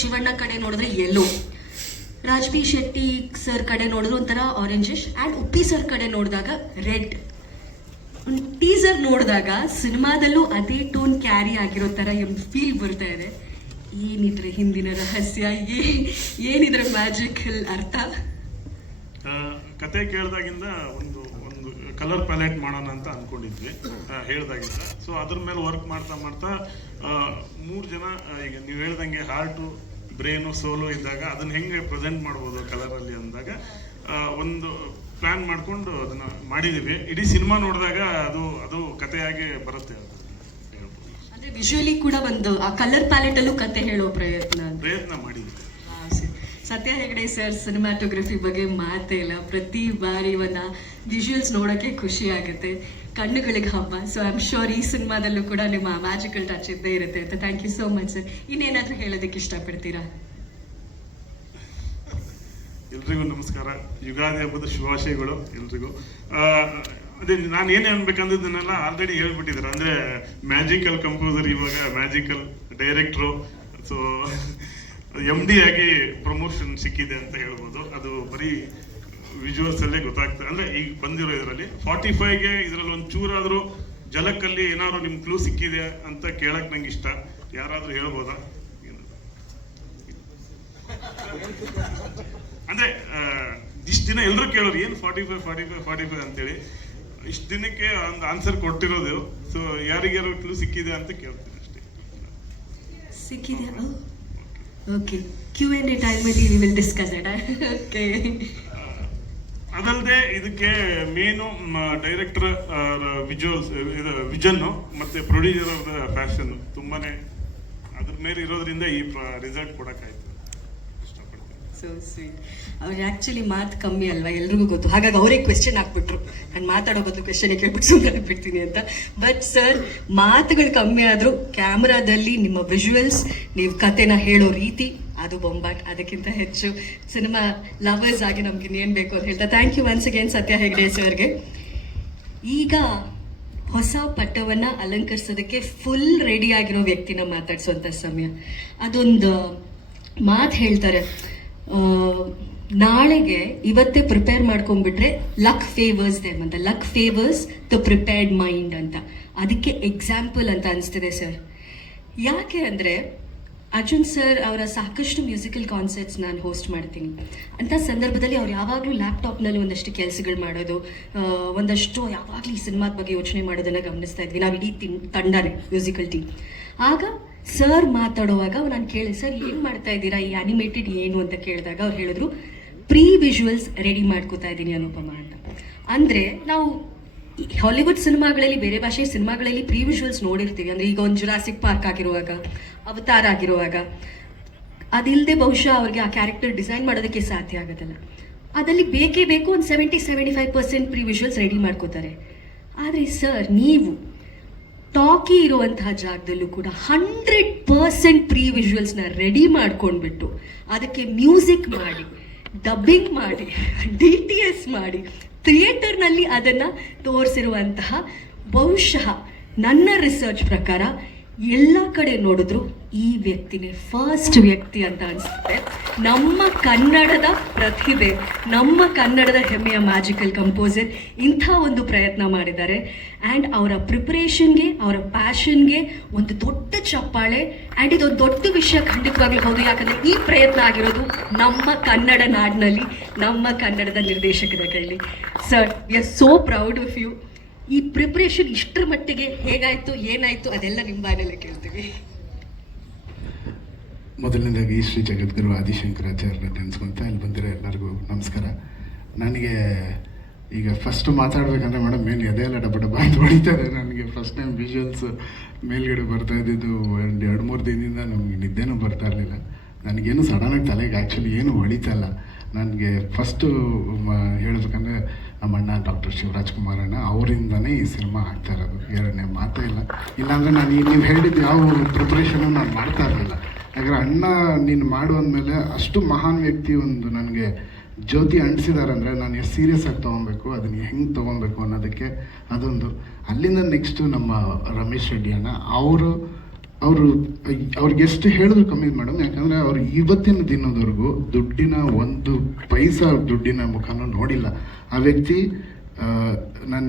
ಶಿವಣ್ಣ ಕಡೆ ನೋಡಿದ್ರೆ yellow, Raj B Shetty sir ಕಡೆ ನೋಡಿದ್ರೆ ಒಂಥರ ಆರೆಂಜಿಶ್, ಆ್ಯಂಡ್ ಉಪ್ಪಿ ಸರ್ ಕಡೆ ನೋಡಿದಾಗ ರೆಡ್. ಟೀಸರ್ ನೋಡಿದಾಗ ಸಿನಿಮಾದಲ್ಲೂ ಅದೇ ಟೋನ್ ಕ್ಯಾರಿ ಆಗಿರೋ ಥರ ಫೀಲ್ ಬರ್ತಾ ಇದೆ. ಏನಿದ್ರೆ ಹಿಂದಿನ ರಹಸ್ಯ, ಏನಿದ್ರೆ ಮ್ಯಾಜಿಕಲ್ ಅರ್ಥ? ಕತೆ ಕೇಳಿದಾಗಿಂದ ಒಂದು ಕಲರ್ ಪ್ಯಾಲೆಟ್ ಮಾಡೋಣ ಅಂತ ಅಂದ್ಕೊಂಡಿದ್ವಿ ಹೇಳ್ದಾಗಿಂದ. ಸೊ ಅದ್ರ ಮೇಲೆ ವರ್ಕ್ ಮಾಡ್ತಾ ಮಾಡ್ತಾ 3 ಜನ, ಈಗ ನೀವು ಹೇಳ್ದಂಗೆ ಹಾರ್ಟು, ಬ್ರೈನು, ಸೋಲು ಇದ್ದಾಗ ಅದನ್ನ ಹೆಂಗೆ ಪ್ರೆಸೆಂಟ್ ಮಾಡ್ಬೋದು ಕಲರಲ್ಲಿ ಅಂದಾಗ ಒಂದು ಪ್ಲಾನ್ ಮಾಡಿಕೊಂಡು ಅದನ್ನ ಮಾಡಿದ್ದೀವಿ. ಇಡೀ ಸಿನಿಮಾ ನೋಡಿದಾಗ ಅದು ಕಥೆಯಾಗಿ ಬರುತ್ತೆ ಅಂತ ಹೇಳ್ಬೋದು. ಅಂದ್ರೆ ವಿಜುವಲಿ ಕೂಡ ಒಂದು ಆ ಕಲರ್ ಪ್ಯಾಲೆಟ್ ಅಲ್ಲೂ ಕತೆ ಹೇಳೋ ಪ್ರಯತ್ನ ಮಾಡಿದ್ವಿ. ಸತ್ಯ ಹೆಗಡೆ ಸರ್ ಸಿನಿಮಾಟೋಗ್ರಫಿ ಬಗ್ಗೆ ಮಾತೇ ಇಲ್ಲ. ಪ್ರತಿ ಬಾರಿ ಒಂದು ವಿಜುವಲ್ಸ್ ನೋಡೋಕ್ಕೆ ಖುಷಿ ಆಗುತ್ತೆ, ಕಣ್ಣುಗಳಿಗೆ ಹಬ್ಬ. ಸೊ ಐ ಆಮ್ ಶೋರ್ ಈ ಸಿನಿಮಾದಲ್ಲೂ ಕೂಡ ನಿಮ್ಮ ಮ್ಯಾಜಿಕಲ್ ಟಚ್ ಇದ್ದೇ ಇರುತ್ತೆ ಅಂತ. Thank you so much sir. ಇನ್ನೇನಾದರೂ ಹೇಳೋದಕ್ಕೆ ಇಷ್ಟಪಡ್ತೀರಾ? ಎಲ್ರಿಗೂ ನಮಸ್ಕಾರ, ಯುಗಾದಿ ಹಬ್ಬದ ಶುಭಾಶಯಗಳು ಎಲ್ರಿಗೂ. ಅದೇ ನಾನು ಏನು ಅನ್ಬೇಕಂದಿದ್ದನ್ನೆಲ್ಲ ಆಲ್ರೆಡಿ ಹೇಳ್ಬಿಟ್ಟಿದ್ದಾರೆ. ಅಂದರೆ ಮ್ಯಾಜಿಕಲ್ ಕಂಪೋಸರ್, ಇವಾಗ ಮ್ಯಾಜಿಕಲ್ ಡೈರೆಕ್ಟ್ರು. ಸೊ MD ಆಗಿ ಪ್ರಮೋಷನ್ ಸಿಕ್ಕಿದೆ ಅಂತ ಹೇಳ್ಬೋದು. ಅದು ಬರೀ ವಿಜುವಲ್ಸ್ ಅಲ್ಲೇ ಗೊತ್ತಾಗ್ತದೆ. ಅಂದರೆ ಈಗ ಬಂದಿರೋ ಇದರಲ್ಲಿ 45ಗೆ ಇದರಲ್ಲಿ ಒಂದು ಚೂರಾದರೂ ಜಲಕ್ಕಲ್ಲಿ ಏನಾದ್ರು ನಿಮ್ ಕ್ಲೂ ಸಿಕ್ಕಿದೆ ಅಂತ ಕೇಳಕ್ ನಂಗೆ ಇಷ್ಟ. ಯಾರಾದ್ರೂ ಹೇಳ್ಬೋದಾ? ಅಂದ್ರೆ ಇಷ್ಟು ದಿನ ಎಲ್ಲರೂ ಕೇಳೋರು ಏನು 45 ಅಂತೇಳಿ. ಇಷ್ಟು ದಿನಕ್ಕೆ ಒಂದು ಆನ್ಸರ್ ಕೊಟ್ಟಿರೋದು. ಸೊ ಯಾರಿಗ್ಯಾರು ಕ್ಲೂ ಸಿಕ್ಕಿದೆ ಅಂತ ಕೇಳ್ತೀನಿ ಅಷ್ಟೇ. ಸಿಕ್ಕಿದೆಯಾ? ಓಕೆ, Q&A ಟೈಮಲ್ಲಿ we will discuss it. Okay. ಅದಲ್ಲದೆ ಇದಕ್ಕೆ ಮೇನು ಡೈರೆಕ್ಟರ್ ವಿಜುವಲ್ಸ್, ವಿಜನ್ನು ಮತ್ತೆ ಪ್ರೊಡ್ಯೂಸರ್ ಆಫ್ ದ ಫ್ಯಾಷನ್ ತುಂಬಾನೇ ಅದ್ರ ಮೇಲೆ ಇರೋದ್ರಿಂದ ಈ ರಿಸಲ್ಟ್ ಕೊಡಕ್ಕಾಯ್ತು. So sweet. ಅವ್ರಿಗೆ ಆ್ಯಕ್ಚುಲಿ ಮಾತು ಕಮ್ಮಿ ಅಲ್ವಾ, ಎಲ್ರಿಗೂ ಗೊತ್ತು. ಹಾಗಾಗಿ ಅವರೇ ಕ್ವೆಶ್ಚನ್ ಹಾಕ್ಬಿಟ್ರು, ನಾನು ಮಾತಾಡೋ ಬದಲು ಕ್ವೆಶ್ಚನ್ ಕೇಳ್ಬಿಟ್ಟು ಸುಮ್ಮನೆ ಬಿಡ್ತೀನಿ ಅಂತ. ಬಟ್ ಸರ್, ಮಾತುಗಳು ಕಮ್ಮಿ ಆದರೂ ಕ್ಯಾಮ್ರಾದಲ್ಲಿ ನಿಮ್ಮ ವಿಜುವಲ್ಸ್, ನೀವು ಕತೆನ ಹೇಳೋ ರೀತಿ ಅದು ಬೊಂಬಾಟ್. ಅದಕ್ಕಿಂತ ಹೆಚ್ಚು ಸಿನಿಮಾ ಲವರ್ಸ್ ಆಗಿ ನಮ್ಗೆ ಇನ್ನೇನು ಬೇಕು ಅಂತ ಹೇಳ್ತಾ ಥ್ಯಾಂಕ್ ಯು ಒನ್ಸ್ ಅಗೇನ್ ಸತ್ಯ ಹೆಗ್ಡೆ ಸರ್ಗೆ. ಈಗ ಹೊಸ ಪಟ್ಟವನ್ನು ಅಲಂಕರಿಸೋದಕ್ಕೆ ಫುಲ್ ರೆಡಿ ಆಗಿರೋ ವ್ಯಕ್ತಿನ ಮಾತಾಡ್ಸೋಂಥ ಸಮಯ. ಅದೊಂದು ಮಾತು ಹೇಳ್ತಾರೆ, ನಾಳೆಗೆ ಇವತ್ತೇ ಪ್ರಿಪೇರ್ ಮಾಡ್ಕೊಂಡ್ಬಿಟ್ರೆ ಲಕ್ ಫೇವರ್ಸ್ ದೆಮ್ ಅಂತ. Luck favours the prepared mind ಅಂತ. ಅದಕ್ಕೆ ಎಕ್ಸಾಂಪಲ್ ಅಂತ ಅನಿಸ್ತಿದೆ ಸರ್. ಯಾಕೆ ಅಂದರೆ ಅರ್ಜುನ್ ಸರ್ ಅವರ ಸಾಕಷ್ಟು ಮ್ಯೂಸಿಕಲ್ ಕಾನ್ಸರ್ಟ್ಸ್ ನಾನು ಹೋಸ್ಟ್ ಮಾಡ್ತೀನಿ. ಅಂಥ ಸಂದರ್ಭದಲ್ಲಿ ಅವ್ರು ಯಾವಾಗಲೂ ಲ್ಯಾಪ್ಟಾಪ್ನಲ್ಲಿ ಒಂದಷ್ಟು ಕೆಲಸಗಳು ಮಾಡೋದು, ಒಂದಷ್ಟು ಯಾವಾಗಲೂ ಈ ಸಿನಿಮಾದ ಬಗ್ಗೆ ಯೋಚನೆ ಮಾಡೋದನ್ನು ಗಮನಿಸ್ತಾ ಇದ್ವಿ ನಾವು, ಇಡೀ ತಂಡನೇ ಮ್ಯೂಸಿಕಲ್ ಟೀಮ್. ಆಗ ಸರ್ ಮಾತಾಡುವಾಗ ನಾನು ಕೇಳಿ, ಸರ್ ಏನು ಮಾಡ್ತಾ ಇದ್ದೀರಾ, ಈ ಅನಿಮೇಟೆಡ್ ಏನು ಅಂತ ಕೇಳಿದಾಗ ಅವ್ರು ಹೇಳಿದ್ರು, ಪ್ರೀ ವಿಜುವಲ್ಸ್ ರೆಡಿ ಮಾಡ್ಕೋತಾ ಇದ್ದೀನಿ ಅನುಪಮ ಅಂತ. ಅಂದರೆ ನಾವು ಹಾಲಿವುಡ್ ಸಿನಿಮಾಗಳಲ್ಲಿ, ಬೇರೆ ಭಾಷೆ ಸಿನಿಮಾಗಳಲ್ಲಿ ಪ್ರೀ ವಿಜುವಲ್ಸ್ ನೋಡಿರ್ತೀವಿ. ಅಂದರೆ ಈಗ ಒಂದು ಜುರಾಸಿಕ್ ಪಾರ್ಕ್ ಆಗಿರುವಾಗ, ಅವತಾರ ಆಗಿರುವಾಗ, ಅದಿಲ್ಲದೆ ಬಹುಶಃ ಅವ್ರಿಗೆ ಆ ಕ್ಯಾರೆಕ್ಟರ್ ಡಿಸೈನ್ ಮಾಡೋದಕ್ಕೆ ಸಾಧ್ಯ ಆಗೋದಿಲ್ಲ. ಅದಲ್ಲಿ ಬೇಕೇ ಬೇಕು ಒಂದು 70-75% ಪ್ರೀ ವಿಜುವಲ್ಸ್ ರೆಡಿ ಮಾಡ್ಕೋತಾರೆ. ಆದರೆ ಸರ್, ನೀವು ಟಾಕಿ ಇರುವಂತಹ ಜಾಗದಲ್ಲೂ ಕೂಡ 100% ಪ್ರೀ ವಿಜುವಲ್ಸ್ನ ರೆಡಿ ಮಾಡ್ಕೊಂಡ್ಬಿಟ್ಟು ಅದಕ್ಕೆ ಮ್ಯೂಸಿಕ್ ಮಾಡಿ, ಡಬ್ಬಿಂಗ್ ಮಾಡಿ, DTS ಮಾಡಿ, ಥಿಯೇಟರ್ನಲ್ಲಿ ಅದನ್ನು ತೋರಿಸಿರುವಂತಹ, ಬಹುಶಃ ನನ್ನ ರಿಸರ್ಚ್ ಪ್ರಕಾರ ಎಲ್ಲ ಕಡೆ ನೋಡಿದ್ರು ಈ ವ್ಯಕ್ತಿನೇ ಫಸ್ಟ್ ವ್ಯಕ್ತಿ ಅಂತ ಅನಿಸುತ್ತೆ. ನಮ್ಮ ಕನ್ನಡದ ಪ್ರತಿಭೆ, ನಮ್ಮ ಕನ್ನಡದ ಹೆಮ್ಮೆಯ ಮ್ಯಾಜಿಕಲ್ ಕಂಪೋಸರ್ ಇಂಥ ಒಂದು ಪ್ರಯತ್ನ ಮಾಡಿದ್ದಾರೆ. ಆ್ಯಂಡ್ ಅವರ ಪ್ರಿಪ್ರೇಷನ್ಗೆ, ಅವರ ಪ್ಯಾಷನ್ಗೆ ಒಂದು ದೊಡ್ಡ ಚಪ್ಪಾಳೆ. ಆ್ಯಂಡ್ ಇದೊಂದು ದೊಡ್ಡ ವಿಷಯ ಖಂಡಿತವಾಗ್ಲೂ ಹೌದು, ಯಾಕಂದರೆ ಈ ಪ್ರಯತ್ನ ಆಗಿರೋದು ನಮ್ಮ ಕನ್ನಡ ನಾಡಿನಲ್ಲಿ, ನಮ್ಮ ಕನ್ನಡದ ನಿರ್ದೇಶಕರ ಕೈಲಿ. Sir, we are so proud of you. ಈ ಪ್ರಿಪ್ರೇಷನ್ ಇಷ್ಟರ ಮಟ್ಟಿಗೆ ಹೇಗಾಯಿತು, ಏನಾಯಿತು, ಅದೆಲ್ಲ ನಿಮ್ಮ ಬಾಯಲ್ಲೇ ಕೇಳ್ತೀವಿ. ಮೊದಲನೇದಾಗಿ ಶ್ರೀ ಜಗದ್ಗುರು ಆದಿಶಂಕರಾಚಾರ್ಯ ನೆನೆಸ್ಕೊಂತ ಇಲ್ಲಿ ಬಂದಿರೋ ಎಲ್ಲರಿಗೂ ನಮಸ್ಕಾರ. ನನಗೆ ಈಗ ಫಸ್ಟ್ ಮಾತಾಡ್ಬೇಕಂದ್ರೆ ಮೇಡಮ್ ಏನು ಎದೆಯೆಲ್ಲ ಡಬ್ಬ ಅಂತ ಹೊಡಿತಾರೆ. ನನಗೆ ಫಸ್ಟ್ ಟೈಮ್ ವಿಜುವಲ್ಸ್ ಮೇಲ್ಗಡೆ ಬರ್ತಾ ಇದ್ದಿದ್ದು 2-3 ದಿನದಿಂದ ನಮಗೆ ನಿದ್ದೆನೂ ಬರ್ತಾ ಇರಲಿಲ್ಲ. ನನಗೇನು ಸಡನ್ನಾಗಿ ತಲೆಗೆ ಆ್ಯಕ್ಚುಲಿ ಏನು ಹೊಡಿತಲ್ಲ. ನನಗೆ ಫಸ್ಟು ಹೇಳ್ಬೇಕಂದ್ರೆ ನಮ್ಮ ಅಣ್ಣ ಡಾಕ್ಟರ್ ಶಿವರಾಜ್ ಕುಮಾರ್ ಅಣ್ಣ ಅವರಿಂದನೇ ಈ ಸಿನಿಮಾ ಆಗ್ತಾ ಇರೋದು, ಎರಡನೇ ಮಾತೇ ಇಲ್ಲ. ಇಲ್ಲಾಂದರೆ ನಾನು ಈಗ ನೀವು ಹೇಳಿದ್ದು ಯಾವ ಪ್ರಿಪ್ರೇಷನು ನಾನು ಮಾಡ್ತಾ ಇರಲಿಲ್ಲ. ಯಾಕಂದರೆ ಅಣ್ಣ ನೀನು ಮಾಡುವಂದಮೇಲೆ ಅಷ್ಟು ಮಹಾನ್ ವ್ಯಕ್ತಿ ಒಂದು ನನಗೆ ಜ್ಯೋತಿ ಅಂಟಿಸಿದ್ದಾರೆ. ಅಂದರೆ ನಾನು ಎಷ್ಟು ಸೀರಿಯಸ್ ಆಗಿ ತೊಗೊಬೇಕು, ಅದನ್ನು ಹೆಂಗೆ ತೊಗೊಬೇಕು ಅನ್ನೋದಕ್ಕೆ ಅದೊಂದು. ಅಲ್ಲಿಂದ ನೆಕ್ಸ್ಟು ನಮ್ಮ ರಮೇಶ್ ರೆಡ್ಡಿ ಅಣ್ಣ ಅವರು ಅವ್ರಿಗೆ ಎಷ್ಟು ಹೇಳಿದ್ರು ಕಮ್ಮಿ ಮೇಡಮ್. ಯಾಕಂದರೆ ಅವ್ರು ಇವತ್ತಿನ ದಿನದವರೆಗೂ ಒಂದು ಪೈಸಾ ದುಡ್ಡಿನ ಮುಖನೂ ನೋಡಿಲ್ಲ. ಆ ವ್ಯಕ್ತಿ ನಾನು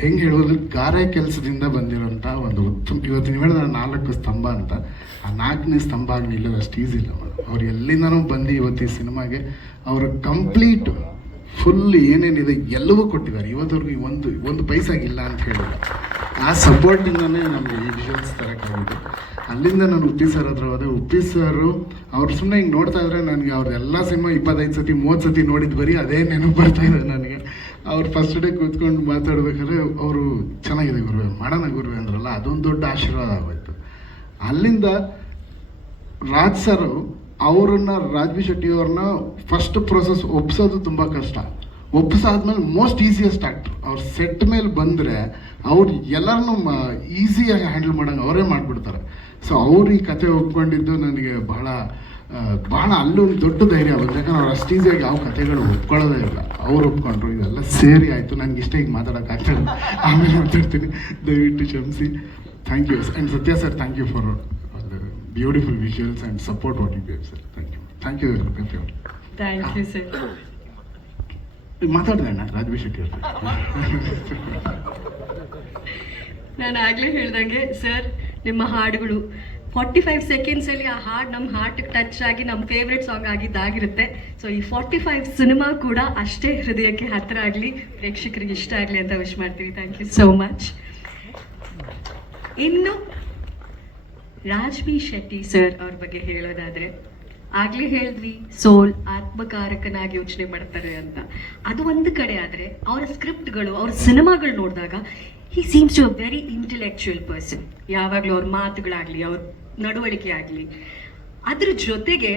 ಹೆಂಗೆ ಹೇಳೋದು, ಗಾರೆ ಕೆಲಸದಿಂದ ಬಂದಿರೋಂಥ ಒಂದು ಉತ್ತಮ, ಇವತ್ತು ನೀವು ಹೇಳಿದ್ರೆ 4 ಸ್ತಂಭ ಅಂತ, ಆ 4ನೇ ಸ್ತಂಭ ಆಗಿ ನಿಲ್ಲೋದು ಅಷ್ಟು ಈಸಿ ಇಲ್ಲ ಮೇಡಮ್. ಅವ್ರು ಎಲ್ಲಿಂದನೂ ಬಂದು ಇವತ್ತು ಈ ಸಿನಿಮಾಗೆ ಅವರು ಕಂಪ್ಲೀಟ್ ಫುಲ್ ಏನೇನಿದೆ ಎಲ್ಲವೂ ಕೊಟ್ಟಿದ್ದಾರೆ. ಇವತ್ತವರೆಗೂ ಒಂದು ಪೈಸಾಗಿಲ್ಲ ಅಂತ ಹೇಳಿಲ್ಲ. ಆ ಸಪೋರ್ಟಿಂದನೇ ನಮಗೆ ಈ ವಿಷುವಲ್ಸ್ ತರೋಕ್ಕಾಗಿದೆ. ಅಲ್ಲಿಂದ ನಾನು ಉಪ್ಪಿ ಸರ್ ಹತ್ರ ಹೋದೆ. ಉಪ್ಪಿ ಸರು ಅವ್ರು ಸುಮ್ಮನೆ ಹಿಂಗೆ ನೋಡ್ತಾ ಇದ್ರೆ ನನಗೆ ಅವ್ರದ್ದೆಲ್ಲ ಸಿನಿಮಾ 25 ಸತಿ 30 ಸತಿ ನೋಡಿದ್ದು ಬರೀ ಅದೇ ನೆನಪು ಬರ್ತಾ ಇದೆ ನನಗೆ. ಅವ್ರು ಫಸ್ಟ್ ಡೇ ಕೂತ್ಕೊಂಡು ಮಾತಾಡ್ಬೇಕಾದ್ರೆ ಅವರು ಚೆನ್ನಾಗಿದೆ ಗುರುವೆ, ಮಾಡೋಣ ಗುರುವೆ ಅಂದ್ರಲ್ಲ, ಅದೊಂದು ದೊಡ್ಡ ಆಶೀರ್ವಾದ ಆಗೋಯ್ತು. ಅಲ್ಲಿಂದ ರಾಜ್ ಸರ್ ಅವ್ರನ್ನ, ರಾಜ್ ಬಿ ಶೆಟ್ಟಿ ಅವ್ರನ್ನ ಫಸ್ಟ್ ಪ್ರೊಸೆಸ್ ಒಪ್ಸೋದು ತುಂಬ ಕಷ್ಟ. ಒಪ್ಸಾದ್ಮೇಲೆ ಮೋಸ್ಟ್ ಈಸಿಯೆಸ್ಟ್ ಆ್ಯಕ್ಟ್ರು. ಅವ್ರು ಸೆಟ್ ಮೇಲೆ ಬಂದರೆ ಅವ್ರು ಎಲ್ಲರನ್ನೂ ಈಸಿಯಾಗಿ ಹ್ಯಾಂಡಲ್ ಮಾಡೋಂಗೆ ಅವರೇ ಮಾಡಿಬಿಡ್ತಾರೆ. ಸೊ ಅವ್ರು ಈ ಕತೆ ಒಪ್ಕೊಂಡಿದ್ದು ನನಗೆ ಬಹಳ ಅಲ್ಲೊಂದು ದೊಡ್ಡ ಧೈರ್ಯ ಬಂತು. ಯಾಕಂದ್ರೆ ಅವ್ರು ಅಷ್ಟು ಈಸಿಯಾಗಿ ಯಾವ ಕತೆಗಳು ಒಪ್ಕೊಳ್ಳೋದೇ ಇಲ್ಲ. ಅವ್ರು ಒಪ್ಕೊಂಡ್ರು, ಇದೆಲ್ಲ ಸೇರಿ ಆಯಿತು. ನನಗೆ ಇಷ್ಟ ಈಗ ಮಾತಾಡೋಕ್ಕಾಗ್ತದೆ, ಆಮೇಲೆ ಮಾತಾಡ್ತೀನಿ, ದಯವಿಟ್ಟು ಕ್ಷಮಿಸಿ. Thank you. And Satya sir, thank you for beautiful visuals and support what you gave sir. Thank you thank you sir. ಮಾತಾಡಿದೆ ಅಣ್ಣ ರಾಜ್ ಬಿ ಶೆಟ್ಟಿ ಅವ್ರ. ನಾನು ಆಗಲೇ ಹೇಳ್ದಂಗೆ ಸರ್, ನಿಮ್ಮ ಹಾಡುಗಳು 45 ಸೆಕೆಂಡ್ಸಲ್ಲಿ ಆ ಹಾಡು ನಮ್ಮ ಹಾರ್ಟಿಗೆ ಟಚ್ ಆಗಿ ನಮ್ಮ ಫೇವ್ರೆಟ್ ಸಾಂಗ್ ಆಗಿದ್ದಾಗಿರುತ್ತೆ. ಸೊ ಈ 45 ಸಿನಿಮಾ ಕೂಡ ಅಷ್ಟೇ ಹೃದಯಕ್ಕೆ ಹತ್ತಿರ ಆಗಲಿ, ಪ್ರೇಕ್ಷಕರಿಗೆ ಇಷ್ಟ ಆಗಲಿ ಅಂತ ವಿಶ್ ಮಾಡ್ತೀವಿ. Thank you so much. ಇನ್ನು ರಾಜ್ ಬಿ ಶೆಟ್ಟಿ ಸರ್ ಅವ್ರ ಬಗ್ಗೆ ಹೇಳೋದಾದರೆ, ಆಗಲೇ ಹೇಳಿದ್ವಿ ಸೋಲ್ ಆತ್ಮಕಾರಕನಾಗಿ ಯೋಚನೆ ಮಾಡ್ತಾರೆ ಅಂತ. ಅದು ಒಂದು ಕಡೆ ಆದರೆ ಅವರ ಸ್ಕ್ರಿಪ್ಟ್ಗಳು, ಅವ್ರ ಸಿನಿಮಾಗಳು ನೋಡಿದಾಗ he seems to a very intellectual person. ಯಾವಾಗಲೂ ಅವ್ರ ಮಾತುಗಳಾಗಲಿ, ಅವ್ರ ನಡವಳಿಕೆ ಆಗಲಿ. ಅದ್ರ ಜೊತೆಗೆ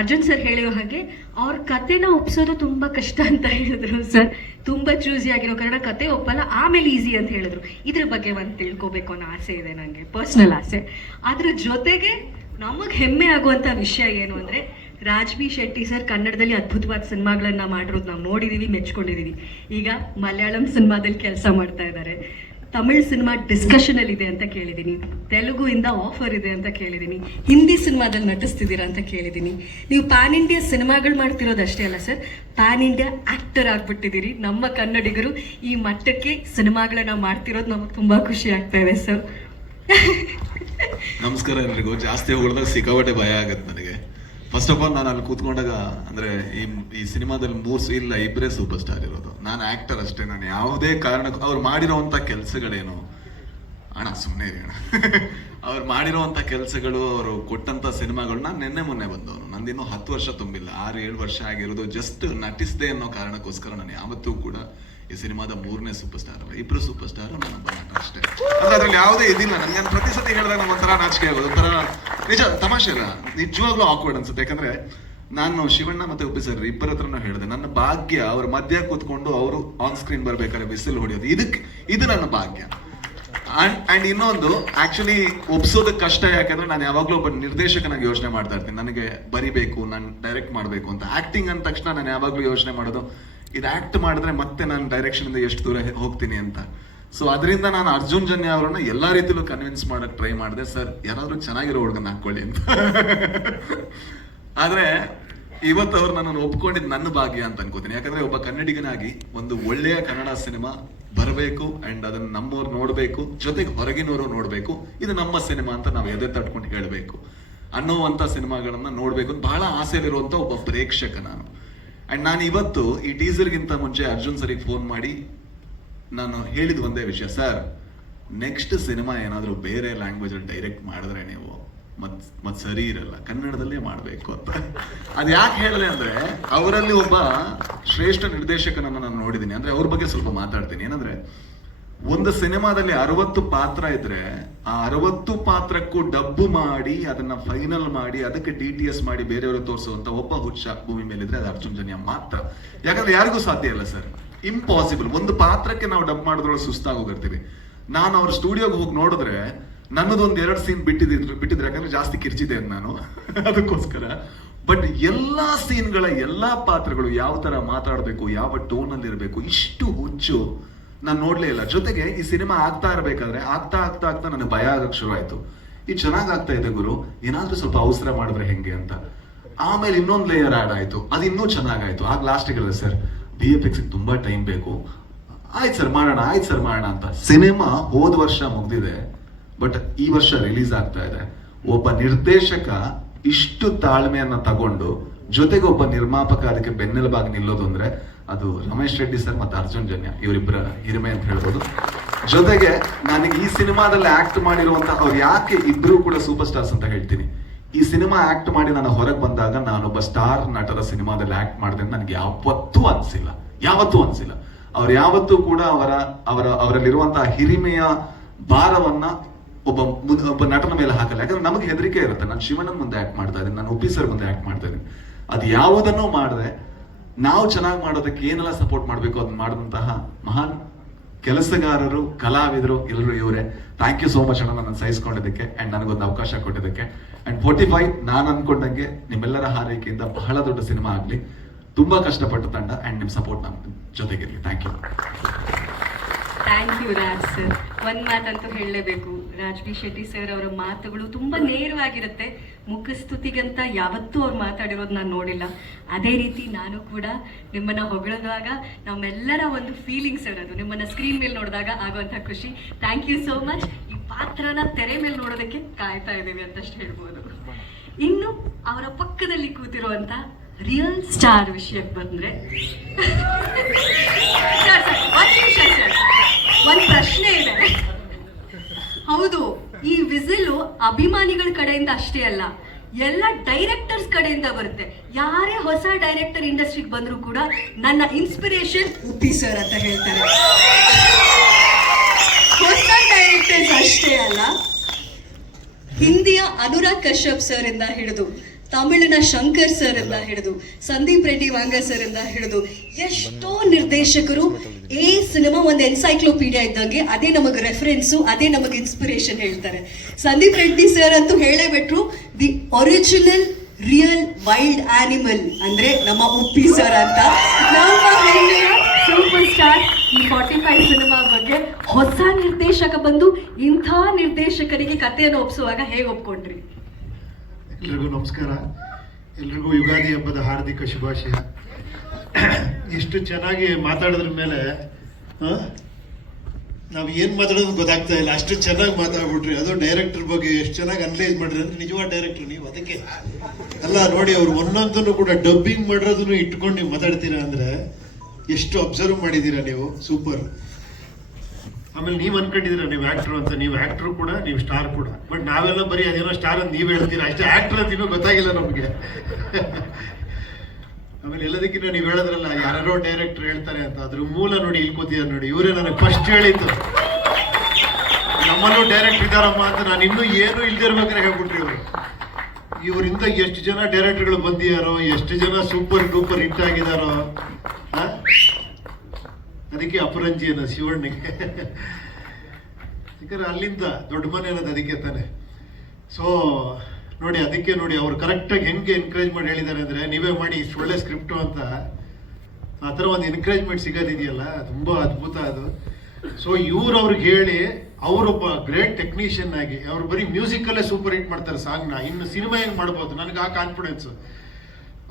ಅರ್ಜುನ್ ಸರ್ ಹೇಳೋ ಹಾಗೆ ಅವ್ರ ಕತೆನ ಒಪ್ಸೋದು ತುಂಬ ಕಷ್ಟ ಅಂತ ಹೇಳಿದ್ರು ಸರ್. ತುಂಬ ಚೂಸಿ ಆಗಿರೋ ಕಾರಣ ಕತೆ ಒಪ್ಪಲ್ಲ, ಆಮೇಲೆ ಈಸಿ ಅಂತ ಹೇಳಿದ್ರು. ಇದ್ರ ಬಗ್ಗೆ ಒಂದು ತಿಳ್ಕೊಬೇಕು ಅನ್ನೋ ಆಸೆ ಇದೆ ನನಗೆ, ಪರ್ಸ್ನಲ್ ಆಸೆ. ಅದ್ರ ಜೊತೆಗೆ ನಮಗೆ ಹೆಮ್ಮೆ ಆಗುವಂಥ ವಿಷಯ ಏನು ಅಂದರೆ, ರಾಜ್ ಬಿ ಶೆಟ್ಟಿ ಸರ್ ಕನ್ನಡದಲ್ಲಿ ಅದ್ಭುತವಾದ ಸಿನಿಮಾಗಳನ್ನ ಮಾಡಿರೋದು ನಾವು ನೋಡಿದ್ದೀವಿ, ಮೆಚ್ಕೊಂಡಿದ್ದೀವಿ. ಈಗ ಮಲಯಾಳಂ ಸಿನಿಮಾದಲ್ಲಿ ಕೆಲಸ ಮಾಡ್ತಾ ಇದ್ದಾರೆ, ತಮಿಳ್ ಸಿನಿಮಾ ಡಿಸ್ಕಷನಲ್ಲಿ ಇದೆ ಅಂತ ಕೇಳಿದ್ದೀನಿ, ತೆಲುಗುಯಿಂದ ಆಫರ್ ಇದೆ ಅಂತ ಕೇಳಿದ್ದೀನಿ, ಹಿಂದಿ ಸಿನಿಮಾದಲ್ಲಿ ನಟಿಸ್ತಿದ್ದೀರಾ ಅಂತ ಕೇಳಿದ್ದೀನಿ. ನೀವು ಪ್ಯಾನ್ ಇಂಡಿಯಾ ಸಿನಿಮಾಗಳು ಮಾಡ್ತಿರೋದಷ್ಟೇ ಅಲ್ಲ ಸರ್, ಪ್ಯಾನ್ ಇಂಡಿಯಾ ಆ್ಯಕ್ಟರ್ ಆಗಿಬಿಟ್ಟಿದ್ದೀರಿ. ನಮ್ಮ ಕನ್ನಡಿಗರು ಈ ಮಟ್ಟಕ್ಕೆ ಸಿನಿಮಾಗಳನ್ನ ಮಾಡ್ತಿರೋದು ನಮಗೆ ತುಂಬ ಖುಷಿ ಆಗ್ತಾ ಇದೆ ಸರ್. ನಮಸ್ಕಾರ ಎಲ್ರಿಗೂ. ಜಾಸ್ತಿ ಹೊಡೆದಾಗ ಸಿಕ್ಕಾಪಟ್ಟೆ ಭಯ ಆಗತ್ತೆ ನನಗೆ. ಫಸ್ಟ್ ಆಫ್ ಆಲ್ ನಾನು ಅಲ್ಲಿ ಕೂತ್ಕೊಂಡಾಗ ಅಂದ್ರೆ ಈ ಸಿನಿಮಾದಲ್ಲಿ ಇಬ್ಬರೇ ಸೂಪರ್ ಸ್ಟಾರ್ ಇರೋದು. ನಾನು ಆಕ್ಟರ್ ಅಷ್ಟೇ. ನಾನು ಯಾವುದೇ ಕಾರಣಕ್ಕೂ ಅವ್ರು ಮಾಡಿರೋವಂಥ ಕೆಲಸಗಳೇನು ಅಣ್ಣ ಸುಮ್ಮನೆ ಇರಿ ಅಣ್ಣ ಅವ್ರು ಮಾಡಿರೋವಂಥ ಕೆಲಸಗಳು, ಅವರು ಕೊಟ್ಟಂತ ಸಿನಿಮಾಗಳು, ನಾನು ನಿನ್ನೆ ಮೊನ್ನೆ ಬಂದವನು, ನಂದಿನ್ನೂ 10 ವರ್ಷ ತುಂಬಿಲ್ಲ, 6-7 ವರ್ಷ ಆಗಿರೋದು. ಜಸ್ಟ್ ನಟಿಸಿದೆ ಅನ್ನೋ ಕಾರಣಕ್ಕೋಸ್ಕರ ನಾನು ಯಾವತ್ತೂ ಕೂಡ ಈ ಸಿನಿಮಾದ 3ನೇ ಸೂಪರ್ ಸ್ಟಾರ್ ಅಲ್ಲ, ಇಬ್ರು ಸೂಪರ್ ಸ್ಟಾರ್, ನಾನೊಬ್ಬ ನಟ ಅಷ್ಟೇ. ಅಂದ್ರೆ ಅದ್ರಲ್ಲಿ ಯಾವುದೇ ಇದಿಲ್ಲ. ನನಗೆ ಪ್ರತಿ ಸತಿ ಹೇಳಿದಾಗ ನಮ್ಮ ಒಂಥರ ನಾಚಿಕೆ ಆಗೋದು, ಒಂಥರ ನಿಜ ತಮಾಷೆ ಇಲ್ಲ, ನಿಜವಾಗ್ಲೂ ಆಕ್ವರ್ಡ್ ಅನ್ಸುತ್ತೆ. ಯಾಕಂದ್ರೆ ನಾನು ಶಿವಣ್ಣ ಮತ್ತೆ ಉಪ್ಪಿ ಸರ್ ಇಬ್ಬರ ಹತ್ರನೂ ಹೇಳಿದೆ, ನನ್ನ ಭಾಗ್ಯ ಅವ್ರ ಮಧ್ಯ ಕೂತ್ಕೊಂಡು ಅವರು ಆನ್ ಸ್ಕ್ರೀನ್ ಬರ್ಬೇಕಾದ್ರೆ ಬಿಸಿಲು ಹೊಡೆಯೋದು, ಇದು ನನ್ನ ಭಾಗ್ಯ. ಅಂಡ್ ಇನ್ನೊಂದು ಆಕ್ಚುಲಿ ಒಪ್ಸೋದಕ್ಕೆ ಕಷ್ಟ. ಯಾಕಂದ್ರೆ ನಾನು ಯಾವಾಗ್ಲೂ ಒಬ್ಬ ನಿರ್ದೇಶಕನಾಗಿ ಯೋಚನೆ ಮಾಡ್ತಾ ಇರ್ತೀನಿ, ನನಗೆ ಬರಿಬೇಕು, ನಾನು ಡೈರೆಕ್ಟ್ ಮಾಡಬೇಕು ಅಂತ. ಆಕ್ಟಿಂಗ್ ಅಂದ ತಕ್ಷಣ ನಾನು ಯಾವಾಗ್ಲೂ ಯೋಚನೆ ಮಾಡೋದು, ಇದು ಆಕ್ಟ್ ಮಾಡಿದ್ರೆ ಮತ್ತೆ ನಾನು ಡೈರೆಕ್ಷನ್ ಇಂದ ಎಷ್ಟು ದೂರ ಹೋಗ್ತೀನಿ ಅಂತ. ಸೊ ಅದರಿಂದ ನಾನು ಅರ್ಜುನ್ ಜನ್ಯ ಅವರನ್ನ ಎಲ್ಲಾ ರೀತಿಲೂ ಕನ್ವಿನ್ಸ್ ಮಾಡಕ್ ಟ್ರೈ ಮಾಡಿದೆ. ಸರ್ ಯಾರಾದ್ರೂ ಚೆನ್ನಾಗಿರೋ ಹುಡುಗನ ಹಾಕೊಳ್ಳಿ ಅಂತ. ಆದ್ರೆ ಇವತ್ತು ಅವ್ರು ನನ್ನನ್ನು ಒಪ್ಕೊಂಡಿದ್ದು ನನ್ನ ಭಾಗ್ಯ ಅಂತ ಅನ್ಕೋತೀನಿ. ಯಾಕಂದ್ರೆ ಒಬ್ಬ ಕನ್ನಡಿಗನಾಗಿ ಒಂದು ಒಳ್ಳೆಯ ಕನ್ನಡ ಸಿನಿಮಾ ಬರಬೇಕು, ಅಂಡ್ ಅದನ್ನ ನಮ್ಮವ್ರು ನೋಡ್ಬೇಕು, ಜೊತೆಗೆ ಹೊರಗಿನವರು ನೋಡ್ಬೇಕು, ಇದು ನಮ್ಮ ಸಿನಿಮಾ ಅಂತ ನಾವು ಎದೆ ತಟ್ಕೊಂಡು ಹೇಳ್ಬೇಕು ಅನ್ನೋವಂಥ ಸಿನಿಮಾಗಳನ್ನ ನೋಡ್ಬೇಕು ಅಂತ ಬಹಳ ಆಸೆಯಲ್ಲಿರುವಂತ ಒಬ್ಬ ಪ್ರೇಕ್ಷಕ ನಾನು. ಅಂಡ್ ನಾನು ಇವತ್ತು ಈ ಟೀಸರ್ಗಿಂತ ಮುಂಚೆ ಅರ್ಜುನ್ ಸರಿಗೆ ಫೋನ್ ಮಾಡಿ ನಾನು ಹೇಳಿದ ಒಂದೇ ವಿಷಯ, ಸರ್ ನೆಕ್ಸ್ಟ್ ಸಿನಿಮಾ ಏನಾದರೂ ಬೇರೆ ಲ್ಯಾಂಗ್ವೇಜ್ ಅಲ್ಲಿ ಡೈರೆಕ್ಟ್ ಮಾಡಿದ್ರೆ ನೀವು ಮತ್ ಸರಿ ಇರಲ್ಲ, ಕನ್ನಡದಲ್ಲೇ ಮಾಡಬೇಕು ಅಂತ. ಅದು ಯಾಕೆ ಹೇಳಿದೆ ಅಂದ್ರೆ, ಅವರಲ್ಲಿ ಒಬ್ಬ ಶ್ರೇಷ್ಠ ನಿರ್ದೇಶಕನನ್ನು ನಾನು ನೋಡಿದ್ದೀನಿ. ಅಂದ್ರೆ ಅವ್ರ ಬಗ್ಗೆ ಸ್ವಲ್ಪ ಮಾತಾಡ್ತೀನಿ. ಏನಂದ್ರೆ, ಒಂದು ಸಿನಿಮಾದಲ್ಲಿ 60 ಪಾತ್ರ ಇದ್ರೆ ಆ 60 ಪಾತ್ರಕ್ಕೂ ಡಬ್ಬು ಮಾಡಿ ಅದನ್ನ ಫೈನಲ್ ಮಾಡಿ ಅದಕ್ಕೆ DTS ಮಾಡಿ ಬೇರೆಯವರು ತೋರಿಸುವಂತ ಒಬ್ಬ ಹುಚ್ಚ ಭೂಮಿ ಮೇಲಿದ್ರೆ ಅದು ಅರ್ಜುನ್ ಜನ್ಯ ಮಾತ್ರ. ಯಾಕಂದ್ರೆ ಯಾರಿಗೂ ಸಾಧ್ಯ ಇಲ್ಲ ಸರ್, ಇಂಪಾಸಿಬಲ್. ಒಂದು ಪಾತ್ರಕ್ಕೆ ನಾವು ಡಬ್ ಮಾಡೋದ್ರೊಳಗೆ ಸುಸ್ತಾಗೋಗಿರ್ತೀವಿ. ನಾನು ಅವ್ರ ಸ್ಟುಡಿಯೋಗೆ ಹೋಗಿ ನೋಡಿದ್ರೆ ನನ್ನದೊಂದು 2 ಸೀನ್ ಬಿಟ್ಟಿದ್ರೆ ಯಾಕಂದ್ರೆ ಜಾಸ್ತಿ ಕಿರ್ಚಿದೆ ನಾನು ಅದಕ್ಕೋಸ್ಕರ. ಬಟ್ ಎಲ್ಲಾ ಸೀನ್ಗಳ ಎಲ್ಲಾ ಪಾತ್ರಗಳು ಯಾವ ತರ ಮಾತಾಡಬೇಕು, ಯಾವ ಟೋನ್ ಅಲ್ಲಿ ಇರಬೇಕು, ಇಷ್ಟು ಹುಚ್ಚು ನಾನು ನೋಡ್ಲೇ ಇಲ್ಲ. ಜೊತೆಗೆ ಈ ಸಿನಿಮಾ ಆಗ್ತಾ ಇರ್ಬೇಕಾದ್ರೆ ಆಗ್ತಾ ನನಗೆ ಭಯ ಆಗಕ್ಕೆ ಶುರು ಆಯ್ತು. ಇದು ಚೆನ್ನಾಗ್ ಆಗ್ತಾ ಇದೆ ಗುರು, ಏನಾದ್ರೂ ಸ್ವಲ್ಪ ಅವಸರ ಮಾಡಿದ್ರೆ ಹೆಂಗೆ ಅಂತ. ಆಮೇಲೆ ಇನ್ನೊಂದು ಲೇಯರ್ ಆಡ್ ಆಯ್ತು, ಅದು ಇನ್ನೂ ಚೆನ್ನಾಗಾಯ್ತು. ಆಗ ಲಾಸ್ಟ್ ಹೇಳಿದೆ ಸರ್ VFX ತುಂಬಾ ಟೈಮ್ ಬೇಕು, ಆಯ್ತು ಸರ್ ಮಾಡೋಣ, ಆಯ್ತು ಸರ್ ಮಾಡೋಣ ಅಂತ. ಸಿನಿಮಾ ಹೋದ ವರ್ಷ ಮುಗ್ದಿದೆ, ಬಟ್ ಈ ವರ್ಷ ರಿಲೀಸ್ ಆಗ್ತಾ ಇದೆ. ಒಬ್ಬ ನಿರ್ದೇಶಕ ಇಷ್ಟು ತಾಳ್ಮೆಯನ್ನ ತಗೊಂಡು ಜೊತೆಗೆ ಒಬ್ಬ ನಿರ್ಮಾಪಕ ಅದಕ್ಕೆ ಬೆನ್ನೆಲುಬಾಗಿ ನಿಲ್ಲೋದು ಅಂದ್ರೆ ಅದು ರಮೇಶ್ ರೆಡ್ಡಿ ಸರ್ ಮತ್ತೆ ಅರ್ಜುನ್ ಜನ್ಯ, ಇವರಿಬ್ಬರ ಹಿರಿಮೆ ಅಂತ ಹೇಳ್ಬೋದು. ಜೊತೆಗೆ ನನಗೆ ಈ ಸಿನಿಮಾದಲ್ಲಿ ಆಕ್ಟ್ ಮಾಡಿರುವಂತ ಅವ್ರು ಯಾಕೆ ಇಬ್ರು ಕೂಡ ಸೂಪರ್ ಸ್ಟಾರ್ಸ್ ಅಂತ ಹೇಳ್ತೀನಿ. ಈ ಸಿನಿಮಾ ಆಕ್ಟ್ ಮಾಡಿ ನಾನು ಹೊರಗೆ ಬಂದಾಗ ನಾನೊಬ್ಬ ಸ್ಟಾರ್ ನಟರ ಸಿನಿಮಾದಲ್ಲಿ ಆಕ್ಟ್ ಮಾಡಿದೆ ಅಂತ ನನಗೆ ಯಾವತ್ತೂ ಅನ್ಸಿಲ್ಲ. ಅವ್ರು ಯಾವತ್ತೂ ಕೂಡ ಅವರಲ್ಲಿರುವಂತಹ ಹಿರಿಮೆಯ ಭಾರವನ್ನ ಒಬ್ಬ ನಟನ ಮೇಲೆ ಹಾಕಲ್ಲ. ಯಾಕಂದ್ರೆ ನಮಗೆ ಹೆದರಿಕೆ ಇರುತ್ತೆ. ನಾನು ಶಿವಣ್ಣನ ಮುಂದೆ ಆಕ್ಟ್ ಮಾಡ್ತಾ ಇದ್ದೀನಿ, ನಾನು ಉಪ್ಪಿ ಸರ್ ಮುಂದೆ ಆಕ್ಟ್ ಮಾಡ್ತಾ ಇದ್ದೀನಿ. ಅದು ಯಾವುದನ್ನೂ ಮಾಡದೆ ನಾವು ಚೆನ್ನಾಗಿ ಮಾಡೋದಕ್ಕೆ ಏನೆಲ್ಲ ಸಪೋರ್ಟ್ ಮಾಡಬೇಕು ಅದನ್ನ ಮಾಡಿದಂತಹ ಮಹಾನ್ ಕೆಲಸಗಾರರು, ಕಲಾವಿದರು ಎಲ್ಲರೂ ಇವರೇ. ಥ್ಯಾಂಕ್ ಯು ಸೋ ಮಚ್ ಅಣ್ಣ, ನನ್ನ ಸಹಿಸ್ಕೊಂಡಿದ್ದಕ್ಕೆ ಅಂಡ್ ನನಗೊಂದು ಅವಕಾಶ ಕೊಟ್ಟಿದ್ದಕ್ಕೆ. ಅಂಡ್ 45 ನಾನು ಅನ್ಕೊಂಡಂಗೆ ನಿಮ್ಮೆಲ್ಲರ ಹಾರೈಕೆಯಿಂದ ಬಹಳ ದೊಡ್ಡ ಸಿನಿಮಾ ಆಗ್ಲಿ. ತುಂಬಾ ಕಷ್ಟಪಟ್ಟು ತಂಡ ಅಂಡ್ ನಿಮ್ ಸಪೋರ್ಟ್ ನಮ್ಮ ಜೊತೆಗಿರ್ಲಿ. Thank you. Thank you Raj sir. ಒಂದು ಮಾತಂತೂ ಹೇಳಲೇಬೇಕು, ರಾಜ್ ಬಿ ಶೆಟ್ಟಿ ಸರ್ ಅವರ ಮಾತುಗಳು ತುಂಬಾ ನೇರವಾಗಿರುತ್ತೆ. ಮುಖಸ್ತುತಿಗಂತ ಯಾವತ್ತೂ ಅವ್ರು ಮಾತಾಡಿರೋದು ನಾನು ನೋಡಿಲ್ಲ. ಅದೇ ರೀತಿ ನಾನು ಕೂಡ ನಿಮ್ಮನ್ನ ಹೊಗಳಿದಾಗ ನಮ್ಮೆಲ್ಲರ ಒಂದು ಫೀಲಿಂಗ್ ಸರ್, ಅದು ನಿಮ್ಮನ್ನ ಸ್ಕ್ರೀನ್ ಮೇಲೆ ನೋಡಿದಾಗ ಆಗುವಂಥ ಖುಷಿ. Thank you so much. ಈ ಪಾತ್ರನ ತೆರೆ ಮೇಲೆ ನೋಡೋದಕ್ಕೆ ಕಾಯ್ತಾ ಇದ್ದೀವಿ ಅಂತಷ್ಟು ಹೇಳ್ಬೋದು. ಇನ್ನು ಅವರ ಪಕ್ಕದಲ್ಲಿ ಕೂತಿರುವಂತ ರಿಯಲ್ ಸ್ಟಾರ್ ವಿಷಯಕ್ಕೆ ಬಂದ್ರೆ ಒಂದು ಪ್ರಶ್ನೆ ಇದೆ. ಹೌದು, ಈ ವಿಸಿಲ್ ಅಭಿಮಾನಿಗಳ ಕಡೆಯಿಂದ ಅಷ್ಟೇ ಅಲ್ಲ, ಎಲ್ಲ ಡೈರೆಕ್ಟರ್ಸ್ ಕಡೆಯಿಂದ ಬರುತ್ತೆ. ಯಾರೇ ಹೊಸ ಡೈರೆಕ್ಟರ್ ಇಂಡಸ್ಟ್ರಿಗೆ ಬಂದ್ರು ಕೂಡ ನನ್ನ ಇನ್ಸ್ಪಿರೇಷನ್ ಉಪ್ಪಿ ಸರ್ ಅಂತ ಹೇಳ್ತಾರೆ. ಹೊಸ ಡೈರೆಕ್ಟರ್ಸ್ ಅಷ್ಟೇ ಅಲ್ಲ, ಹಿಂದಿಯ ಅನುರಾಗ್ ಕಶ್ಯಪ್ ಸರ್ ಇಂದ ಹಿಡಿದು, ತಮಿಳಿನ ಶಂಕರ್ ಸರ್ ಇಂದ ಹಿಡಿದು, ಸಂದೀಪ್ ರೆಡ್ಡಿ ವಾಂಗ ಸರ್ ಇಂದ ಹಿಡಿದು ಎಷ್ಟೋ ನಿರ್ದೇಶಕರು ಈ ಸಿನಿಮಾ ಒಂದು ಎನ್ಸೈಕ್ಲೋಪೀಡಿಯಾ ಇದ್ದಂಗೆ, ಅದೇ ನಮಗೆ ರೆಫರೆನ್ಸು, ಅದೇ ನಮಗೆ ಇನ್ಸ್ಪಿರೇಷನ್ ಹೇಳ್ತಾರೆ. ಸಂದೀಪ್ ರೆಡ್ಡಿ ಸರ್ ಅಂತೂ ಹೇಳೇ ಬಿಟ್ರು, the original real wild animal ಅಂದ್ರೆ ನಮ್ಮ ಉಪ್ಪಿ ಸರ್ ಅಂತ. ನಮ್ಮ ಹೆಮ್ಮೆಯ ಸೂಪರ್ ಸ್ಟಾರ್. ಈ 45 ಸಿನಿಮಾ ಬಗ್ಗೆ ಹೊಸ ನಿರ್ದೇಶಕ ಬಂದು ಇಂಥ ನಿರ್ದೇಶಕರಿಗೆ ಕಥೆಯನ್ನು ಒಪ್ಪಿಸುವಾಗ ಹೇಗೆ ಒಪ್ಕೊಂಡ್ರಿ? ಎಲ್ರಿಗೂ ನಮಸ್ಕಾರ. ಎಲ್ರಿಗೂ ಯುಗಾದಿ ಹಬ್ಬದ ಹಾರ್ದಿಕ ಶುಭಾಶಯ. ಎಷ್ಟು ಚೆನ್ನಾಗಿ ಮಾತಾಡೋದ್ರ ಮೇಲೆ ನಾವು ಏನು ಮಾತಾಡೋದು ಗೊತ್ತಾಗ್ತಾ ಇಲ್ಲ, ಅಷ್ಟು ಚೆನ್ನಾಗಿ ಮಾತಾಡ್ಬಿಟ್ರಿ. ಅದು ಡೈರೆಕ್ಟರ್ ಬಗ್ಗೆ ಎಷ್ಟು ಚೆನ್ನಾಗಿ ಅನಲೈಸ್ ಮಾಡ್ರಿ ಅಂದ್ರೆ ನಿಜವಾದ ಡೈರೆಕ್ಟರ್ ನೀವು. ಅದಕ್ಕೆ ಅಲ್ಲ ನೋಡಿ, ಅವ್ರು ಒಂದೊಂದನ್ನು ಕೂಡ ಡಬ್ಬಿಂಗ್ ಮಾಡಿರೋದನ್ನು ಇಟ್ಕೊಂಡು ನೀವು ಮಾತಾಡ್ತೀರಾ ಅಂದ್ರೆ ಎಷ್ಟು ಅಬ್ಸರ್ವ್ ಮಾಡಿದ್ದೀರಾ ನೀವು. ಸೂಪರ್. ಆಮೇಲೆ ನೀವು ಅನ್ಕೊಂಡಿದ್ದೀರಾ ನೀವು ಆಕ್ಟರ್ ಅಂತ. ನೀವು ಆಕ್ಟರ್ ಕೂಡ, ನೀವು ಸ್ಟಾರ್ ಕೂಡ. ಬಟ್ ನಾವೆಲ್ಲ ಬರೀ ಅದೇನೋ ಸ್ಟಾರ್ ಅಂತ ನೀವು ಹೇಳ್ತೀರಾ ಅಷ್ಟೇ, ಆಕ್ಟರ್ ಅಂತ ಇನ್ನೂ ಗೊತ್ತಾಗಿಲ್ಲ ನಮಗೆ. ಆಮೇಲೆ ಎಲ್ಲದಕ್ಕಿಂತ ನೀವು ಹೇಳೋದ್ರಲ್ಲ ಯಾರೋ ಡೈರೆಕ್ಟರ್ ಹೇಳ್ತಾರೆ ಅಂತ, ಅದ್ರ ಮೂಲ ನೋಡಿ ಇಲ್ಲಿ ಕೂತಿದ್ದಾರೆ ನೋಡಿ. ಇವರೇ ನನಗೆ ಫಸ್ಟ್ ಹೇಳಿದ್ದು ನಮ್ಮಲ್ಲೂ ಡೈರೆಕ್ಟರ್ ಇದ್ದಾರಮ್ಮ ಅಂತ. ನಾನು ಇನ್ನೂ ಏನು ಇಲ್ದಿರ್ಬೇಕಾದ್ರೆ ಹೇಳ್ಬಿಟ್ರಿ ಇವರು. ಇವರಿಂದ ಎಷ್ಟು ಜನ ಡೈರೆಕ್ಟರ್ಗಳು ಬಂದಿದ್ದಾರೋ, ಎಷ್ಟು ಜನ ಸೂಪರ್ ಡೂಪರ್ ಹಿಟ್ ಆಗಿದಾರೋ. ಅದಕ್ಕೆ ಅಪರಂಜಿ ಅನ್ನೋ ಶಿವಣ್ಣಿಗೆ. ಯಾಕಂದ್ರೆ ಅಲ್ಲಿಂದ ದೊಡ್ಡ ಮನೆ ಅನ್ನೋದು ಅದಕ್ಕೆ ತಾನೆ. ಸೊ ನೋಡಿ, ಅದಕ್ಕೆ ನೋಡಿ ಅವ್ರು ಕರೆಕ್ಟಾಗಿ ಹೆಂಗೆ ಎನ್ಕರೇಜ್ ಮಾಡಿ ಹೇಳಿದ್ದಾರೆ ಅಂದರೆ, ನೀವೇ ಮಾಡಿ ಇಷ್ಟು ಒಳ್ಳೆ ಸ್ಕ್ರಿಪ್ಟು ಅಂತ. ಆ ಥರ ಒಂದು ಎನ್ಕರೇಜ್ಮೆಂಟ್ ಸಿಗೋದಿದೆಯಲ್ಲ, ತುಂಬ ಅದ್ಭುತ ಅದು. ಸೊ ಇವ್ರು ಅವ್ರಿಗೆ ಹೇಳಿ ಅವರೊಬ್ಬ ಗ್ರೇಟ್ ಟೆಕ್ನಿಷಿಯನ್ ಆಗಿ ಅವ್ರು ಬರೀ ಮ್ಯೂಸಿಕಲ್ಲೇ ಸೂಪರ್ ಹಿಟ್ ಮಾಡ್ತಾರೆ ಸಾಂಗ್ನ. ಇನ್ನು ಸಿನಿಮಾ ಹೆಂಗೆ ಮಾಡ್ಬೋದು, ನನಗೆ ಆ ಕಾನ್ಫಿಡೆನ್ಸು.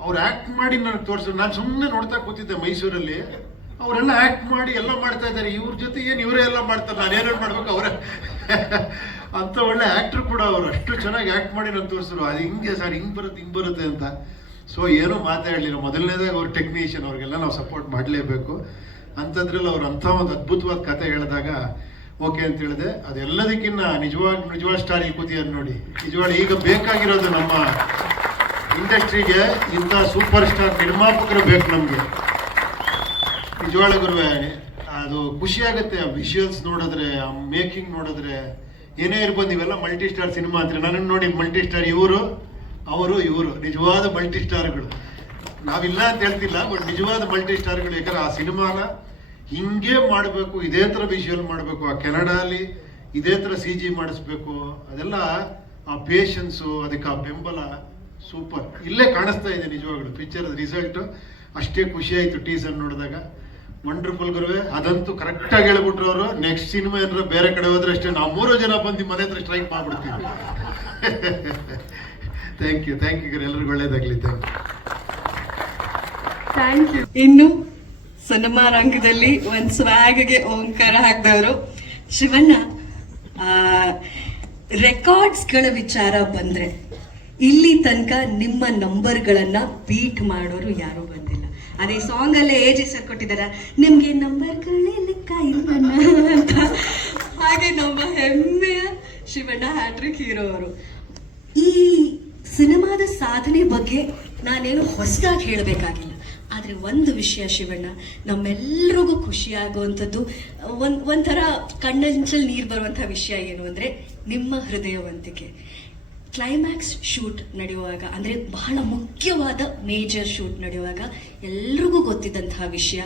ಅವ್ರು ಆ್ಯಕ್ಟ್ ಮಾಡಿ ನನಗೆ ತೋರಿಸಿದ್ರು. ನಾನು ಸುಮ್ಮನೆ ನೋಡ್ತಾ ಕೂತಿದ್ದೆ ಮೈಸೂರಲ್ಲಿ. ಅವರೆಲ್ಲ ಆ್ಯಕ್ಟ್ ಮಾಡಿ ಎಲ್ಲ ಮಾಡ್ತಾ ಇದ್ದಾರೆ. ಇವ್ರ ಜೊತೆ ಏನು ಇವರೇ ಎಲ್ಲ ಮಾಡ್ತಾರೆ, ನಾನು ಏನೇನು ಮಾಡ್ಬೇಕು ಅವರೇ ಅಂತ. ಒಳ್ಳೆ ಆ್ಯಕ್ಟ್ರು ಕೂಡ ಅವರು. ಅಷ್ಟು ಚೆನ್ನಾಗಿ ಆ್ಯಕ್ಟ್ ಮಾಡಿ ನಾನು ತೋರಿಸಿದ್ರು. ಅದು ಹಿಂಗೆ ಸರ್, ಹಿಂಗೆ ಬರುತ್ತೆ ಅಂತ. ಸೊ ಏನೂ ಮಾತಾಡಲಿಲ್ಲ. ಮೊದಲನೇದಾಗ ಅವ್ರು ಟೆಕ್ನಿಷಿಯನ್, ಅವ್ರಿಗೆಲ್ಲ ನಾವು ಸಪೋರ್ಟ್ ಮಾಡಲೇಬೇಕು. ಅಂಥದ್ರಲ್ಲಿ ಅವ್ರು ಅಂಥ ಒಂದು ಅದ್ಭುತವಾದ ಕತೆ ಹೇಳಿದಾಗ ಓಕೆ ಅಂತ ಹೇಳಿದೆ. ಅದೆಲ್ಲದಕ್ಕಿಂತ ನಿಜವಾದ ಸ್ಟಾರ್ ಇಲ್ಲಿ ಕೂತಿದ್ದಾರೆ ನೋಡಿ. ನಿಜವಾದ ಈಗ ಬೇಕಾಗಿರೋದು ನಮ್ಮ ಇಂಡಸ್ಟ್ರಿಗೆ ಇಂಥ ಸೂಪರ್ ಸ್ಟಾರ್ ನಿರ್ಮಾಪಕರು ಬೇಕು ನಮಗೆ. ನಿಜವಾಳ ಗುರುವೆ, ಅದು ಖುಷಿ ಆಗುತ್ತೆ. ಆ ವಿಷುವಲ್ಸ್ ನೋಡಿದ್ರೆ, ಆ ಮೇಕಿಂಗ್ ನೋಡಿದ್ರೆ, ಏನೇ ಇರ್ಬೋದು. ನೀವೆಲ್ಲ ಮಲ್ಟಿ ಸ್ಟಾರ್ ಸಿನಿಮಾ ಅಂತೀರಿ. ನನ್ನನ್ನು ನೋಡಿ ಮಲ್ಟಿ ಸ್ಟಾರ್ ಇವರು ನಿಜವಾದ ಮಲ್ಟಿ ಸ್ಟಾರ್ಗಳು. ನಾವಿಲ್ಲ ಅಂತ ಹೇಳ್ತಿಲ್ಲ, ಬಟ್ ನಿಜವಾದ ಮಲ್ಟಿ ಸ್ಟಾರ್ಗಳು. ಯಾಕಂದ್ರೆ ಆ ಸಿನಿಮಾನ ಹಿಂಗೆ ಮಾಡಬೇಕು, ಇದೇ ಥರ ವಿಷುವಲ್ ಮಾಡಬೇಕು. ಆ ಕೆನಡಾಲಿ ಇದೇ ಥರ CG ಮಾಡಿಸ್ಬೇಕು. ಅದೆಲ್ಲ ಆ ಪೇಷನ್ಸು, ಅದಕ್ಕೆ ಆ ಬೆಂಬಲ ಸೂಪರ್. ಇಲ್ಲೇ ಕಾಣಿಸ್ತಾ ಇದೆ ನಿಜವಾಗ್ಲು ಪಿಕ್ಚರ್ ರಿಸಲ್ಟು. ಅಷ್ಟೇ ಖುಷಿ ಆಯಿತು ಟೀಸರ್ ನೋಡಿದಾಗ. ವಂಡರ್ಫುಲ್ ಗುರುವೆ. ಅದಂತೂ ಕರೆಕ್ಟಾಗಿ ಹೇಳ್ಬಿಟ್ರು ಅವರು. ನೆಕ್ಸ್ಟ್ ಸಿನಿಮಾ ಏನಾರ ಬೇರೆ ಕಡೆ ಹೋದ್ರೆ ಅಷ್ಟೇ, ನಾವು 3 ಜನ ಬಂದು ಮನೆ ಹತ್ರ ಸ್ಟ್ರೈಕ್ ಮಾಡ್ಬಿಡ್ತೀವಿ. ಥ್ಯಾಂಕ್ ಯು ಎಲ್ರಿಗೂ ಒಳ್ಳೇದಾಗಲಿ. Thank you. ಇನ್ನು ಸಿನಿಮಾ ರಂಗದಲ್ಲಿ ಒಂದು ಸ್ವ್ಯಾಗ್ಗೆ ಓಂಕಾರ ಹಾಕಿದವರು ಶಿವಣ್ಣ. ರೆಕಾರ್ಡ್ಸ್ಗಳ ವಿಚಾರ ಬಂದ್ರೆ ಇಲ್ಲಿ ತನಕ ನಿಮ್ಮ ನಂಬರ್ಗಳನ್ನ ಬೀಟ್ ಮಾಡೋರು ಯಾರೂ ಬಂದಿಲ್ಲ. ಅದೇ ಸಾಂಗ್ ಅಲ್ಲೇ ಏಜ್ ಹೆಸರು ಕೊಟ್ಟಿದಾರ, ನಿಮ್ಗೆ ನಂಬರ್ಗಳೇ ಲೆಕ್ಕ ಇಲ್ವಣ್ಣ ಅಂತ. ಹಾಗೆ ನಮ್ಮ ಹೆಮ್ಮೆಯ ಶಿವಣ್ಣ ಹ್ಯಾಟ್ರಿಕ್ ಹೀರೋ ಅವರು. ಈ ಸಿನಿಮಾದ ಸಾಧನೆ ಬಗ್ಗೆ ನಾನೇನು ಹೊಸದಾಗಿ ಹೇಳಬೇಕಾಗಿಲ್ಲ. ಆದರೆ ಒಂದು ವಿಷಯ ಶಿವಣ್ಣ, ನಮ್ಮೆಲ್ಲರಿಗೂ ಖುಷಿಯಾಗುವಂಥದ್ದು, ಒಂಥರ ಕಣ್ಣಂಚಲ್ಲಿ ನೀರು ಬರುವಂಥ ವಿಷಯ ಏನು ಅಂದರೆ ನಿಮ್ಮ ಹೃದಯವಂತಿಕೆ. ಕ್ಲೈಮ್ಯಾಕ್ಸ್ ಶೂಟ್ ನಡೆಯುವಾಗ, ಅಂದರೆ ಬಹಳ ಮುಖ್ಯವಾದ ಮೇಜರ್ ಶೂಟ್ ನಡೆಯುವಾಗ ಎಲ್ರಿಗೂ ಗೊತ್ತಿದ್ದಂತಹ ವಿಷಯ,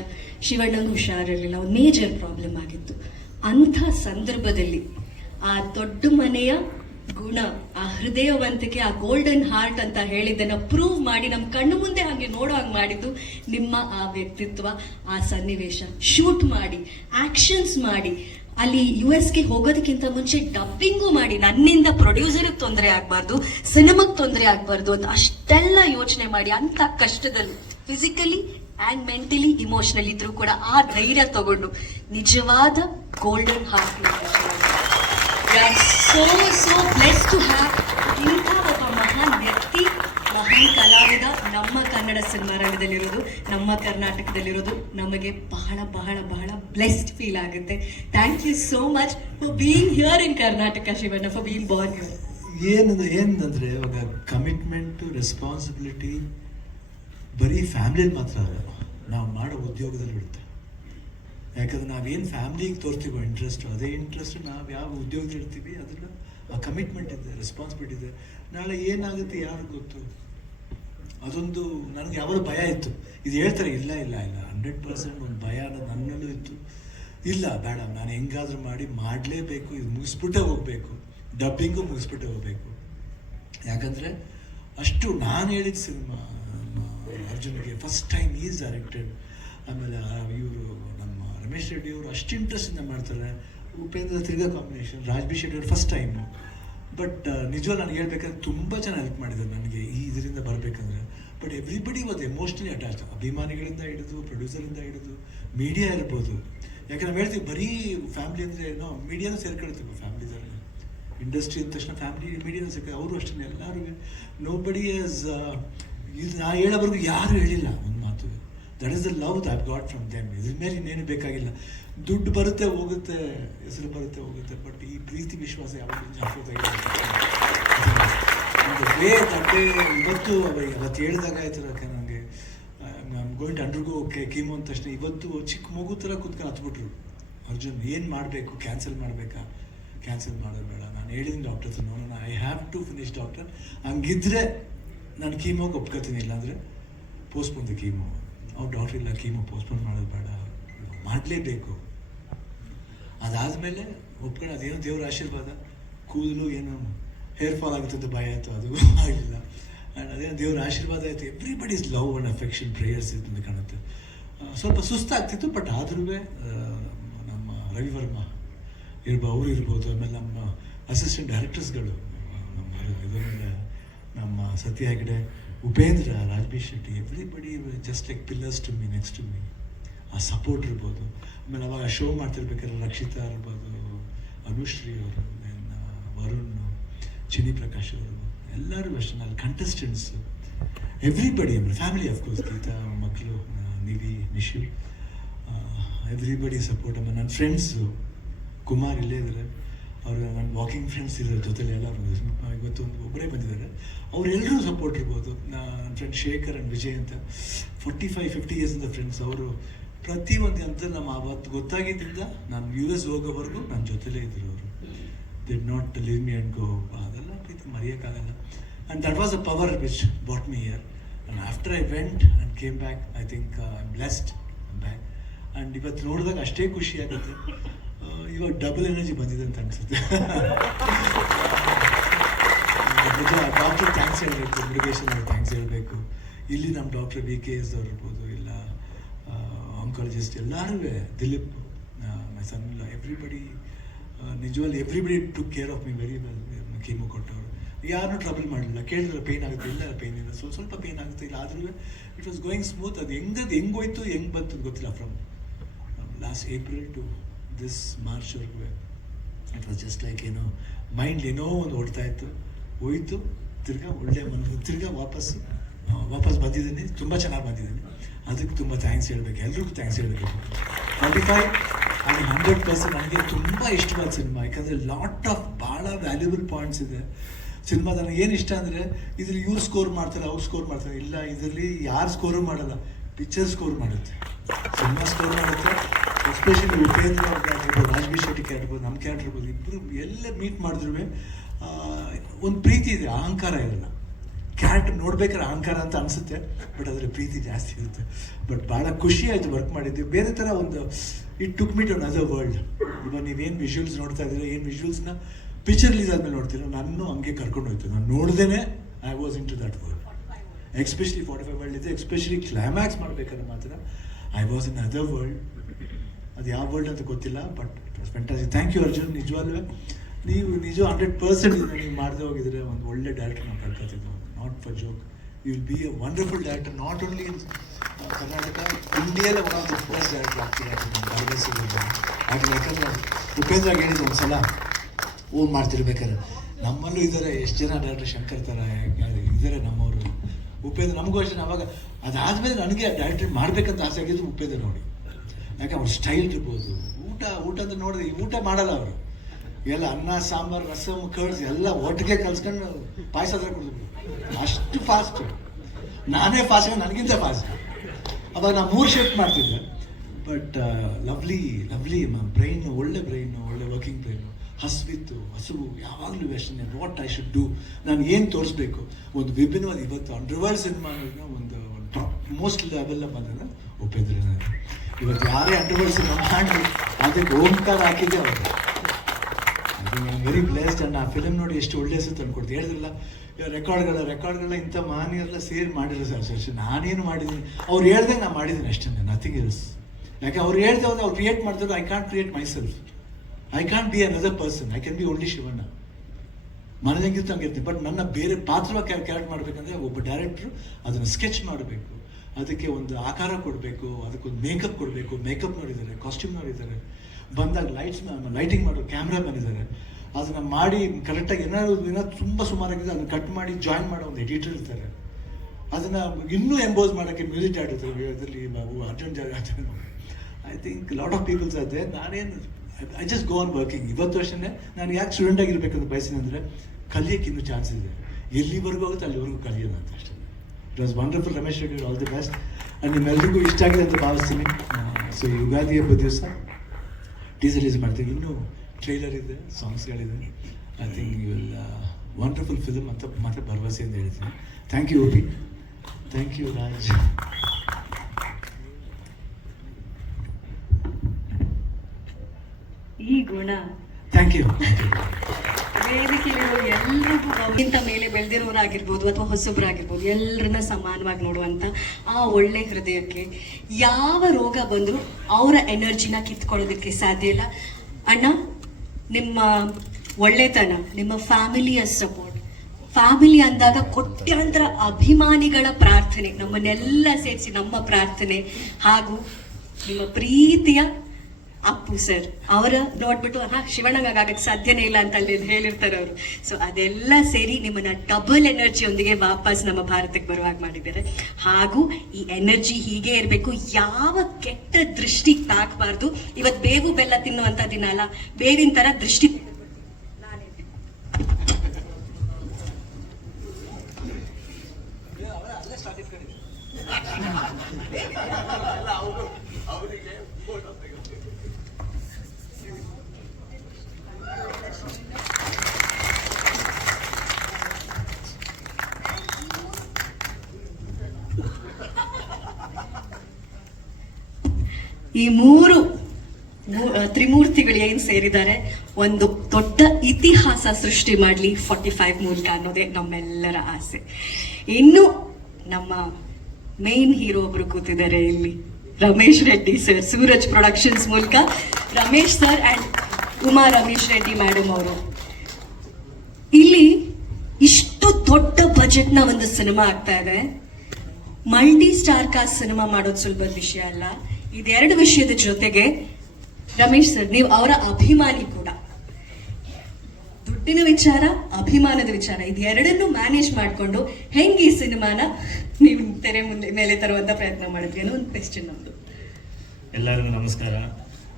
ಶಿವಣ್ಣಂಗೂ ಹುಷಾರಿರಲಿಲ್ಲ, ಒಂದು ಮೇಜರ್ ಪ್ರಾಬ್ಲಮ್ ಆಗಿತ್ತು. ಅಂಥ ಸಂದರ್ಭದಲ್ಲಿ ಆ ದೊಡ್ಡ ಮನೆಯ ಗುಣ, ಆ ಹೃದಯವಂತಿಕೆ, ಆ ಗೋಲ್ಡನ್ ಹಾರ್ಟ್ ಅಂತ ಹೇಳಿದ್ದನ್ನು ಪ್ರೂವ್ ಮಾಡಿ ನಮ್ಮ ಕಣ್ಣು ಮುಂದೆ ಹಾಗೆ ನೋಡೋ ಹಾಗೆ ಮಾಡಿದ್ದು ನಿಮ್ಮ ಆ ವ್ಯಕ್ತಿತ್ವ, ಆ ಸನ್ನಿವೇಶ. ಶೂಟ್ ಮಾಡಿ, ಆಕ್ಷನ್ಸ್ ಮಾಡಿ, ಅಲ್ಲಿ US ಹೋಗೋದಕ್ಕಿಂತ ಮುಂಚೆ ಡಬ್ಬಿಂಗು ಮಾಡಿ, ನನ್ನಿಂದ ಪ್ರೊಡ್ಯೂಸರ್ಗೆ ತೊಂದರೆ ಆಗಬಾರ್ದು, ಸಿನಿಮಾಗೆ ತೊಂದರೆ ಆಗಬಾರ್ದು ಅಂತ ಅಷ್ಟೆಲ್ಲ ಯೋಚನೆ ಮಾಡಿ, ಅಂತ ಕಷ್ಟದಲ್ಲಿ ಫಿಸಿಕಲಿ ಆ್ಯಂಡ್ ಮೆಂಟಲಿ ಇಮೋಷನಲಿ ಇದ್ರೂ ಕೂಡ ಆ ಧೈರ್ಯ ತಗೊಂಡು ನಿಜವಾದ golden heart. So bless to have ಇಂಥ ಒಬ್ಬ ಮಹಾನ್ ವ್ಯಕ್ತಿ, ಮಹಾನ್ ಕಲಾವಿದ ನಮ್ಮ ಕನ್ನಡ ಸಿನಿಮಾ ರಂಗದಲ್ಲಿರೋದು, ನಮ್ಮ ಕರ್ನಾಟಕದಲ್ಲಿರೋದು ನಮಗೆ ಬಹಳ ಬಹಳ ಬಹಳ ಬ್ಲೆಸ್ಡ್ ಫೀಲ್ ಆಗುತ್ತೆ. Thank you so much for being here in Karnataka Shivanna, for being born here. ಏನಂದರೆ ಇವಾಗ ಕಮಿಟ್ಮೆಂಟು, ರೆಸ್ಪಾನ್ಸಿಬಿಲಿಟಿ ಬರೀ ಫ್ಯಾಮ್ಲಿಯಲ್ಲಿ ಮಾತ್ರ ಅಲ್ಲ, ನಾವು ಮಾಡೋ ಉದ್ಯೋಗದಲ್ಲಿ ಇರುತ್ತೆ. ಯಾಕಂದ್ರೆ ನಾವೇನು ಫ್ಯಾಮ್ಲಿಗೆ ತೋರ್ತೀವೋ ಇಂಟ್ರೆಸ್ಟ್, ಅದೇ ಇಂಟ್ರೆಸ್ಟ್ ನಾವು ಯಾವ ಉದ್ಯೋಗದಲ್ಲಿ ಇರ್ತೀವಿ ಅದನ್ನು ಆ ಕಮಿಟ್ಮೆಂಟ್ ಇದೆ, ರೆಸ್ಪಾನ್ಸಿಬಿಲಿಟಿ ಇದೆ. ನಾಳೆ ಏನಾಗುತ್ತೆ ಯಾರಿಗೂ ಗೊತ್ತು. ಅದೊಂದು ನನಗೆ ಯಾವಾಗಲೂ ಭಯ ಇತ್ತು. ಇದು ಹೇಳ್ತಾರೆ, ಇಲ್ಲ 100% ಒಂದು ಭಯ ಅನ್ನೋದು ನನ್ನಲ್ಲೂ ಇತ್ತು. ಇಲ್ಲ ಬೇಡ, ನಾನು ಹೆಂಗಾದ್ರೂ ಮಾಡಲೇಬೇಕು, ಇದು ಮುಗಿಸ್ಬಿಟ್ಟೇ ಹೋಗಬೇಕು, ಡಬ್ಬಿಂಗು ಮುಗಿಸ್ಬಿಟ್ಟೇ ಹೋಗಬೇಕು. ಯಾಕಂದರೆ ಅಷ್ಟು ನಾನು ಹೇಳಿದ ಸಿನಿಮಾ ಅರ್ಜುನ್ಗೆ ಫಸ್ಟ್ ಟೈಮ್ ಈಸ್ ಡೈರೆಕ್ಟೆಡ್. ಆಮೇಲೆ ಇವರು ನಮ್ಮ ರಮೇಶ್ ರೆಡ್ಡಿ ಅವರು ಅಷ್ಟು ಇಂಟ್ರೆಸ್ಟಿಂದ ಮಾಡ್ತಾರೆ. ಉಪೇಂದ್ರ ತಿರ್ಗಾ ಕಾಂಬಿನೇಷನ್, ರಾಜ್ಬಿ ಶೆಟ್ಟಿ ಅವರು ಫಸ್ಟ್ ಟೈಮು. ಬಟ್ ನಿಜವಾಗಿ ನನಗೆ ಹೇಳ್ಬೇಕಂದ್ರೆ ತುಂಬ ಚೆನ್ನಾಗಿ ಹೆಲ್ಪ್ ಮಾಡಿದ್ದಾರೆ ನನಗೆ ಈ ಇದರಿಂದ ಬರಬೇಕಂದ್ರೆ. But everybody was emotionally attach, ಅಭಿಮಾನಿಗಳಿಂದ ಹಿಡಿದು, ಪ್ರೊಡ್ಯೂಸರಿಂದ ಹಿಡಿದು, ಮೀಡಿಯಾ ಇರ್ಬೋದು. ಯಾಕೆ ನಾವು ಹೇಳ್ತೀವಿ ಬರೀ ಫ್ಯಾಮಿಲಿ ಅಂದರೆ ನಾವು ಮೀಡಿಯಾನೂ ಸೇರ್ಕೊಳ್ತೀವಿ. ಫ್ಯಾಮಿಲಿದಲ್ಲಿ ಇಂಡಸ್ಟ್ರಿ ಅಂದ ತಕ್ಷಣ ಫ್ಯಾಮಿಲಿ ಮೀಡಿಯಾನೂ ಸೇರ್ಕೊಂಡು ಅವರು ಅಷ್ಟೇ ಎಲ್ಲರೂ. ನೋ ಬಡಿ ಆಸ್ ಇದು ನಾ ಹೇಳೋವರೆಗೂ ಯಾರೂ ಹೇಳಿಲ್ಲ ಒಂದು ಮಾತು. That is the love that got from them. ಇದ್ರ ಮೇಲೆ ಇನ್ನೇನು ಬೇಕಾಗಿಲ್ಲ. ದುಡ್ಡು ಬರುತ್ತೆ ಹೋಗುತ್ತೆ, ಹೆಸರು ಬರುತ್ತೆ ಹೋಗುತ್ತೆ, ಬಟ್ ಈ ಪ್ರೀತಿ ವಿಶ್ವಾಸ ಯಾವಾಗಲೂ ಶಾಶ್ವತವಾಗಿ ಇವತ್ತು ಹೇಳಿದಾಗ ಆಯ್ತು. ನನಗೆ ಗೋಯಿಂಟ್ ಟು ಅಂಡರ್ಗೋ ಕೀಮೋ ಅಂದ ತಕ್ಷಣ ಇವತ್ತು ಚಿಕ್ಕ ಮಗು ಥರ ಕೂತ್ಕೊಂಡು ಹತ್ಬಿಟ್ರು. ಅರ್ಜುನ್ ಏನು ಮಾಡಬೇಕು, ಕ್ಯಾನ್ಸಲ್ ಮಾಡಬೇಕಾ? ಕ್ಯಾನ್ಸಲ್ ಮಾಡೋದು ಬೇಡ, ನಾನು ಹೇಳಿದ್ದೀನಿ ಡಾಕ್ಟರ್ ಹತ್ರ, ನೋಡೋಣ, I have to finish doctor. ಹಂಗಿದ್ರೆ ನಾನು ಕೀಮೋಗೆ ಒಪ್ಕೋತೀನಿ, ಇಲ್ಲಾಂದರೆ ಪೋಸ್ಟ್ಪೋನ್ ದ ಕೀಮೋ. ಅವ್ರು ಡಾಕ್ಟ್ರ್ ಇಲ್ಲ, ಕೀಮೋ ಪೋಸ್ಟ್ಪೋನ್ ಮಾಡೋದು ಬೇಡ, ಮಾಡಲೇಬೇಕು. ಅದಾದಮೇಲೆ ಒಪ್ಕೊಂಡು ಅದೇನೋ ದೇವ್ರ ಆಶೀರ್ವಾದ, ಕೂದಲು ಏನು ಹೇರ್ ಫಾಲ್ ಆಗುತ್ತೆ ಅಂತ ಭಯ ಆಯಿತು, ಅದು ಆಗಿಲ್ಲ. ಆ್ಯಂಡ್ ಅದೇನೋ ದೇವ್ರ ಆಶೀರ್ವಾದ ಆಯಿತು. Everybody's love and affection, prayers ಇರ್ತಂತ ಕಾಣುತ್ತೆ. ಸ್ವಲ್ಪ ಸುಸ್ತಾಗ್ತಿತ್ತು, ಬಟ್ ಆದ್ರೂ ನಮ್ಮ ರವಿವರ್ಮ ಅವ್ರು ಇರ್ಬೋದು, ಆಮೇಲೆ ನಮ್ಮ ಅಸಿಸ್ಟೆಂಟ್ ಡೈರೆಕ್ಟರ್ಸ್ಗಳು, ನಮ್ಮ Satya Hegde, Upendra, Raj B Shetty, everybody just like pillars to me, next to me. ಆ ಸಪೋರ್ಟ್ ಇರ್ಬೋದು. ಆಮೇಲೆ ಅವಾಗ ಶೋ ಮಾಡ್ತಿರ್ಬೇಕಾದ್ರೆ ರಕ್ಷಿತಾ ಇರ್ಬೋದು, ಅನುಶ್ರೀ ಅವರು, ವರುಣ್, ಚಿನಿ ಪ್ರಕಾಶ್ ಅವರು, ಎಲ್ಲರೂ ಅಷ್ಟೇ. ಅಲ್ಲಿ ಕಂಟೆಸ್ಟೆಂಟ್ಸು, ಎವ್ರಿಬಡಿ, ಆಮೇಲೆ ಫ್ಯಾಮಿಲಿ ಅಫ್ಕೋರ್ಸ್, ಗೀತಾ ಮಕ್ಕಳು, ನಿವಿ, ನಿಶು, ಎವ್ರಿಬಡಿ ಸಪೋರ್ಟ್. ಆಮೇಲೆ ನನ್ನ ಫ್ರೆಂಡ್ಸು, ಕುಮಾರ್ ಇಲ್ಲೇ ಇದ್ದಾರೆ, ಅವರು ನನ್ನ ವಾಕಿಂಗ್ ಫ್ರೆಂಡ್ಸ್ ಇದ್ದಾರೆ ಜೊತೆಲಿ ಎಲ್ಲ. ಇವತ್ತು ಒಬ್ಬರೇ ಬಂದಿದ್ದಾರೆ, ಅವರೆಲ್ಲರೂ ಸಪೋರ್ಟ್ ಇರ್ಬೋದು. ನನ್ನ ಫ್ರೆಂಡ್ ಶೇಖರ್ ಆ್ಯಂಡ್ ವಿಜಯ್ ಅಂತ 45-50 ಇಯರ್ಸಿಂದ ಫ್ರೆಂಡ್ಸ್. ಅವರು ಪ್ರತಿಯೊಂದು ಹಂತದಲ್ಲಿ ನಮ್ಮ ಅವತ್ತು ಗೊತ್ತಾಗಿದ್ದರಿಂದ ನಾನು US ಹೋಗೋವರೆಗೂ ನನ್ನ ಜೊತೆಲೇ ಇದ್ದರು. ಅವರು did not leave me and go. ಅದೆಲ್ಲ ಪ್ರೀತಿ ಮರೆಯೋಕ್ಕಾಗಲ್ಲ. And that was a power which bought me here. And after I went and came back, I think I am blessed back. And ಇವತ್ತು ನೋಡಿದಾಗ ಅಷ್ಟೇ ಖುಷಿ ಆಗುತ್ತೆ. ಇವಾಗ ಡಬಲ್ ಎನರ್ಜಿ ಬಂದಿದೆ ಅಂತ ಅನಿಸುತ್ತೆ. ನಿಜ ಡಾಕ್ಟರ್ ಥ್ಯಾಂಕ್ಸ್ ಹೇಳಬೇಕು, ಮುರುಗೇಶನ್ ಅವ್ರಿಗೆ ಥ್ಯಾಂಕ್ಸ್ ಹೇಳಬೇಕು. ಇಲ್ಲಿ ನಮ್ಮ ಡಾಕ್ಟರ್ VKS ಅವ್ರು ಇರ್ಬೋದು, ಇಲ್ಲ ಆಂಕಾಲಜಿಸ್ಟ್, ಎಲ್ಲರೂ, ದಿಲೀಪ್, ಮೈ ಸನ್ ಇಲ್ಲ, ಎವ್ರಿಬಡಿ, ನಿಜವಾಗಿ everybody took care of me very well. Chemo ಕೊಟ್ಟವರು ಯಾರನ್ನೂ ಟ್ರಬಲ್ ಮಾಡಲಿಲ್ಲ. ಕೇಳಿದ್ರೆ ಪೇನ್ ಆಗುತ್ತೆ, ಇಲ್ಲ ಪೇನ್ ಇಲ್ಲ, ಸ್ವಲ್ಪ ಪೇನ್ ಆಗುತ್ತೆ, ಇಲ್ಲ ಆದ್ರೂ ಇಟ್ ವಾಸ್ ಗೋಯಿಂಗ್ ಸ್ಮೂತ್. ಅದು ಹೆಂಗೋಯ್ತು ಹೆಂಗೆ ಬಂತು ಗೊತ್ತಿಲ್ಲ. From last April to this ಮಾರ್ಚ್ವರೆಗೂ ಇಟ್ ವಾಸ್ ಜಸ್ಟ್ ಲೈಕ್ ಏನೋ ಮೈಂಡ್ ಏನೋ ಒಂದು ಓಡ್ತಾ ಇತ್ತು, ಹೋಯ್ತು, ತಿರ್ಗಾ ಒಳ್ಳೆ ತಿರ್ಗಾ ವಾಪಸ್ ಬಂದಿದ್ದೀನಿ. ತುಂಬ ಚೆನ್ನಾಗಿ ಬಂದಿದ್ದೀನಿ. ಅದಕ್ಕೆ ತುಂಬ ಥ್ಯಾಂಕ್ಸ್ ಹೇಳಬೇಕು, ಎಲ್ರಿಗೂ ಥ್ಯಾಂಕ್ಸ್ ಹೇಳಬೇಕು. 45 ಆ್ಯಂಡ್ 100% ನನಗೆ ತುಂಬ ಇಷ್ಟವಾದ ಸಿನಿಮಾ. ಯಾಕಂದರೆ ಲಾಟ್ ಆಫ್ ಭಾಳ ವ್ಯಾಲ್ಯೂಬಲ್ ಪಾಯಿಂಟ್ಸ್ ಇದೆ ಸಿನಿಮಾ. ನನಗೆ ಏನು ಇಷ್ಟ ಅಂದರೆ ಇದ್ರಲ್ಲಿ ಇವ್ರು ಸ್ಕೋರ್ ಮಾಡ್ತಾರೆ, ಅವ್ರು ಸ್ಕೋರ್ ಮಾಡ್ತಾರೆ. ಇಲ್ಲ, ಇದರಲ್ಲಿ ಯಾರು ಸ್ಕೋರು ಮಾಡಲ್ಲ, ಪಿಕ್ಚರ್ ಸ್ಕೋರ್ ಮಾಡುತ್ತೆ, ಸಿನಿಮಾ ಸ್ಕೋರ್ ಮಾಡುತ್ತೆ. ಎಸ್ಪೆಷಲಿ ಉಪೇಂದ್ರ ಅವ್ರಿಗೆ ಆಗಿರ್ಬೋದು, ರಾಜ್ಬೀರ್ ಶೆಟ್ಟಿಗೆ ಆಗಿರ್ಬೋದು, ನಮ್ಮ ಕ್ಯಾರೆಕ್ಟರ್ ಇರ್ಬೋದು, ಇಬ್ಬರು ಎಲ್ಲ ಮೀಟ್ ಮಾಡಿದ್ರು ಒಂದು ಪ್ರೀತಿ ಇದೆ, ಅಹಂಕಾರ ಇರಲ್ಲ. ಕ್ಯಾರೆಕ್ಟರ್ ನೋಡ್ಬೇಕಾದ್ರೆ ಅಹಂಕಾರ ಅಂತ ಅನಿಸುತ್ತೆ, ಬಟ್ ಅದರಲ್ಲಿ ಪ್ರೀತಿ ಜಾಸ್ತಿ ಇರುತ್ತೆ. ಬಟ್ ಭಾಳ ಖುಷಿ ಆಯಿತು ವರ್ಕ್ ಮಾಡಿದ್ವಿ. ಬೇರೆ ಥರ ಒಂದು it took me to another world. ಇವಾಗ ನೀವೇನು ವಿಜುವಲ್ಸ್ ನೋಡ್ತಾ ಇದ್ದೀರ, ಏನು ವಿಜುವಲ್ಸ್ನ ಪಿಕ್ಚರ್ ರಿಲೀಸ್ ಆದಮೇಲೆ ನೋಡ್ತೀರ, ನಾನು ಹಂಗೆ ಕರ್ಕೊಂಡು ಹೋಯ್ತು. ನಾನು ನೋಡ್ದೇನೆ I was into that world. Especially 45 world ಇದೆ, ಎಸ್ಪೆಷಲಿ ಕ್ಲೈಮ್ಯಾಕ್ಸ್ ಮಾಡಬೇಕಾದ್ರೆ ಮಾತ್ರ I was in other world. ಅದು ಯಾವ ವರ್ಲ್ಡ್ ಅಂತ ಗೊತ್ತಿಲ್ಲ, but it was fantastic. Thank you Arjun. ನಿಜವಾಗ್ಲೂ ನೀವು 100% ನೀವು ಮಾಡದೆ ಹೋಗಿದ್ರೆ ಒಂದು ಒಳ್ಳೆ ಡೈರೆಕ್ಟರ್ ನಾವು ಕಳ್ಕೊತಿದ್ವು. Not for joke, you will be a wonderful director, not only in Karnataka, ಇಂಡಿಯಾದಲ್ಲೇ one of the best director ಆಗ್ತೀರಾ. ಆಗಲಿ, ಯಾಕಂದರೆ ಉಪೇಂದ್ರ ಹೇಳಿದ್ರು ಒಂದು ಸಲ ಓನ್ ಮಾಡ್ತಿರ್ಬೇಕಾದ್ರೆ, ನಮ್ಮಲ್ಲೂ ಇದ್ದಾರೆ ಎಷ್ಟು ಜನ ಡೈರೆಕ್ಟರ್, ಶಂಕರ್ ಥರ ಇದ್ದಾರೆ ನಮ್ಮವರು. ಉಪೇಂದ್ರ ನಮಗೂ ಅಷ್ಟೇ. ಅವಾಗ ಅದಾದಮೇಲೆ ನನಗೆ ಡೈರೆಕ್ಟರ್ ಮಾಡಬೇಕಂತ ಆಸೆ ಆಗಿದ್ದು ಉಪೇಂದ್ರ ನೋಡಿ. ಯಾಕೆ ಅವ್ರ ಸ್ಟೈಲ್ ಇರ್ಬೋದು, ಊಟ ಅಂತ ನೋಡಿದ್ರೆ ಊಟ ಮಾಡಲ್ಲ ಅವರು, ಎಲ್ಲ ಅನ್ನ ಸಾಂಬಾರು ರಸಮ್ ಕರ್ಡ್ಸ್ ಎಲ್ಲ ಒಟ್ಟಿಗೆ ಕಲ್ಸ್ಕೊಂಡು ಪಾಯಸ ಹತ್ರ ಕೊಡ್ತಿದ್ರು. ಅಷ್ಟು ಫಾಸ್ಟು, ನಾನೇ ಫಾಸ್ಟ್, ನನಗಿಂತ ಫಾಸ್ಟ್. ಅವಾಗ ನಾನು 3 ಶಿಫ್ಟ್ ಮಾಡ್ತಿದ್ದೆ. ಬಟ್ ಲವ್ಲಿ ಬ್ರೈನ್, ಒಳ್ಳೆ ವರ್ಕಿಂಗ್ ಬ್ರೈನು. ಹಸುವು ಯಾವಾಗಲೂ ಯೋಚನೆ, ವಾಟ್ ಐ ಶುಡ್ ಡೂ, ನಾನು ಏನು ತೋರಿಸ್ಬೇಕು. ಒಂದು ವಿಭಿನ್ನವಾದ ಇವತ್ತು ಅಂಡರ್ವರ್ಲ್ಡ್ ಸಿನಿಮಾ ಒಂದು ಟಾಪ್ ಮೋಸ್ಟ್ ಲೆವೆಲ್ಲ ಬಂದರೆ ಉಪೇಂದ್ರ. ಇವತ್ತು ಯಾರೇ ಅಂಡರ್ವರ್ಲ್ಡ್ ಸಿನಿಮಾ ಮಾಡಲಿ ಅದಕ್ಕೆ ಓಂಕಾರ ಹಾಕಿದ್ದೆ ಅವರು. Very blessed. ಅಂಡ್ ಆ ಫಿಲಮ್ ನೋಡಿ ಎಷ್ಟು ಒಳ್ಳೆ ಹೆಸರು ತಂದ್ಕೊಡ್ತೀವಿ. ಹೇಳಿದ್ರಲ್ಲ ರೆಕಾರ್ಡ್ಗಳ ಇಂಥ ಮಹನೀಯರೆಲ್ಲ ಸೇರಿ ಮಾಡಿರೋ ಸರ್. ನಾನೇನು ಮಾಡಿದ್ದೀನಿ, ಅವ್ರು ಹೇಳ್ದಂಗೆ ನಾನು ಮಾಡಿದ್ದೀನಿ ಅಷ್ಟೇ, ನಥಿಂಗ್ ಎಲ್ಸ್. ಯಾಕೆ ಅವ್ರು ಹೇಳ್ದೆ ಹೋದ್ರೆ ಅವ್ರು ಕ್ರಿಯೇಟ್ ಮಾಡ್ತಾರೆ. I can't create myself, I can't be another person, I can be only Shivanna. ಮನದಂಗಿತ್ತು ಹಂಗಿರ್ತೀನಿ. ಬಟ್ ನನ್ನ ಬೇರೆ ಪಾತ್ರವಾಗಿ ಕ್ಯಾರೆಕ್ಟ್ ಮಾಡಬೇಕಂದ್ರೆ ಒಬ್ಬ ಡೈರೆಕ್ಟ್ರು ಅದನ್ನು ಸ್ಕೆಚ್ ಮಾಡಬೇಕು, ಅದಕ್ಕೆ ಒಂದು ಆಕಾರ ಕೊಡಬೇಕು, ಅದಕ್ಕೊಂದು ಮೇಕಪ್ ಕೊಡಬೇಕು. ಮೇಕಪ್ ನೋಡಿದ್ದಾರೆ, ಕಾಸ್ಟ್ಯೂಮ್ ನೋಡಿದ್ದಾರೆ, ಬಂದಾಗ ಲೈಟಿಂಗ್ ಮಾಡೋರು, ಕ್ಯಾಮ್ರಾ ಬಂದಿದ್ದಾರೆ. ಅದನ್ನು ಮಾಡಿ ಕರೆಕ್ಟಾಗಿ ಏನಾದ್ರು ತುಂಬ ಸುಮಾರಾಗಿದೆ ಅದನ್ನು ಕಟ್ ಮಾಡಿ ಜಾಯಿನ್ ಮಾಡೋ ಒಂದು ಎಡಿಟರ್ ಇರ್ತಾರೆ. ಅದನ್ನು ಇನ್ನೂ ಎಂಬೋಸ್ ಮಾಡೋಕ್ಕೆ ಮ್ಯೂಸಿಕ್ ಡೈರೆಕ್ಟರ್ ಇರ್ತಾರೆ. ಅದರಲ್ಲಿ Arjun I think lot of peoples ಅದೇ. ನಾನೇನು I just go on working. ಇವತ್ತು ಅಷ್ಟೇ ನಾನು ಯಾಕೆ ಸ್ಟೂಡೆಂಟ್ ಆಗಿರ್ಬೇಕಂತ ಬಯಸಿದೆ ಅಂದರೆ ಕಲಿಯೋಕ್ಕೆ ಇನ್ನೂ ಚಾನ್ಸ್ ಇದೆ, ಎಲ್ಲಿವರೆಗೂ ಆಗುತ್ತೆ ಅಲ್ಲಿವರೆಗೂ ಕಲಿಯೋಣ ಅಂತ ಅಷ್ಟೇ. It was wonderful. Ramesh Reddy, all the best. And ನಿಮ್ಮೆಲ್ಲರಿಗೂ ಇಷ್ಟ ಆಗಿದೆ ಅಂತ ಭಾವಿಸ್ತೀನಿ. ಸೊ ಯುಗಾದಿ ಹಬ್ಬದ ದಿವಸ ಟೀಸರ್ ರಿಲೀಸ್ ಮಾಡ್ತೀವಿ. ಇನ್ನೂ ಟ್ರೈಲರ್ ಇದೆ, ಸಾಂಗ್ಸ್ಗಳಿದೆ. I think you will wonderful film ಅಂತ ಮಾತ್ರ ಭರವಸೆಯಿಂದ ಹೇಳ್ತೀನಿ. Thank you OP, thank you Raj. ಈ ಗುಣ ಥ್ಯಾಂಕ್ ಯು. ವೇದಿಕೆಯಲ್ಲಿರೋ ಎಲ್ರಿಗೂ ಅವ್ರಿಗಿಂತ ಮೇಲೆ ಬೆಳೆದಿರೋರಾಗಿರ್ಬೋದು ಅಥವಾ ಹೊಸಬ್ರಾಗಿರ್ಬೋದು ಎಲ್ಲರನ್ನ ಸಮಾನವಾಗಿ ನೋಡುವಂಥ ಆ ಒಳ್ಳೆ ಹೃದಯಕ್ಕೆ ಯಾವ ರೋಗ ಬಂದರೂ ಅವರ ಎನರ್ಜಿನ ಕಿತ್ಕೊಳ್ಳೋದಕ್ಕೆ ಸಾಧ್ಯ ಇಲ್ಲ. ಅಣ್ಣ, ನಿಮ್ಮ ಒಳ್ಳೆತನ, ನಿಮ್ಮ ಫ್ಯಾಮಿಲಿಯ ಸಪೋರ್ಟ್, ಫ್ಯಾಮಿಲಿ ಅಂದಾಗ ಕೋಟ್ಯಾಂತರ ಅಭಿಮಾನಿಗಳ ಪ್ರಾರ್ಥನೆ, ನಮ್ಮನ್ನೆಲ್ಲ ಸೇರಿಸಿ ನಮ್ಮ ಪ್ರಾರ್ಥನೆ, ಹಾಗೂ ನಿಮ್ಮ ಪ್ರೀತಿಯ ಅಪ್ಪು ಸರ್ ಅವರ ನೋಡ್ಬಿಟ್ಟು ಶಿವಣ್ಣಗಾಗಕ್ಕೆ ಸಾಧ್ಯನೇ ಇಲ್ಲ ಅಂತ ಅಲ್ಲಿ ಹೇಳಿರ್ತಾರೆ ಅವರು. ಸೊ ಅದೆಲ್ಲ ಸೇರಿ ನಿಮ್ಮನ್ನ ಡಬಲ್ ಎನರ್ಜಿಯೊಂದಿಗೆ ವಾಪಸ್ ನಮ್ಮ ಭಾರತಕ್ಕೆ ಬರುವಾಗ ಮಾಡಿದ್ದಾರೆ. ಹಾಗೂ ಈ ಎನರ್ಜಿ ಹೀಗೆ ಇರಬೇಕು, ಯಾವ ಕೆಟ್ಟ ದೃಷ್ಟಿ ತಾಕಬಾರ್ದು. ಇವತ್ತು ಬೇವು ಬೆಲ್ಲ ತಿನ್ನುವಂತ ದಿನ ಅಲ್ಲ, ಬೇವಿನ ತರ ದೃಷ್ಟಿ ಈ ಮೂರು ತ್ರಿಮೂರ್ತಿಗಳು ಏನ್ ಸೇರಿದ್ದಾರೆ, ಒಂದು ದೊಡ್ಡ ಇತಿಹಾಸ ಸೃಷ್ಟಿ ಮಾಡಲಿ 45 ಮೂಲಕ ಅನ್ನೋದೇ ನಮ್ಮೆಲ್ಲರ ಆಸೆ. ಇನ್ನು ನಮ್ಮ ಮೇನ್ ಹೀರೋ ಒಬ್ರು ಕೂತಿದ್ದಾರೆ ಇಲ್ಲಿ, ರಮೇಶ್ ರೆಡ್ಡಿ ಸರ್, ಸೂರಜ್ ಪ್ರೊಡಕ್ಷನ್ಸ್ ಮೂಲಕ Ramesh sir and Uma Ramesh Reddy madam ಅವರು. ಇಲ್ಲಿ ಇಷ್ಟು ದೊಡ್ಡ ಬಜೆಟ್ ನ ಒಂದು ಸಿನಿಮಾ ಆಗ್ತಾ ಇದೆ. ಮಲ್ಟಿ ಸ್ಟಾರ್ ಕಾಸ್ಟ್ ಸಿನಿಮಾ ಮಾಡೋದು ಸುಲಭದ ವಿಷಯ ಅಲ್ಲ. ಇದೆರಡು ವಿಷಯದ ಜೊತೆಗೆ ರಮೇಶ್ ಸರ್, ನೀವು ಅವರ ಅಭಿಮಾನಿ ಕೂಡ. ದುಡ್ಡಿನ ವಿಚಾರ, ಅಭಿಮಾನದ ವಿಚಾರ, ಇದೆರಡನ್ನು ಮ್ಯಾನೇಜ್ ಮಾಡಿಕೊಂಡು ಹೆಂಗೆ ಈ ಸಿನಿಮಾನ ನೀವು ತೆರೆ ಮೇಲೆ ತರುವಂತ ಪ್ರಯತ್ನ ಮಾಡಿದ್ವಿ ಅನ್ನೋ ಒಂದು ಕ್ವೆಶ್ಚನ್ ನಮ್ದು. ಎಲ್ಲರಿಗೂ ನಮಸ್ಕಾರ.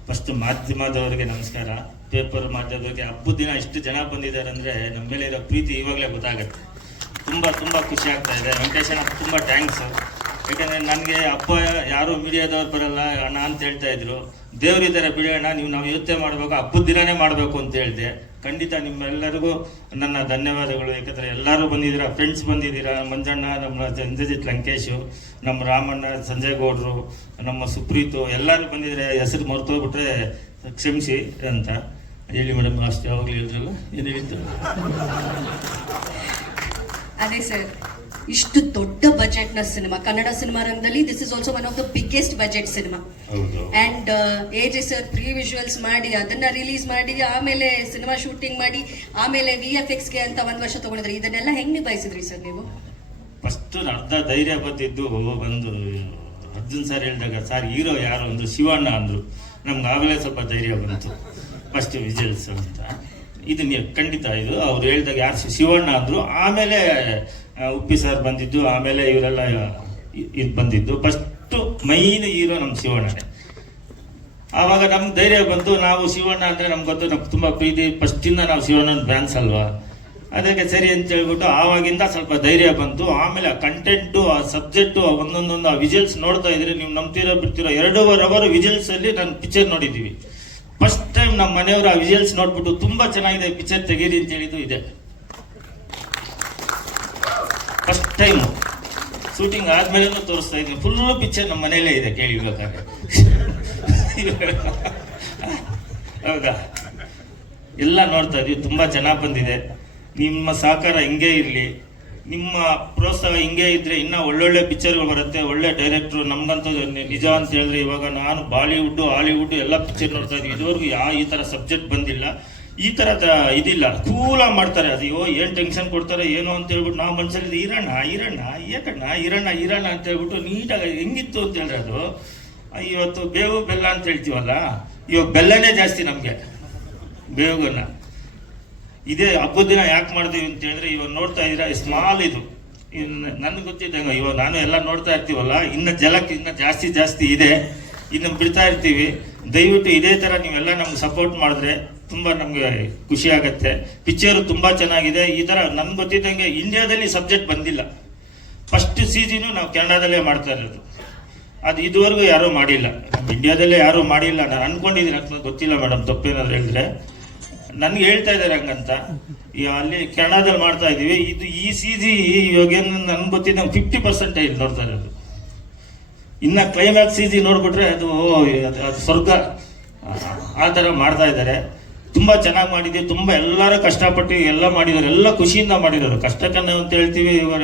ಫಸ್ಟ್ ಮಾಧ್ಯಮದವರಿಗೆ ನಮಸ್ಕಾರ. ಪೇಪರ್ ಮಾಧ್ಯಮದವರಿಗೆ ಹಬ್ಬದ ದಿನ ಇಷ್ಟು ಜನ ಬಂದಿದ್ದಾರೆ ಅಂದರೆ ನಮ್ಮ ಮೇಲೆ ಇರೋ ಪ್ರೀತಿ ಇವಾಗಲೇ ಗೊತ್ತಾಗುತ್ತೆ. ತುಂಬ ಖುಷಿ ಆಗ್ತಾ ಇದೆ. ವೆಂಕಟೇಶಣ್ಣ ತುಂಬ ಥ್ಯಾಂಕ್ಸು. ಯಾಕಂದರೆ ನನಗೆ ಹಬ್ಬ ಯಾರು ಮೀಡಿಯಾದವ್ರು ಬರಲ್ಲ ಅಣ್ಣ ಅಂತ ಹೇಳ್ತಾ ಇದ್ರು. ದೇವರಿದ್ದಾರೆ ಬಿಡೋಣ, ನಾವು ಯೋಚನೆ ಮಾಡಬೇಕು, ಹಬ್ಬದ ದಿನನೇ ಮಾಡಬೇಕು ಅಂತ ಹೇಳಿದೆ. ಖಂಡಿತ ನಿಮ್ಮೆಲ್ಲರಿಗೂ ನನ್ನ ಧನ್ಯವಾದಗಳು. ಯಾಕಂದರೆ ಎಲ್ಲರೂ ಬಂದಿದ್ದೀರಾ, ಫ್ರೆಂಡ್ಸ್ ಬಂದಿದ್ದೀರಾ. ಮಂಜಣ್ಣ, ನಮ್ಮ ಇಂದ್ರಜಿತ್ ಲಂಕೇಶು, ನಮ್ಮ ರಾಮಣ್ಣ, ಸಂಜಯ್ ಗೌಡ್ರು, ನಮ್ಮ ಸುಪ್ರೀತು, ಎಲ್ಲರೂ ಬಂದಿದ್ದಾರೆ. ಹೆಸರು ಮರ್ತೋಗ್ಬಿಟ್ರೆ ಕ್ಷಮಿಸಿ ಅಂತ ಹೇಳಿ ಮೇಡಮ್. ಅಷ್ಟು ಯಾವಾಗಲೂ ಹೇಳಿದ್ರಲ್ಲ, ಏನು ಹೇಳಿದ್ರು? ಅದೇ ಸರ್, ಇಷ್ಟು ದೊಡ್ಡ ಬಜೆಟ್ ನ ಸಿನಿಮಾ ಕನ್ನಡ ಸಿನಿಮಾ ರಂಗದಲ್ಲಿ this is also one of the biggest budget cinema. And AJ sir pre visuals ಮಾಡಿ ಅದನ್ನ ರಿಲೀಸ್ ಮಾಡಿ ಆಮೇಲೆ ಸಿನಿಮಾ ಶೂಟಿಂಗ್ ಮಾಡಿ ಆಮೇಲೆ VFX ಗೆ ಅಂತ 1 ವರ್ಷ ತಗೊಂಡಿದ್ರಿ. ಇದನ್ನೆಲ್ಲ ಹೆಂಗ್ ನಿಭಾಯಿಸಿದ್ರಿ ಸರ್ ನೀವು? ಫಸ್ಟ್ ಅರ್ಧ ಧೈರ್ಯ ಬಂದಿದ್ದು ಒಂದು ಅರ್ಜುನ್ ಸರ್ ಹೇಳಿದಾಗ, ಸರ್ ಹೀರೋ ಯಾರು ಅಂದ್ರು, ಶಿವಣ್ಣ ಅಂದ್ರು. ನಮ್ಗೆ ಆಮೇಲೆ ಸ್ವಲ್ಪ ಧೈರ್ಯ ಬಂತು. ಫಸ್ಟ್ ವಿಜುವಲ್ಸ್ ಅಂತ ಇದು ಖಂಡಿತ ಇದು ಅವ್ರು ಹೇಳಿದಾಗ ಯಾರು ಶಿವಣ್ಣ ಅಂದ್ರು. ಆಮೇಲೆ ಉಪ್ಪಿ ಸರ್ ಬಂದಿದ್ದು, ಆಮೇಲೆ ಇವರೆಲ್ಲ ಇದು ಬಂದಿದ್ದು. ಫಸ್ಟು ಮೈನ್ ಹೀರೋ ನಮ್ಮ ಶಿವಣ್ಣನೇ. ಆವಾಗ ನಮ್ಗೆ ಧೈರ್ಯ ಬಂತು. ನಾವು ಶಿವಣ್ಣ ಅಂದರೆ ನಮ್ಗೆ ಗೊತ್ತು, ನಮ್ಗೆ ತುಂಬ ಪ್ರೀತಿ. ಫಸ್ಟಿಂದ ನಾವು ಶಿವಣ್ಣನ ಫ್ಯಾನ್ಸ್ ಅಲ್ವಾ, ಅದಕ್ಕೆ ಸರಿ ಅಂತ ಹೇಳ್ಬಿಟ್ಟು ಆವಾಗಿಂದ ಸ್ವಲ್ಪ ಧೈರ್ಯ ಬಂತು. ಆಮೇಲೆ ಆ ಕಂಟೆಂಟು, ಆ ಸಬ್ಜೆಕ್ಟು, ಒಂದೊಂದೊಂದು ಆ ವಿಜುವಲ್ಸ್ ನೋಡ್ತಾ ಇದ್ರೆ ನೀವು ನಂಬ್ತಿರೋ ಬಿಡ್ತಿರೋ 2.5 ಅವರ್ ವಿಜುವಲ್ಸಲ್ಲಿ ನಾನು ಪಿಕ್ಚರ್ ನೋಡಿದ್ದೀವಿ. ಫಸ್ಟ್ ಟೈಮ್ ನಮ್ಮ ಮನೆಯವರು ಆ ವಿಜುವಲ್ಸ್ ನೋಡ್ಬಿಟ್ಟು ತುಂಬ ಚೆನ್ನಾಗಿದೆ ಪಿಕ್ಚರ್ ತೆಗೀರಿ ಅಂತ ಹೇಳಿದ್ದು ಇದೆ. ಫಸ್ಟ್ ಟೈಮು ಶೂಟಿಂಗ್ ಆದ್ಮೇಲೆ ತೋರಿಸ್ತಾ ಇದ್ದೀನಿ. ಫುಲ್ಲು ಪಿಕ್ಚರ್ ನಮ್ಮ ಮನೆಯಲ್ಲೇ ಇದೆ, ಕೇಳಿಬೇಕಾದ್ರೆ. ಹೌದಾ? ಎಲ್ಲ ನೋಡ್ತಾ ಇದ್ವಿ. ತುಂಬ ಚೆನ್ನಾಗಿ ಬಂದಿದೆ. ನಿಮ್ಮ ಸಹಕಾರ ಹಿಂಗೆ ಇರಲಿ, ನಿಮ್ಮ ಪ್ರೋತ್ಸಾಹ ಹಿಂಗೆ ಇದ್ರೆ ಇನ್ನೂ ಒಳ್ಳೊಳ್ಳೆ ಪಿಕ್ಚರ್ಗಳು ಬರುತ್ತೆ. ಒಳ್ಳೆ ಡೈರೆಕ್ಟ್ರು. ನಮ್ಗಂತೂ ನಿಜ ಅಂತ ಹೇಳಿದ್ರೆ ಇವಾಗ ನಾನು ಬಾಲಿವುಡ್ಡು, ಹಾಲಿವುಡ್ಡು ಎಲ್ಲ ಪಿಕ್ಚರ್ ನೋಡ್ತಾ ಇದ್ವಿ. ಇದುವರೆಗೂ ಈ ಥರ ಸಬ್ಜೆಕ್ಟ್ ಬಂದಿಲ್ಲ, ಈ ಥರದ ಇದಿಲ್ಲ. ಕೂಲಾಗಿ ಮಾಡ್ತಾರೆ. ಅದು ಏನು ಟೆನ್ಷನ್ ಕೊಡ್ತಾರೆ ಏನೋ ಅಂತ ಹೇಳ್ಬಿಟ್ಟು ನಾವು ಮನಸ್ಸಲ್ಲಿ ಇರೋಣ ಅಂತ ಹೇಳ್ಬಿಟ್ಟು ನೀಟಾಗಿ ಹೆಂಗಿತ್ತು ಅಂತ ಹೇಳಿದ್ರೆ ಅದು. ಇವತ್ತು ಬೇವು ಬೆಲ್ಲ ಅಂತ ಹೇಳ್ತೀವಲ್ಲ, ಇವಾಗ ಬೆಲ್ಲನೇ ಜಾಸ್ತಿ ನಮಗೆ, ಬೇವುಗನ್ನ. ಇದೇ ಹಬ್ಬದ ದಿನ ಯಾಕೆ ಮಾಡಿದ್ವಿ ಅಂತ ಹೇಳಿದ್ರೆ, ಇವಾಗ ನೋಡ್ತಾ ಇದ್ದೀರಾ ಸ್ಮಾಲ್ ಇದು ನನ್ಗೆ ಗೊತ್ತಿದ್ದಂಗೆ. ಇವಾಗ ನಾನು ಎಲ್ಲ ನೋಡ್ತಾ ಇರ್ತೀವಲ್ಲ, ಇನ್ನು ಜಲಕ್ಕೆ ಇನ್ನು ಜಾಸ್ತಿ ಇದೆ, ಇನ್ನು ಬಿಡ್ತಾ ಇರ್ತೀವಿ. ದಯವಿಟ್ಟು ಇದೇ ಥರ ನೀವೆಲ್ಲ ನಮ್ಗೆ ಸಪೋರ್ಟ್ ಮಾಡಿದ್ರೆ ತುಂಬ ನಮಗೆ ಖುಷಿ ಆಗುತ್ತೆ. ಪಿಕ್ಚರು ತುಂಬ ಚೆನ್ನಾಗಿದೆ. ಈ ಥರ ನನ್ಗೆ ಗೊತ್ತಿದ್ದಂಗೆ ಇಂಡಿಯಾದಲ್ಲಿ ಸಬ್ಜೆಕ್ಟ್ ಬಂದಿಲ್ಲ. ಫಸ್ಟ್ CGನೂ ನಾವು ಕನ್ನಡದಲ್ಲೇ ಮಾಡ್ತಾ ಇರೋದು. ಅದು ಇದುವರೆಗೂ ಯಾರೂ ಮಾಡಿಲ್ಲ, ಇಂಡಿಯಾದಲ್ಲೇ ಯಾರೂ ಮಾಡಿಲ್ಲ. ನಾನು ಅನ್ಕೊಂಡಿದ್ದೀನಿ, ಅಂತ ಗೊತ್ತಿಲ್ಲ ಮೇಡಮ್, ತಪ್ಪೇನಾದ್ರು ಹೇಳಿದ್ರೆ. ನನ್ಗೆ ಹೇಳ್ತಾ ಇದ್ದಾರೆ ಹಂಗಂತ. ಅಲ್ಲಿ ಕನ್ನಡದಲ್ಲಿ ಮಾಡ್ತಾ ಇದ್ದೀವಿ. ಇದು ಈ CG ಇವಾಗ ನನ್ಗೆ ಗೊತ್ತಿದ್ದಂಗೆ 50% ನೋಡ್ತಾ ಇರೋದು. ಇನ್ನು ಕ್ಲೈಮ್ಯಾಕ್ಸ್ CG ನೋಡ್ಬಿಟ್ರೆ ಅದು ಸ್ವರ್ಗ, ಆ ಥರ ಮಾಡ್ತಾ ಇದ್ದಾರೆ. ತುಂಬ ಚೆನ್ನಾಗಿ ಮಾಡಿದ್ದೀವಿ. ತುಂಬ ಎಲ್ಲರೂ ಕಷ್ಟಪಟ್ಟು ಎಲ್ಲ ಮಾಡಿದ್ದಾರೆ, ಎಲ್ಲ ಖುಷಿಯಿಂದ ಮಾಡಿದ್ದಾರೆ. ಕಷ್ಟಕನ್ನ ಅಂತ ಹೇಳ್ತೀವಿ. ಇವಾಗ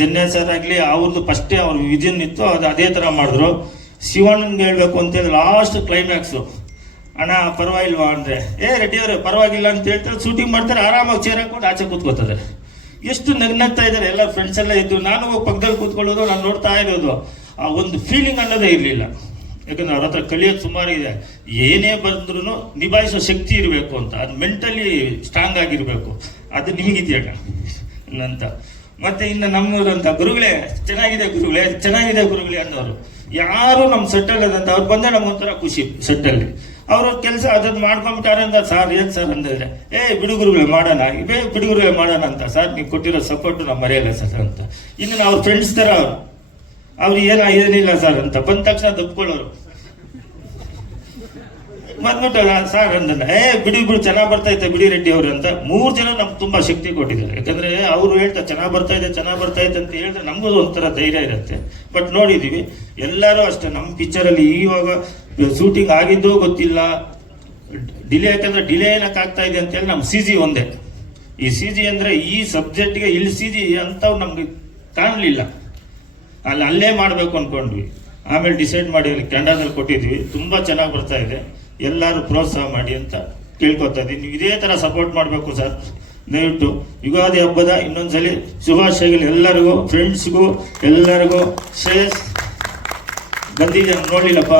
ಜನ್ಯ ಸರ್ ಆಗಲಿ, ಅವ್ರದ್ದು ಫಸ್ಟೇ ಅವ್ರ ವಿಜನ್ ಇತ್ತು, ಅದು ಅದೇ ಥರ ಮಾಡಿದ್ರು. ಶಿವಣ್ಣನ್ಗೆ ಹೇಳ್ಬೇಕು ಅಂತೇಳಿ ಲಾಸ್ಟ್ ಕ್ಲೈಮ್ಯಾಕ್ಸು, ಅಣ್ಣ ಪರವಾಗಿಲ್ವಾ ಅಂದರೆ, ರೆಡ್ಡಿ ಅವರೇ ಪರವಾಗಿಲ್ಲ ಅಂತ ಹೇಳ್ತಾರೆ. ಶೂಟಿಂಗ್ ಮಾಡ್ತಾರೆ, ಆರಾಮಾಗಿ ಚೇರ್ ಹಾಕೊಂಡು ಆಚೆ ಕೂತ್ಕೋತಾರೆ. ಎಷ್ಟು ನಗ್ನಗ್ತಾ ಇದ್ದಾರೆ ಎಲ್ಲ ಫ್ರೆಂಡ್ಸ್ ಎಲ್ಲ ಇದ್ದು. ನಾನು ಹೋಗಿ ಪಕ್ಕದಲ್ಲಿ ಕೂತ್ಕೊಳ್ಳೋದು, ನಾನು ನೋಡ್ತಾ ಇರೋದು. ಆ ಒಂದು ಫೀಲಿಂಗ್ ಅನ್ನೋದೇ ಇರಲಿಲ್ಲ. ಯಾಕಂದ್ರೆ ಅವ್ರ ಹತ್ರ ಕಲಿಯೋದು ಸುಮಾರು ಇದೆ. ಏನೇ ಬಂದ್ರೂ ನಿಭಾಯಿಸೋ ಶಕ್ತಿ ಇರಬೇಕು ಅಂತ, ಅದು ಮೆಂಟಲಿ ಸ್ಟ್ರಾಂಗ್ ಆಗಿರಬೇಕು. ಅದು ನಿಮಗಿದೆಯಣ್ಣ ಅಂತ. ಮತ್ತೆ ಇನ್ನು ನಮ್ಮೂರಂತ ಗುರುಗಳೇ ಚೆನ್ನಾಗಿದೆ ಗುರುಗಳೇ ಅನ್ನೋರು ಯಾರು ನಮ್ಮ ಸೆಟ್ಟಲ್ಲಿ ಅದಂತ ಅವ್ರು ಬಂದರೆ ನಮಗೊಂಥರ ಖುಷಿ. ಸೆಟ್ಟಲ್ಲಿ ಅವರು ಕೆಲಸ ಅದನ್ನು ಮಾಡ್ಕೊಂಬಿಟ್ಟಾರೆ ಅಂತ. ಸರ್ ಏನು ಸರ್ ಅಂದಿದ್ರೆ, ಬಿಡುಗುರುಗಳೇ ಮಾಡೋಣ, ಬಿಡುಗುರುಗಳೇ ಮಾಡೋಣ ಅಂತ. ಸರ್ ನೀವು ಕೊಟ್ಟಿರೋ ಸಪೋರ್ಟು ನಾವು ಮರೆಯಲ್ಲ ಸರ್ ಅಂತ. ಇನ್ನು ಅವ್ರ ಫ್ರೆಂಡ್ಸ್ ಥರ ಅವ್ರು ಏನಿಲ್ಲ ಸರ್ ಅಂತ ಬಂದ ತಕ್ಷಣ ದಬ್ಕೊಳ್ಳೋರು. ಬಂದ್ಬಿಟ್ಟಲ್ಲ ಸರ್ ಅಂದಲ್ಲ, ಬಿಡು ಚೆನ್ನಾಗಿ ಬರ್ತೈತೆ ಬಿಡಿ ರೆಡ್ಡಿ ಅವರು ಅಂತ. 3 ಜನ ನಮ್ಗೆ ತುಂಬ ಶಕ್ತಿ ಕೊಟ್ಟಿದ್ದಾರೆ. ಯಾಕಂದರೆ ಅವರು ಹೇಳ್ತಾರೆ ಚೆನ್ನಾಗಿ ಬರ್ತಾ ಇದೆ ಅಂತ ಹೇಳಿದ್ರೆ ನಮಗೂ ಒಂಥರ ಧೈರ್ಯ ಇರುತ್ತೆ. ಬಟ್ ನೋಡಿದ್ದೀವಿ ಎಲ್ಲರೂ ಅಷ್ಟೇ. ನಮ್ಮ ಪಿಕ್ಚರಲ್ಲಿ ಇವಾಗ ಶೂಟಿಂಗ್ ಆಗಿದ್ದೂ ಗೊತ್ತಿಲ್ಲ, ಡಿಲೇ. ಯಾಕಂದರೆ ಡಿಲೇ ಏನಕ್ಕೆ ಆಗ್ತಾ ಇದೆ ಅಂತೇಳಿ ನಮ್ಮ CG ಒಂದೇ. ಈ CG ಅಂದರೆ ಈ ಸಬ್ಜೆಕ್ಟ್ಗೆ ಇಲ್ಲಿ CG ಅಂಥವು ನಮ್ಗೆ ಕಾಣಲಿಲ್ಲ. ಅಲ್ಲೇ ಮಾಡಬೇಕು ಅಂದ್ಕೊಂಡ್ವಿ. ಆಮೇಲೆ ಡಿಸೈಡ್ ಮಾಡಿ ಅಲ್ಲಿ ಕನ್ನಡದಲ್ಲಿ ಕೊಟ್ಟಿದ್ವಿ. ತುಂಬ ಚೆನ್ನಾಗಿ ಬರ್ತಾ ಇದೆ. ಎಲ್ಲರೂ ಪ್ರೋತ್ಸಾಹ ಮಾಡಿ ಅಂತ ಕೇಳ್ಕೊತಾ ಇದ್ದೀನಿ. ನೀವು ಇದೇ ಥರ ಸಪೋರ್ಟ್ ಮಾಡಬೇಕು ಸರ್. ದಯವಿಟ್ಟು ಯುಗಾದಿ ಹಬ್ಬದ ಇನ್ನೊಂದ್ಸಲಿ ಶುಭಾಶಯಗಳು ಎಲ್ಲರಿಗೂ, ಫ್ರೆಂಡ್ಸ್ಗೂ ಎಲ್ಲರಿಗೂ. ಶ್ರೇಯಸ್ ಬಂದಿದೆ ನೋಡ್ಲಿಲ್ಲಪ್ಪ,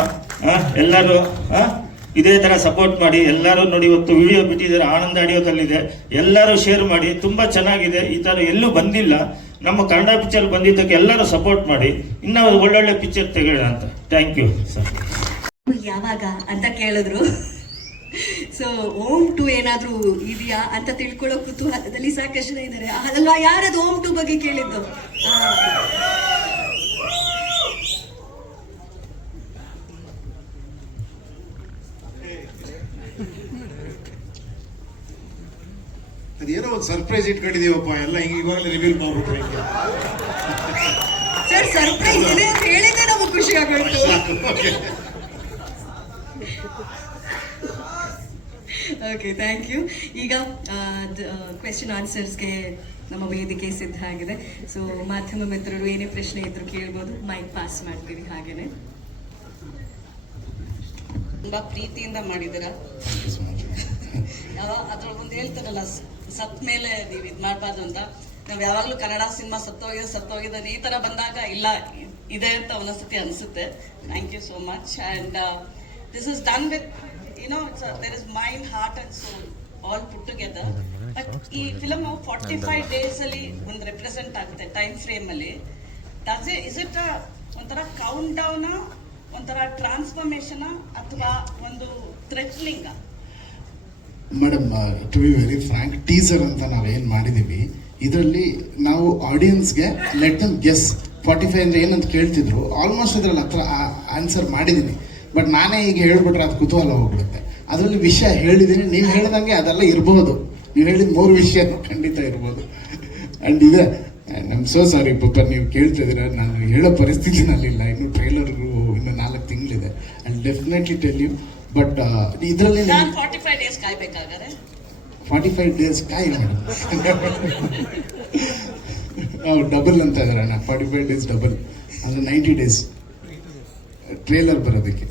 ಎಲ್ಲರೂ ಇದೇ ಥರ ಸಪೋರ್ಟ್ ಮಾಡಿ. ಎಲ್ಲರೂ ನೋಡಿ ಇವತ್ತು ವಿಡಿಯೋ ಬಿಟ್ಟಿದ್ದಾರೆ, ಆನಂದ ಆಡಿಯೋದಲ್ಲಿದೆ, ಎಲ್ಲರೂ ಶೇರ್ ಮಾಡಿ. ತುಂಬ ಚೆನ್ನಾಗಿದೆ, ಈ ಥರ ಎಲ್ಲೂ ಬಂದಿಲ್ಲ. ನಮ್ಮ ಕನ್ನಡ ಪಿಕ್ಚರ್ ಬಂದಿದ್ದಕ್ಕೆ ಎಲ್ಲರೂ ಸಪೋರ್ಟ್ ಮಾಡಿ, ಇನ್ನೂ ಒಳ್ಳೊಳ್ಳೆ ಪಿಕ್ಚರ್ ತೆಗೆಯೋಣ ಅಂತ. Thank you sir. ಯಾವಾಗ ಅಂತ ಕೇಳಿದ್ರು. ಸೊ ಓಮ್ 2 ಏನಾದ್ರೂ ಇದೆಯಾ ಅಂತ ತಿಳ್ಕೊಳ್ಳೋ ಕುತೂಹಲದಲ್ಲಿ ಸಾಕಷ್ಟು ಜನ ಇದ್ದಾರೆ ಅಲ್ವಾ? ಯಾರದು ಓಮ್ 2 ಬಗ್ಗೆ ಕೇಳಿದ್ದು? ಅದೇನೋ ಒಂದು ಸರ್ಪ್ರೈಸ್ ಇಟ್ಕೊಂಡಿದೀವಪ್ಪ, ಎಲ್ಲ ಇವಾಗಲೇ ರಿವೀಲ್ ಮಾಡ್ಬಿಟ್ರೆ ಸರ್ ಸರ್ಪ್ರೈಸ್ ಇದೆ ಅಂತ ಹೇಳಿದ್ರೆ ನಮಗೆ ಖುಷಿ ಆಗೋಯ್ತು. Okay, thank you. ಈಗ ಕ್ವೆಶ್ಚನ್ ಆನ್ಸರ್ಸ್ಗೆ ನಮ್ಮ ವೇದಿಕೆ ಸಿದ್ಧ ಆಗಿದೆ. ಸೊ ಮಾಧ್ಯಮ ಮಿತ್ರರು ಏನೇ ಪ್ರಶ್ನೆ ಇದ್ರು ಕೇಳ್ಬೋದು, ಮೈಕ್ ಪಾಸ್ ಮಾಡ್ತೀವಿ. ಹಾಗೇನೆ ತುಂಬಾ ಪ್ರೀತಿಯಿಂದ ಮಾಡಿದ್ದೀರಾ. ಅದ್ರೊಳಗೊಂದು ಹೇಳ್ತಾರಲ್ಲ, ಸತ್ ಮೇಲೆ ನೀವು ಇದು ಮಾಡಬಾರ್ದು ಅಂತ. ನಾವು ಯಾವಾಗಲೂ ಕನ್ನಡ ಸಿನಿಮಾ ಸತ್ತೋಗಿದೆ ಈ ತರ ಬಂದಾಗ ಇಲ್ಲ ಇದೆ ಅಂತ ಒಂದೊಂದ್ಸತಿ ಅನ್ಸುತ್ತೆ. Thank you so much. And this is done with there is mind, heart and soul all put together. But ಈ ಫಿಲಮ್ 45 days ಅಲ್ಲಿ ಒಂದು ರೆಪ್ರೆಸೆಂಟ್ ಆಗುತ್ತೆ ಟೈಮ್ ಫ್ರೇಮ್ ಅಲ್ಲಿ. ಇಸ್ ಇಟ್ ಒಂಥರ ಕೌಂಟ್ ಡೌನ್, ಒಂಥರ ಟ್ರಾನ್ಸ್ಫಾರ್ಮೇಶನ್, ಅಥವಾ ಒಂದು threatening? Madam, to be very frank, teaser ಅಂತ ನಾವೇನು ಮಾಡಿದ್ದೀವಿ ಇದರಲ್ಲಿ ನಾವು ಆಡಿಯನ್ಸ್ಗೆ ಲೆಟ್ ದಮ್ ಗೆಸ್ 45 ಅಂದರೆ ಏನಂತ ಕೇಳ್ತಿದ್ರು. ಆಲ್ಮೋಸ್ಟ್ ಇದರಲ್ಲಿ ಹತ್ರ ಆನ್ಸರ್ ಮಾಡಿದ್ದೀನಿ. ಬಟ್ ನಾನೇ ಈಗ ಹೇಳ್ಬಿಟ್ರೆ ಅದು ಕುತೂಹಲ ಹೋಗ್ಬಿಡುತ್ತೆ. ಅದರಲ್ಲಿ ವಿಷಯ ಹೇಳಿದ್ದೀನಿ, ನೀವು ಹೇಳ್ದಂಗೆ ಅದೆಲ್ಲ ಇರ್ಬೋದು. ನೀವು ಹೇಳಿದ 3 ವಿಷಯ ಖಂಡಿತ ಇರ್ಬೋದು. ಆ್ಯಂಡ್ ಇದೆ, ನಮ್ ಸೋ ಸಾರಿ ಪಾಪ, ನೀವು ಕೇಳ್ತಿದ್ದೀರ, ನಾನು ಹೇಳೋ ಪರಿಸ್ಥಿತಿನಲ್ಲಿಲ್ಲ. ಇನ್ನು ಟ್ರೈಲರ್ಗೂ ಇನ್ನು 4 ತಿಂಗಳಿದೆ. And definitely tell you. But ಇದರಲ್ಲಿ 45 days ಕಾಯ್ಬೇಕಾದ್ರೆ 45 days ಕಾಯಿ ಮೇಡಮ್. ಡಬಲ್ ಅಂತ ಇದಾರೆ, 45 days ಡಬಲ್ ಅಂದರೆ 90 days ಟ್ರೇಲರ್ ಬರೋದಕ್ಕೆ.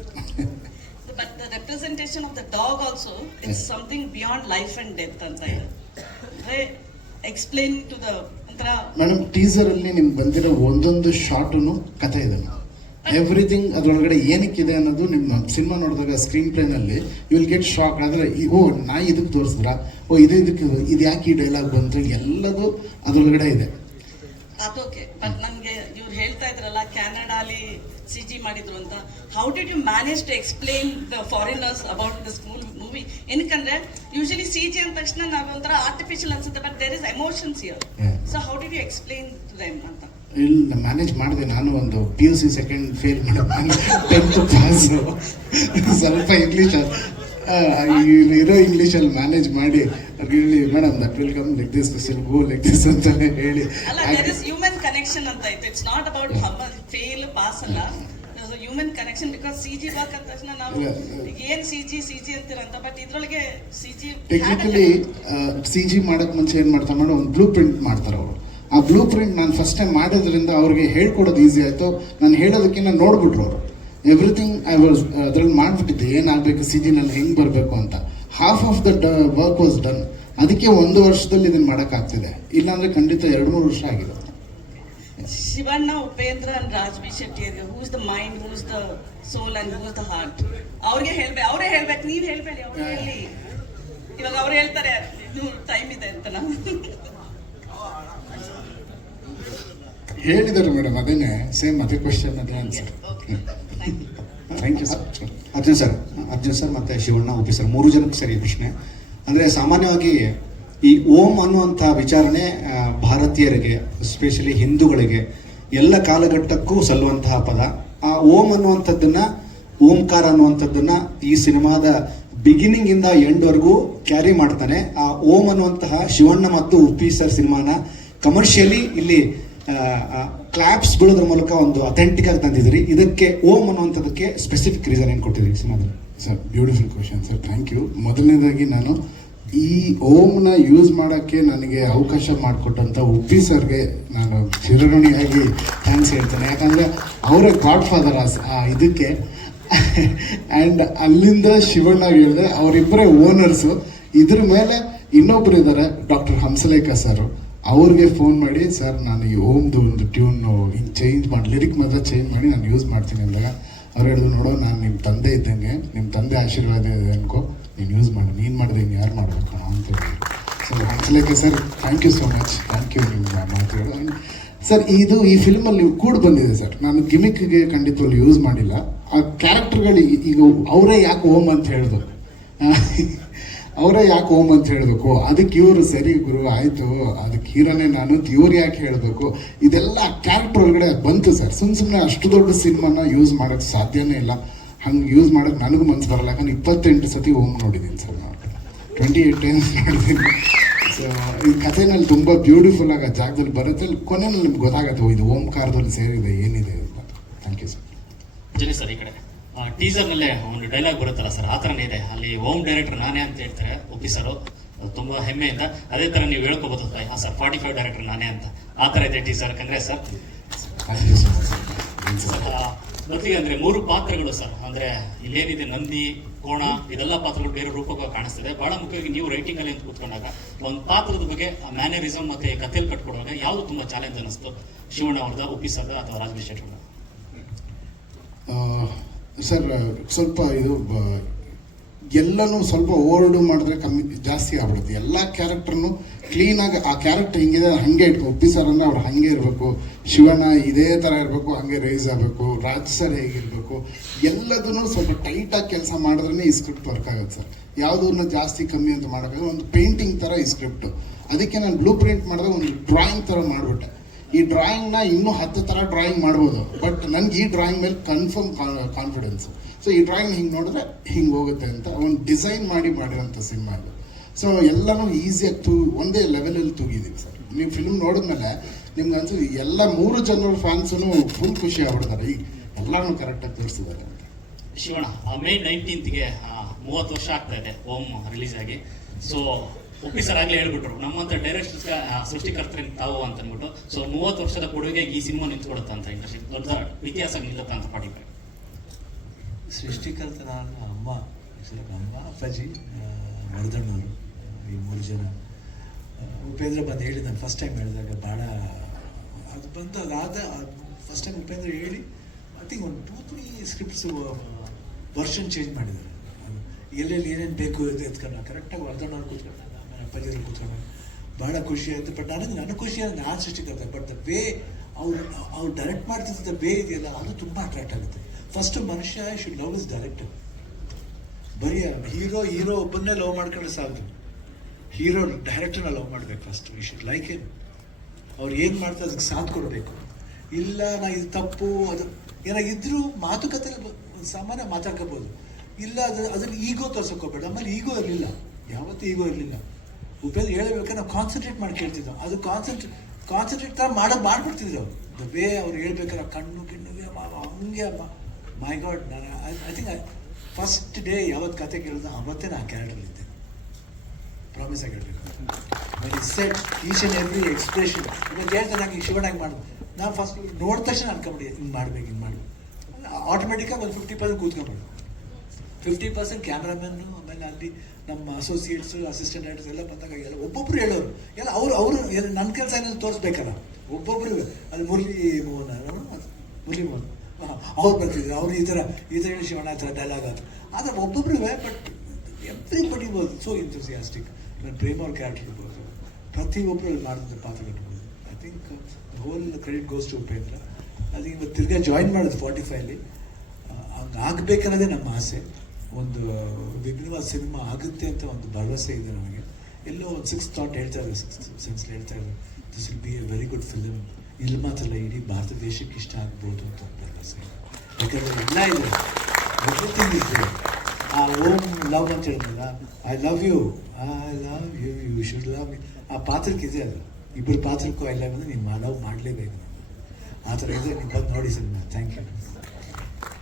But the representation of the dog also it's something beyond life and death ಅಂತ ಇದೆ. Explain to the madam, teaser ಅಲ್ಲಿ ನಿಮ್ಗೆ ಬಂದಿರೋ ಒಂದೊಂದು ಶಾರ್ಟುನು ಕಥೆ ಇದೆ. ಎವ್ರಿಥಿಂಗ್ ಅದರೊಳಗಡೆ ಏನಕ್ಕಿದೆ ಅನ್ನೋದು ನಿಮ್ಮ ಸಿನಿಮಾ ನೋಡಿದಾಗ ಸ್ಕ್ರೀನ್ ಪ್ಲೇನಲ್ಲಿ ಯು ವಿಲ್ ಗೆಟ್ ಶಾಕ್. ಆದರೆ ನಾ ಇದಕ್ಕೆ ತೋರಿಸಿದ್ರ, ಇದಕ್ಕೆ ಇದು ಯಾಕೆ ಈ ಡೈಲಾಗ್ ಬಂತು, ಎಲ್ಲದು ಅದರೊಳಗಡೆ ಇದೆ. ಅದೋಕೆ. ಬಟ್ ನಮ್ಗೆ ಇವ್ರು ಹೇಳ್ತಾ ಇದ್ರಲ್ಲ ಕ್ಯಾನಡಾಲಿ CG ಮಾಡಿದ್ರು ಅಂತ. How did you manage to explain the foreigners about this movie? ಏನಕ್ಕಂದ್ರೆ ಯೂಶಲಿ CG ಅಂದ ತಕ್ಷಣ ನಾವೊಂಥರ ಆರ್ಟಿಫಿಷಿಯಲ್ ಅನ್ಸುತ್ತೆ, but there is emotions here. So how did you explain to them ಅಂತ? ಇಲ್ಲ, ಮ್ಯಾನೇಜ್ ಮಾಡಿದೆ. ನಾನು ಒಂದು PUC ಸೆಕೆಂಡ್ ಫೇಲ್ ಮಾಡಿ 10th ಪಾಸ್. ಸ್ವಲ್ಪ ಇಂಗ್ಲೀಷ್ ಇರೋ ಇಂಗ್ಲೀಷಲ್ಲಿ ಮ್ಯಾನೇಜ್ ಮಾಡಿ ಅವ್ರಿಗೆ ಹೇಳಿ, madam that will come like this, this will go like this ಅಂತ ಹೇಳಿ. ಅಲ್ಲ, ದೇರ್ ಇಸ್ ಹ್ಯೂಮನ್ ಕನೆಕ್ಷನ್ ಅಂತ ಇತ್ತು. It's not about fail pass ಅಲ್ಲ, human connection. Because CG work ಅಂದ ತಕ್ಷಣ ನಾವು ಏನ್ CG ಅಂತೀರಂತ, ಬಟ್ ಇದ್ರೊಳಗೆ CG ಟೆಕ್ನಿಕಲಿ CG ಮಾಡಕ್ ಮುಂಚೆ ಏನ್ ಮಾಡ್ತಾರೆ ಮೇಡಮ್, ಒಂದು ಬ್ಲೂ ಪ್ರಿಂಟ್ ಮಾಡ್ತಾರೆ ಅವರು. ಆ ಬ್ಲೂ ಪ್ರಿಂಟ್ ನಾನು ಫಸ್ಟ್ ಟೈಮ್ ಮಾಡೋದ್ರಿಂದ ಅವ್ರಿಗೆ ಹೇಳ್ಕೊಡೋದು ಈಸಿ ಆಯಿತು. ನಾನು ಹೇಳೋದಕ್ಕಿಂತ ನೋಡ್ಬಿಟ್ರು ಅವರು. ಎವ್ರಿಥಿಂಗ್ ಐ ವಾಸ್ ಅದ್ರಲ್ಲಿ ಮಾಡಿಬಿಟ್ಟಿದ್ದೆ, ಏನಾಗಬೇಕು CGನಲ್ಲಿ ಹೆಂಗೆ ಬರಬೇಕು ಅಂತ. Half of the work was done. ಅದಕ್ಕೆ 1 ವರ್ಷದಲ್ಲಿ ಇದನ್ನು ಮಾಡೋಕ್ಕಾಗ್ತಿದೆ. ಇಲ್ಲಾಂದರೆ ಖಂಡಿತ 2-3 ವರ್ಷ ಆಗಿದೆ. Shivanna, Upendra and Raj B Shetty, who's the mind, who's the soul and who's the heart? ಅವರೇ ಹೇಳ್ಬೇಕು, ನೀವ್ ಹೇಳ್ಬೇಡಿ, ಅವ್ರು ಹೇಳಿ. ಇವಾಗ ಅವ್ರು ಹೇಳ್ತಾರೆ ಇನ್ನೂ ಟೈಮ್ ಇದೆ ಅಂತ. ನಾವು ಹೇಳಿದ್ದಾರೆ ಮೇಡಮ್, ಅದೇನೆ ಸೇಮ್ ಅದೇ ಕ್ವೆಶ್ಚನ್, ಅದೇ answer. Thank you sir. Arjun sir ಮತ್ತು ಶಿವಣ್ಣ, ಉಪಿ ಸರ್, 3 ಜನಕ್ಕೆ ಸರಿ ಪ್ರಶ್ನೆ. ಅಂದರೆ ಸಾಮಾನ್ಯವಾಗಿ ಈ ಓಂ ಅನ್ನುವಂಥ ವಿಚಾರಣೆ ಭಾರತೀಯರಿಗೆ, ಎಸ್ಪೆಷಲಿ ಹಿಂದೂಗಳಿಗೆ ಎಲ್ಲ ಕಾಲಘಟ್ಟಕ್ಕೂ ಸಲ್ಲುವಂತಹ ಪದ. ಆ ಓಂ ಅನ್ನುವಂಥದ್ದನ್ನ, ಓಂಕಾರ ಅನ್ನುವಂಥದ್ದನ್ನ ಈ ಸಿನಿಮಾದ ಬಿಗಿನಿಂಗ್ ಇಂದ ಎಂಡ್ವರೆಗೂ ಕ್ಯಾರಿ ಮಾಡ್ತಾನೆ. ಆ ಓಂ ಅನ್ನುವಂತಹ ಶಿವಣ್ಣ ಮತ್ತು ಉಪ್ಪಿ ಸರ್ ಸಿನಿಮಾನ ಕಮರ್ಷಿಯಲಿ ಇಲ್ಲಿ ಕ್ಲಾಪ್ಸ್ ಬೀಳೋದ್ರ ಮೂಲಕ ಒಂದು ಅಥೆಂಟಿಕ್ ಆಗಿ ತಂದಿದ್ರಿ. ಇದಕ್ಕೆ ಓಂ ಅನ್ನುವಂಥದ್ದಕ್ಕೆ ಸ್ಪೆಸಿಫಿಕ್ ರೀಸನ್ ಏನು ಕೊಟ್ಟಿದ್ರಿ ಸಿನಿಮಾದಲ್ಲಿ? Sir, beautiful question sir, thank you. ಮೊದಲನೇದಾಗಿ ನಾನು ಈ ಓಮ್ನ ಯೂಸ್ ಮಾಡೋಕ್ಕೆ ನನಗೆ ಅವಕಾಶ ಮಾಡಿಕೊಟ್ಟಂಥ ಉಪ್ಪಿ ಸರ್ಗೆ ನಾನು ಚಿರಋಣಿಯಾಗಿ ಥ್ಯಾಂಕ್ಸ್ ಹೇಳ್ತೇನೆ. ಯಾಕಂದರೆ ಅವರೇ ಗಾಡ್ ಫಾದರ್ ಇದಕ್ಕೆ. ಆ್ಯಂಡ್ ಅಲ್ಲಿಂದ ಶಿವಣ್ಣ ಹೇಳಿದೆ, ಅವರಿಬ್ಬರೇ ಓನರ್ಸು. ಇದ್ರ ಮೇಲೆ ಇನ್ನೊಬ್ರು ಇದ್ದಾರೆ ಡಾಕ್ಟರ್ ಹಂಸಲೇಖ ಸರ್, ಅವ್ರಿಗೆ ಫೋನ್ ಮಾಡಿ ಸರ್ ನಾನು ಈ ಓಮ್ದು ಒಂದು ಟ್ಯೂನ್ ಹಿಂಗೆ ಚೇಂಜ್ ಮಾಡಿ ಲಿರಿಕ್ ಮಾತ್ರ ಚೇಂಜ್ ಮಾಡಿ ನಾನು ಯೂಸ್ ಮಾಡ್ತೀನಿ ಅಂದಾಗ ಅವ್ರು ಹೇಳಿದ್ರು, ನೋಡೋ ನಾನು ನಿಮ್ಮ ತಂದೆ ಇದ್ದಂಗೆ, ನಿಮ್ಮ ತಂದೆ ಆಶೀರ್ವಾದ ಇದೆ ಅನ್ಕೋ, ನೀನು ಯೂಸ್ ಮಾಡು, ನೀನು ಮಾಡಿದ್ರೆ ಇನ್ನು ಯಾರು ಮಾಡಬೇಕು ಅಂತ ಹೇಳಿದ್ರು. So Hamsalekha sir thank you so much, thank you ನಿಮ್ಮ ಮಾತುಗಳು. ಸರ್ ಇದು ಈ ಫಿಲ್ಮಲ್ಲಿ ನೀವು ಕೂಡ ಬಂದಿದೆ ಸರ್, ನಾನು ಗಿಮಿಕ್ಗೆ ಖಂಡಿತವಾಗ್ಲೂ ಯೂಸ್ ಮಾಡಿಲ್ಲ. ಆ ಕ್ಯಾರೆಕ್ಟರ್ಗಳು ಈಗ ಅವರೇ ಯಾಕೆ ಓಮ್ ಅಂತ ಹೇಳ್ದು, ಅವರೇ ಯಾಕೆ ಓಮ್ ಅಂತ ಹೇಳಬೇಕು, ಅದಕ್ಕೆ ಇವರು ಸರಿ ಗುರು ಆಯಿತು, ಅದಕ್ಕೆ ಹೀರೋನೇ ನಾನು, ಇವ್ರು ಯಾಕೆ ಹೇಳಬೇಕು, ಇದೆಲ್ಲ ಕ್ಯಾರೆಕ್ಟರ್ ಒಳಗಡೆ ಬಂತು ಸರ್. ಸುಮ್ಮನೆ ಅಷ್ಟು ದೊಡ್ಡ ಸಿನಿಮಾನ ಯೂಸ್ ಮಾಡೋಕ್ಕೆ ಸಾಧ್ಯನೇ ಇಲ್ಲ. ಹಂಗೆ ಯೂಸ್ ಮಾಡೋಕ್ಕೆ ನನಗೂ ಮನ್ಸು ಬರಲ್ಲ, ಯಾಕಂದ್ರೆ 28 ಸತಿ ಓಮ್ ನೋಡಿದ್ದೀನಿ ಸರ್, ನಾನು 28 ಟೈಮ್ಸ್ ನೋಡಿದ್ದೀನಿ. ಸೊ ಈ ಕಥೆನಲ್ಲಿ ತುಂಬ ಬ್ಯೂಟಿಫುಲ್ ಆಗಿ ಆ ಜಾಗದಲ್ಲಿ ಬರುತ್ತೆ, ಅಲ್ಲಿ ಕೊನೆಯಲ್ಲಿ ನಿಮ್ಗೆ ಗೊತ್ತಾಗುತ್ತೆ ಇದು ಓಂಕಾರದಲ್ಲಿ ಸೇರಿದೆ ಏನಿದೆ ಅಂತ. Thank you sir. Jani sir, ಈ ಕಡೆ ಟೀಸರ್ನಲ್ಲೇ ಒಂದು ಡೈಲಾಗ್ ಬರುತ್ತಲ್ಲ ಸರ್, ಆ ಥರನೇ ಇದೆ. ಅಲ್ಲಿ ಹೋಮ್ ಡೈರೆಕ್ಟರ್ ನಾನೇ ಅಂತ ಹೇಳ್ತಾರೆ ಒಪ್ಪಿ ಸರ್, ತುಂಬ ಹೆಮ್ಮೆಯಿಂದ. ಅದೇ ಥರ ನೀವು ಹೇಳ್ಕೋಬೋದು ಹಾಂ ಸರ್ 45 ಡೈರೆಕ್ಟರ್ ನಾನೇ ಅಂತ, ಆ ಥರ ಇದೆ ಟೀಸರ್. ಕಂದ್ರೆ sir thank you so much. ಮೊದಲಿಗೆ ಅಂದರೆ 3 ಪಾತ್ರಗಳು ಸರ್, ಅಂದರೆ ಇಲ್ಲೇನಿದೆ ನಂದಿ, ಕೋಣ, ಇದೆಲ್ಲ ಪಾತ್ರಗಳು ಬೇರೆ ರೂಪವಾಗಿ ಕಾಣಿಸ್ತಿದೆ. ಭಾಳ ಮುಖ್ಯವಾಗಿ ನೀವು ರೈಟಿಂಗಲ್ಲಿ ಅಂತ ಕೂತ್ಕೊಂಡಾಗ ಒಂದು ಪಾತ್ರದ ಬಗ್ಗೆ ಮ್ಯಾನರಿಸಮ್ ಮತ್ತು ಕಥೆಯಲ್ಲಿ ಕಟ್ಕೊಡುವಾಗ ಯಾವುದು ತುಂಬ ಚಾಲೆಂಜ್ ಅನ್ನಿಸ್ತು? ಶಿವಣ್ಣ ಅವ್ರದ, ಒಪ್ಪಿ ಸರ್ದ ಅಥವಾ ರಾಜೇಶ್ ಶೆಟ್ಟಿ ಅವ್ರದ್ದು? ಸರ್ ಸ್ವಲ್ಪ ಇದು ಎಲ್ಲನೂ ಸ್ವಲ್ಪ ಓವರ್ಡು ಮಾಡಿದ್ರೆ ಕಮ್ಮಿ ಜಾಸ್ತಿ ಆಗ್ಬಿಡುತ್ತೆ. ಎಲ್ಲ ಕ್ಯಾರೆಕ್ಟರ್ನು ಕ್ಲೀನಾಗಿ ಆ ಕ್ಯಾರೆಕ್ಟರ್ ಹಿಂಗಿದೆ ಹಾಗೆ ಇಟ್ಕೊ. ಒಪ್ಪಿ ಸರ್ ಅಂದರೆ ಅವ್ರು ಹಾಗೆ ಇರಬೇಕು, ಶಿವಣ್ಣ ಇದೇ ಥರ ಇರಬೇಕು, ಹಾಗೆ ರೈಸ್ ಆಗಬೇಕು, ರಾಜ್ ಸರ್ ಹೇಗಿರಬೇಕು, ಎಲ್ಲದನ್ನು ಸ್ವಲ್ಪ ಟೈಟಾಗಿ ಕೆಲಸ ಮಾಡಿದ್ರೆ ಈ ಸ್ಕ್ರಿಪ್ಟ್ ವರ್ಕ್ ಆಗುತ್ತೆ ಸರ್. ಯಾವುದನ್ನು ಜಾಸ್ತಿ ಕಮ್ಮಿ ಅಂತ ಮಾಡೋಕ್ಕಾಗ ಒಂದು ಪೇಂಟಿಂಗ್ ಥರ ಈ ಸ್ಕ್ರಿಪ್ಟು. ಅದಕ್ಕೆ ನಾನು ಬ್ಲೂ ಪ್ರಿಂಟ್ ಮಾಡಿದಾಗ ಒಂದು ಡ್ರಾಯಿಂಗ್ ಥರ ಮಾಡಿಬಿಟ್ಟೆ. ಈ ಡ್ರಾಯಿಂಗ್ನ ಇನ್ನೂ 10 ಥರ ಡ್ರಾಯಿಂಗ್ ಮಾಡ್ಬೋದು, ಬಟ್ ನನಗೆ ಈ ಡ್ರಾಯಿಂಗ್ ಮೇಲೆ ಕನ್ಫರ್ಮ್ ಕಾನ್ಫಿಡೆನ್ಸು. ಸೊ ಈ ಡ್ರಾಯಿಂಗ್ ಹಿಂಗೆ ನೋಡಿದ್ರೆ ಹಿಂಗೆ ಹೋಗುತ್ತೆ ಅಂತ ಒಂದು ಡಿಸೈನ್ ಮಾಡಿರೋಂಥ ಸಿನಿಮಾ ಅದು. ಸೊ ಎಲ್ಲನೂ ಈಸಿಯಾಗಿ ಒಂದೇ ಲೆವೆಲಲ್ಲಿ ತೂಗಿದ್ದೀವಿ ಸರ್. ನೀವು ಫಿಲ್ಮ್ ನೋಡಿದ್ಮೇಲೆ ನಿಮ್ಗೆ ಅನ್ಸುತ್ತೆ ಎಲ್ಲ 3 ಜನರ ಫ್ಯಾನ್ಸೂ ಫುಲ್ ಖುಷಿ ಆಗ್ಬಿಡ್ತಾರೆ, ಈಗ ಎಲ್ಲನೂ ಕರೆಕ್ಟಾಗಿ ತೋರಿಸಿದ್ದಾರೆ ಅಂತ. ಶಿವಣ್ಣ, ಮೇ 19ಗೆ 30 ವರ್ಷ ಆಗ್ತಾ ಇದೆ ಓಮ್ ರಿಲೀಸ್ ಆಗಿ. ಸೊ ಒಪ್ಪಿ ಸರ್ ಆಗಲೇ ಹೇಳ್ಬಿಟ್ರು, ನಮ್ಮಂಥ ಡೈರೆಕ್ಟರ್ಸ್ ಸೃಷ್ಟಿಕರ್ತರು ತಾವು ಅಂತ ಅಂದ್ಬಿಟ್ಟು. ಸೊ 30 ವರ್ಷದ ಕೊಡುಗೆಗೆ ಈ ಸಿನಿಮಾ ನಿಂತ್ಕೊಡುತ್ತೆ ಅಂತ ಇಂಡಸ್ಟ್ರಿ ದೊಡ್ಡ ಇತಿಹಾಸ ನಿಲ್ಲುತ್ತೆ ಅಂತ 45. ಸೃಷ್ಟಿಕರ್ತರ ಅಮ್ಮ ಅಮ್ಮ ಅಪ್ಪಾಜಿ ವರ್ಧಣ್ಣವರು, ಈ 3 ಜನ. ಉಪೇಂದ್ರ ಬಂದು ಹೇಳಿ, ನಾನು ಫಸ್ಟ್ ಟೈಮ್ ಹೇಳಿದಾಗ ಭಾಳ ಅದು ಬಂದು ಅದಾದ ಫಸ್ಟ್ ಟೈಮ್ ಉಪೇಂದ್ರ ಹೇಳಿ ಐ ಥಿಂಕ್ ಒಂದು 2-3 ಸ್ಕ್ರಿಪ್ಟ್ಸು ವರ್ಷನ್ ಚೇಂಜ್ ಮಾಡಿದ್ದಾರೆ. ಎಲ್ಲೆಲ್ಲಿ ಏನೇನು ಬೇಕು ಇದು ಎತ್ಕೊಂಡು ಕರೆಕ್ಟಾಗಿ ವರ್ಧಣ್ಣವ್ರು ಕೂತ್ಕೊಂಡು, ನನ್ನ ಅಪ್ಪಾಜಿಯವ್ರು ಕೂತ್ಕೊಂಡು ಭಾಳ ಖುಷಿ ಆಯಿತು. ಬಟ್ ನನಗೆ ಖುಷಿ ಅಂದರೆ ನಾನು ಸೃಷ್ಟಿಕರ್ತ, ಬಟ್ ದ ವೇ ಅವ್ರು ಡೈರೆಕ್ಟ್ ಮಾಡ್ತಿದ್ದ ವೇ ಇದೆಯಲ್ಲ ಅದು ತುಂಬ ಅಟ್ರಾಕ್ಟ್ ಆಗುತ್ತೆ. ಫಸ್ಟು ಮನುಷ್ಯ ಶುಡ್ ಲವ್ ಇಸ್ ಡೈರೆಕ್ಟರ್. ಬರೀ ಹೀರೋ ಒಬ್ಬನ್ನೇ ಲವ್ ಮಾಡ್ಕೊಂಡ್ರೆ ಸಾಲದು, ಹೀರೋ ಡೈರೆಕ್ಟರ್ನ ಲವ್ ಮಾಡಬೇಕು first. You should like him. ಅವ್ರು ಏನು ಮಾಡ್ತಾರೆ ಅದಕ್ಕೆ ಸಾಥ್ ಕೊಡಬೇಕು. ಇಲ್ಲ ನಾ ಇದು ತಪ್ಪು ಅದು ಏನಾಗಿದ್ದರೂ ಮಾತುಕತೆಯಲ್ಲಿ ಸಾಮಾನ್ಯ ಮಾತಾಡ್ಕೋಬೋದು. ಇಲ್ಲ ಅದ್ರಲ್ಲಿ ಈಗೋ ತೋರ್ಸೋಕೋಬೇಡ. ಆಮೇಲೆ ಈಗೋ ಇರಲಿಲ್ಲ, ಯಾವತ್ತೂ ಈಗೋ ಇರಲಿಲ್ಲ. ಉಪೇಂದ್ರ ಹೇಳಬೇಕಾದ್ರೆ ನಾವು ಕಾನ್ಸಂಟ್ರೇಟ್ ಮಾಡಿ ಕೇಳ್ತಿದ್ದೆವು. ಅದು ಕಾನ್ಸಂಟ್ರೇಟ್ ಥರ ಮಾಡ್ಬಿಡ್ತಿದ್ರು. ದ ವೇ ಅವ್ರು ಹೇಳ್ಬೇಕಾದ್ರೆ ಕಣ್ಣು ಗಿಣ್ಣುಗೆ ಹಂಗೆ ಮೈ ಗಾಡ್. ನಾನು ಐ ಥಿಂಕ್ ಫಸ್ಟ್ ಡೇ ಯಾವತ್ತು ಕತೆ ಕೇಳಿದ ಅವತ್ತೇ ನಾನು ಕ್ಯಾರೆಕ್ಟರ್ ಇದ್ದೆ. ಪ್ರಾಮಿಸ್ ಆಗಿ ಹೇಳ್ಬೇಕು. Set each and every expression. ಇವಾಗ ಹೇಳ್ತಾರೆ ನಂಗೆ ಈಗ ಶಿವಣ್ಣ ಹೆಂಗೆ ಮಾಡೋದು, ನಾನು ಫಸ್ಟ್ ನೋಡಿದ ತಕ್ಷಣ ಅನ್ಕೊಂಬಿಡಿ ಹಿಂಗೆ ಮಾಡ್ಬೇಕು, ಹಿಂಗೆ ಮಾಡ್ಬೇಕು. ಆಟೋಮೆಟಿಕಾಗಿ ಒಂದು 50% ಕೂತ್ಕೊಂಡ್ಬಿಡು. 50% ಕ್ಯಾಮ್ರಾಮನ್ನು, ಆಮೇಲೆ ಅಲ್ಲಿ ನಮ್ಮ ಅಸೋಸಿಯೇಟ್ಸು, ಅಸಿಸ್ಟೆಂಟ್ ರೈಟರ್ಸ್ ಎಲ್ಲ ಬಂದಾಗ ಎಲ್ಲ ಒಬ್ಬೊಬ್ರು ಹೇಳೋರು ಎಲ್ಲ ಅವರು ನನ್ನ ಕೆಲಸ ಏನಾದ್ರು ತೋರಿಸ್ಬೇಕಲ್ಲ. ಒಬ್ಬೊಬ್ರು ಅಲ್ಲಿ ಮುರಳಿ ಮೋಹನ್ ಅವ್ರು ಬರ್ತಿದ್ರು, ಅವರು ಈ ಥರ ಹೇಳಿ ಶಿವಣ್ಣ ಈ ಥರ ಡೈಲಾಗ್ ಆಯ್ತು. ಆದರೆ ಒಬ್ಬೊಬ್ರು, but everybody was so enthusiastic. ನನ್ನ ಪ್ರೇಮ ಅವ್ರ ಕ್ಯಾರೆಕ್ಟರ್ ಇರ್ಬೋದು, ಪ್ರತಿಯೊಬ್ಬರು ಅಲ್ಲಿ ಮಾಡಿದ ಪಾತ್ರ ಇರ್ಬೋದು. I think whole credit goes to Upendra. ಅದಕ್ಕೆ ಇವತ್ತು ತಿರ್ಗಾ ಜಾಯಿನ್ ಮಾಡೋದು 45ಲಿ. ಹಂಗೆ ಆಗಬೇಕನ್ನೋದೇ ನಮ್ಮ ಆಸೆ. ಒಂದು ವಿಘ್ನವಾದ ಸಿನಿಮಾ ಆಗುತ್ತೆ ಅಂತ ಒಂದು ಭರವಸೆ ಇದೆ ನನಗೆ. ಎಲ್ಲೋ ಒಂದು 6th ಥಾಟ್ ಹೇಳ್ತಾ ಇದ್ದಾರೆ, 6th ಸೆನ್ಸ್ ಹೇಳ್ತಾ ಇದ್ದಾರೆ, this will be A very good film. ಇಲ್ಲಿ ಮಾತ್ರ ಅಲ್ಲ, ಇಡೀ ಭಾರತ ದೇಶಕ್ಕೆ ಇಷ್ಟ ಆಗ್ಬೋದು ಅಂತ ಭರವಸೆ. ಯಾಕಂದರೆ ಎಲ್ಲ ಇದೆ, ಎವ್ರಿಥಿಂಗ್ ಇದೆ. ಆ ಓಮ್ ಲವ್ ಅಂತ ಹೇಳಿದ್ನಲ್ಲ, I love you, you should love me. ಆ ಪಾತ್ರಕ್ಕೆ ಇದೆ ಅದು. ಇಬ್ಬರು ಪಾತ್ರಕ್ಕೂ ಐ ಲವ್ ಅಂದರೆ ನೀನು ಲವ್ ಮಾಡಲೇಬೇಕು. ಆ ಥರ ಇದೆ. ನೀವು ಬಂದು ನೋಡಿ cinema. Thank you.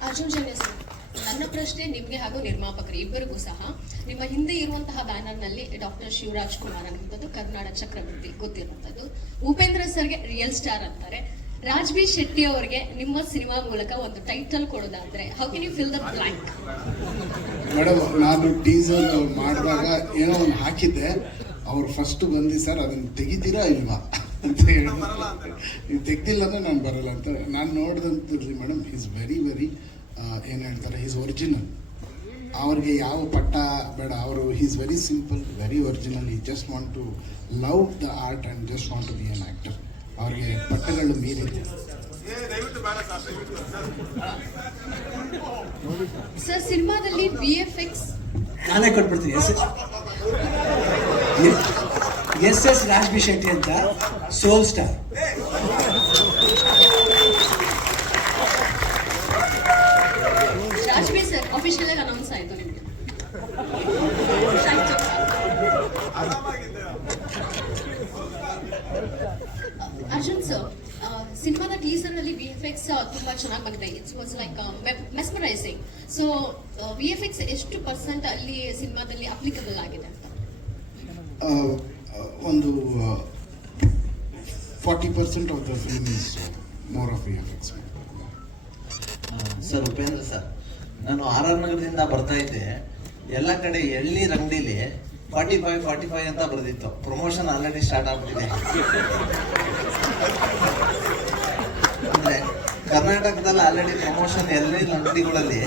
Arjun Janya sir, ನನ್ನ ಪ್ರಶ್ನೆ ನಿಮಗೆ ಹಾಗೂ ನಿರ್ಮಾಪಕರು ಇಬ್ಬರಿಗೂ ಸಹ. ನಿಮ್ಮ ಹಿಂದೆ ಇರುವಂತಹ ಬ್ಯಾನರ್ನಲ್ಲಿ ಡಾಕ್ಟರ್ ಶಿವರಾಜ್ ಕುಮಾರ್ ಅನ್ನುವಂಥದ್ದು, ಕರ್ನಾಟಕ ಚಕ್ರವರ್ತಿ ಗೊತ್ತಿರುವಂಥದ್ದು. ಉಪೇಂದ್ರ ಸರ್ಗೆ ರಿಯಲ್ ಸ್ಟಾರ್ ಅಂತಾರೆ. ರಾಜ್ಬಿ ಶೆಟ್ಟಿ ಅವರಿಗೆ ನಿಮ್ಮ ಸಿನಿಮಾ ಮೂಲಕ ಒಂದು ಟೈಟಲ್ ಕೊಡೋದಾದ್ರೆ how can you fill the blank? Madam, ನಾನು ಟೀಸರ್ ಮಾಡಿದಾಗ ಏನೋ ಒಂದು ಹಾಕಿದ್ದೆ, ಅವ್ರು ಫಸ್ಟ್ ಬಂದು ಸರ್ ಅದನ್ನು ತೆಗಿತೀರಾ ಇಲ್ವಾ ಅಂತ ಹೇಳಿ, ನೀವು ತೆಗ್ದಿಲ್ಲ ಅಂದರೆ ನಾನು ಬರಲ್ಲ ಅಂತ. ನಾನು ನೋಡಿದಂಥದ್ರಲ್ಲಿ ಮೇಡಮ್ ಈಸ್ ವೆರಿ ಏನು ಹೇಳ್ತಾರೆ, ಈಸ್ ಒರಿಜಿನಲ್. ಅವ್ರಿಗೆ ಯಾವ ಪಟ್ಟ ಬೇಡ, ಅವರು is very simple, very original. He just want to love the art and just want to be an actor. ಅವ್ರಿಗೆ ಪಟ್ಟಗಳು ಮೀರಿದೆ. ಸರ್, ಸಿನಿಮಾದಲ್ಲಿ VFX ನಾನೇ ಕೊಟ್ಬಿಡ್ತೀನಿ. ಎಸ್ ರಾಜ್ಬಿ ಶೆಟ್ಟಿ ಅಂತ ಸೋಲ್ ಸ್ಟಾರ್. ರಾಜ್ಬಿ ಸರ್ ಅಫಿಷಿಯಲ್ ಆಗಿ ಅನೌನ್ಸ್ ಆಯ್ತು ನಿಮಗೆ. ಅರ್ಜುನ್ ಸರ್, ಸಿನಿಮಾದ ಟೀಸರ್ ನಲ್ಲಿ VFX ತುಂಬಾ ಚೆನ್ನಾಗಿ ಬಂದಿದೆ. It's was like mesmerising. So VFX ಎಷ್ಟು % ಅಲ್ಲಿ ಸಿನಿಮಾದಲ್ಲಿ ಅಪ್ಲಿಕಬಲ್ ಆಗಿದೆ ಅಂತ? ಒಂದು 40% of the film is more of VFX. Sir, Upendra sir, ನಾನು RR ನಗರದಿಂದ ಬರ್ತಾ ಇದ್ದೆ. ಎಲ್ಲ ಕಡೆ ಎಳ್ನೀರ್ ಅಂಗಡಿಲಿ 45 ಅಂತ ಬರೆದಿತ್ತು. ಪ್ರಮೋಷನ್ ಆಲ್ರೆಡಿ ಸ್ಟಾರ್ಟ್ ಆಗ್ಬಿಟ್ಟಿದೆ. ಅಂದ್ರೆ ಕರ್ನಾಟಕದಲ್ಲಿ ಆಲ್ರೆಡಿ ಪ್ರಮೋಷನ್ ಎಳ್ನೀರ್ ಅಂಗಡಿಗಳಲ್ಲಿ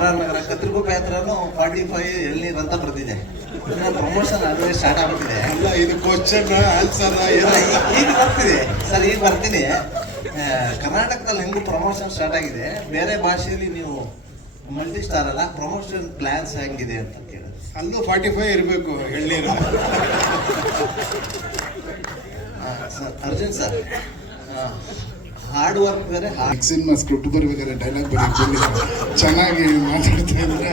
RR ನಗರ ಕತ್ರಿಗುಪ್ಪೆ ಹತ್ರನೂ 45 ಎಳ್ನೀರ್ ಅಂತ ಬರೆದಿದೆ. ಪ್ರಮೋಷನ್ ಆಲ್ರೆಡಿ ಸ್ಟಾರ್ಟ್ ಆಗ್ಬಿಟ್ಟಿದೆ. ಅಲ್ಲ, ಇದು ಕ್ವಶನ್ ಆನ್ಸರ್ ಈಗ ಬರ್ತಿದೆ ಸರ್, ಈಗ ಬರ್ತೀನಿ. ಕರ್ನಾಟಕದಲ್ಲಿ ಹೆಂಗೂ ಪ್ರಮೋಷನ್ ಸ್ಟಾರ್ಟ್ ಆಗಿದೆ, ಬೇರೆ ಭಾಷೆಯಲ್ಲಿ ನೀವು ಮಲ್ಟಿ ಸ್ಟಾರ್ ಅಲ್ಲ, ಪ್ರಮೋಷನ್ ಪ್ಲಾನ್ಸ್ ಹೆಂಗಿದೆ ಅಂತ ಕೇಳಿದ್ರೆ ಅಲ್ಲೂ 45 ಇರಬೇಕು ಎಳ್ನೀರು. Sir, Arjun sir, hard work ಬೇರೆ. ಸಿನಿಮಾ ಸ್ಕ್ರಿಪ್ಟ್ ಬರ್ಬೇಕಾದ್ರೆ ಡೈಲಾಗ್ ಬರೀ ಚೆನ್ನಾಗಿ ಮಾತಾಡ್ತಾ ಇದ್ರೆ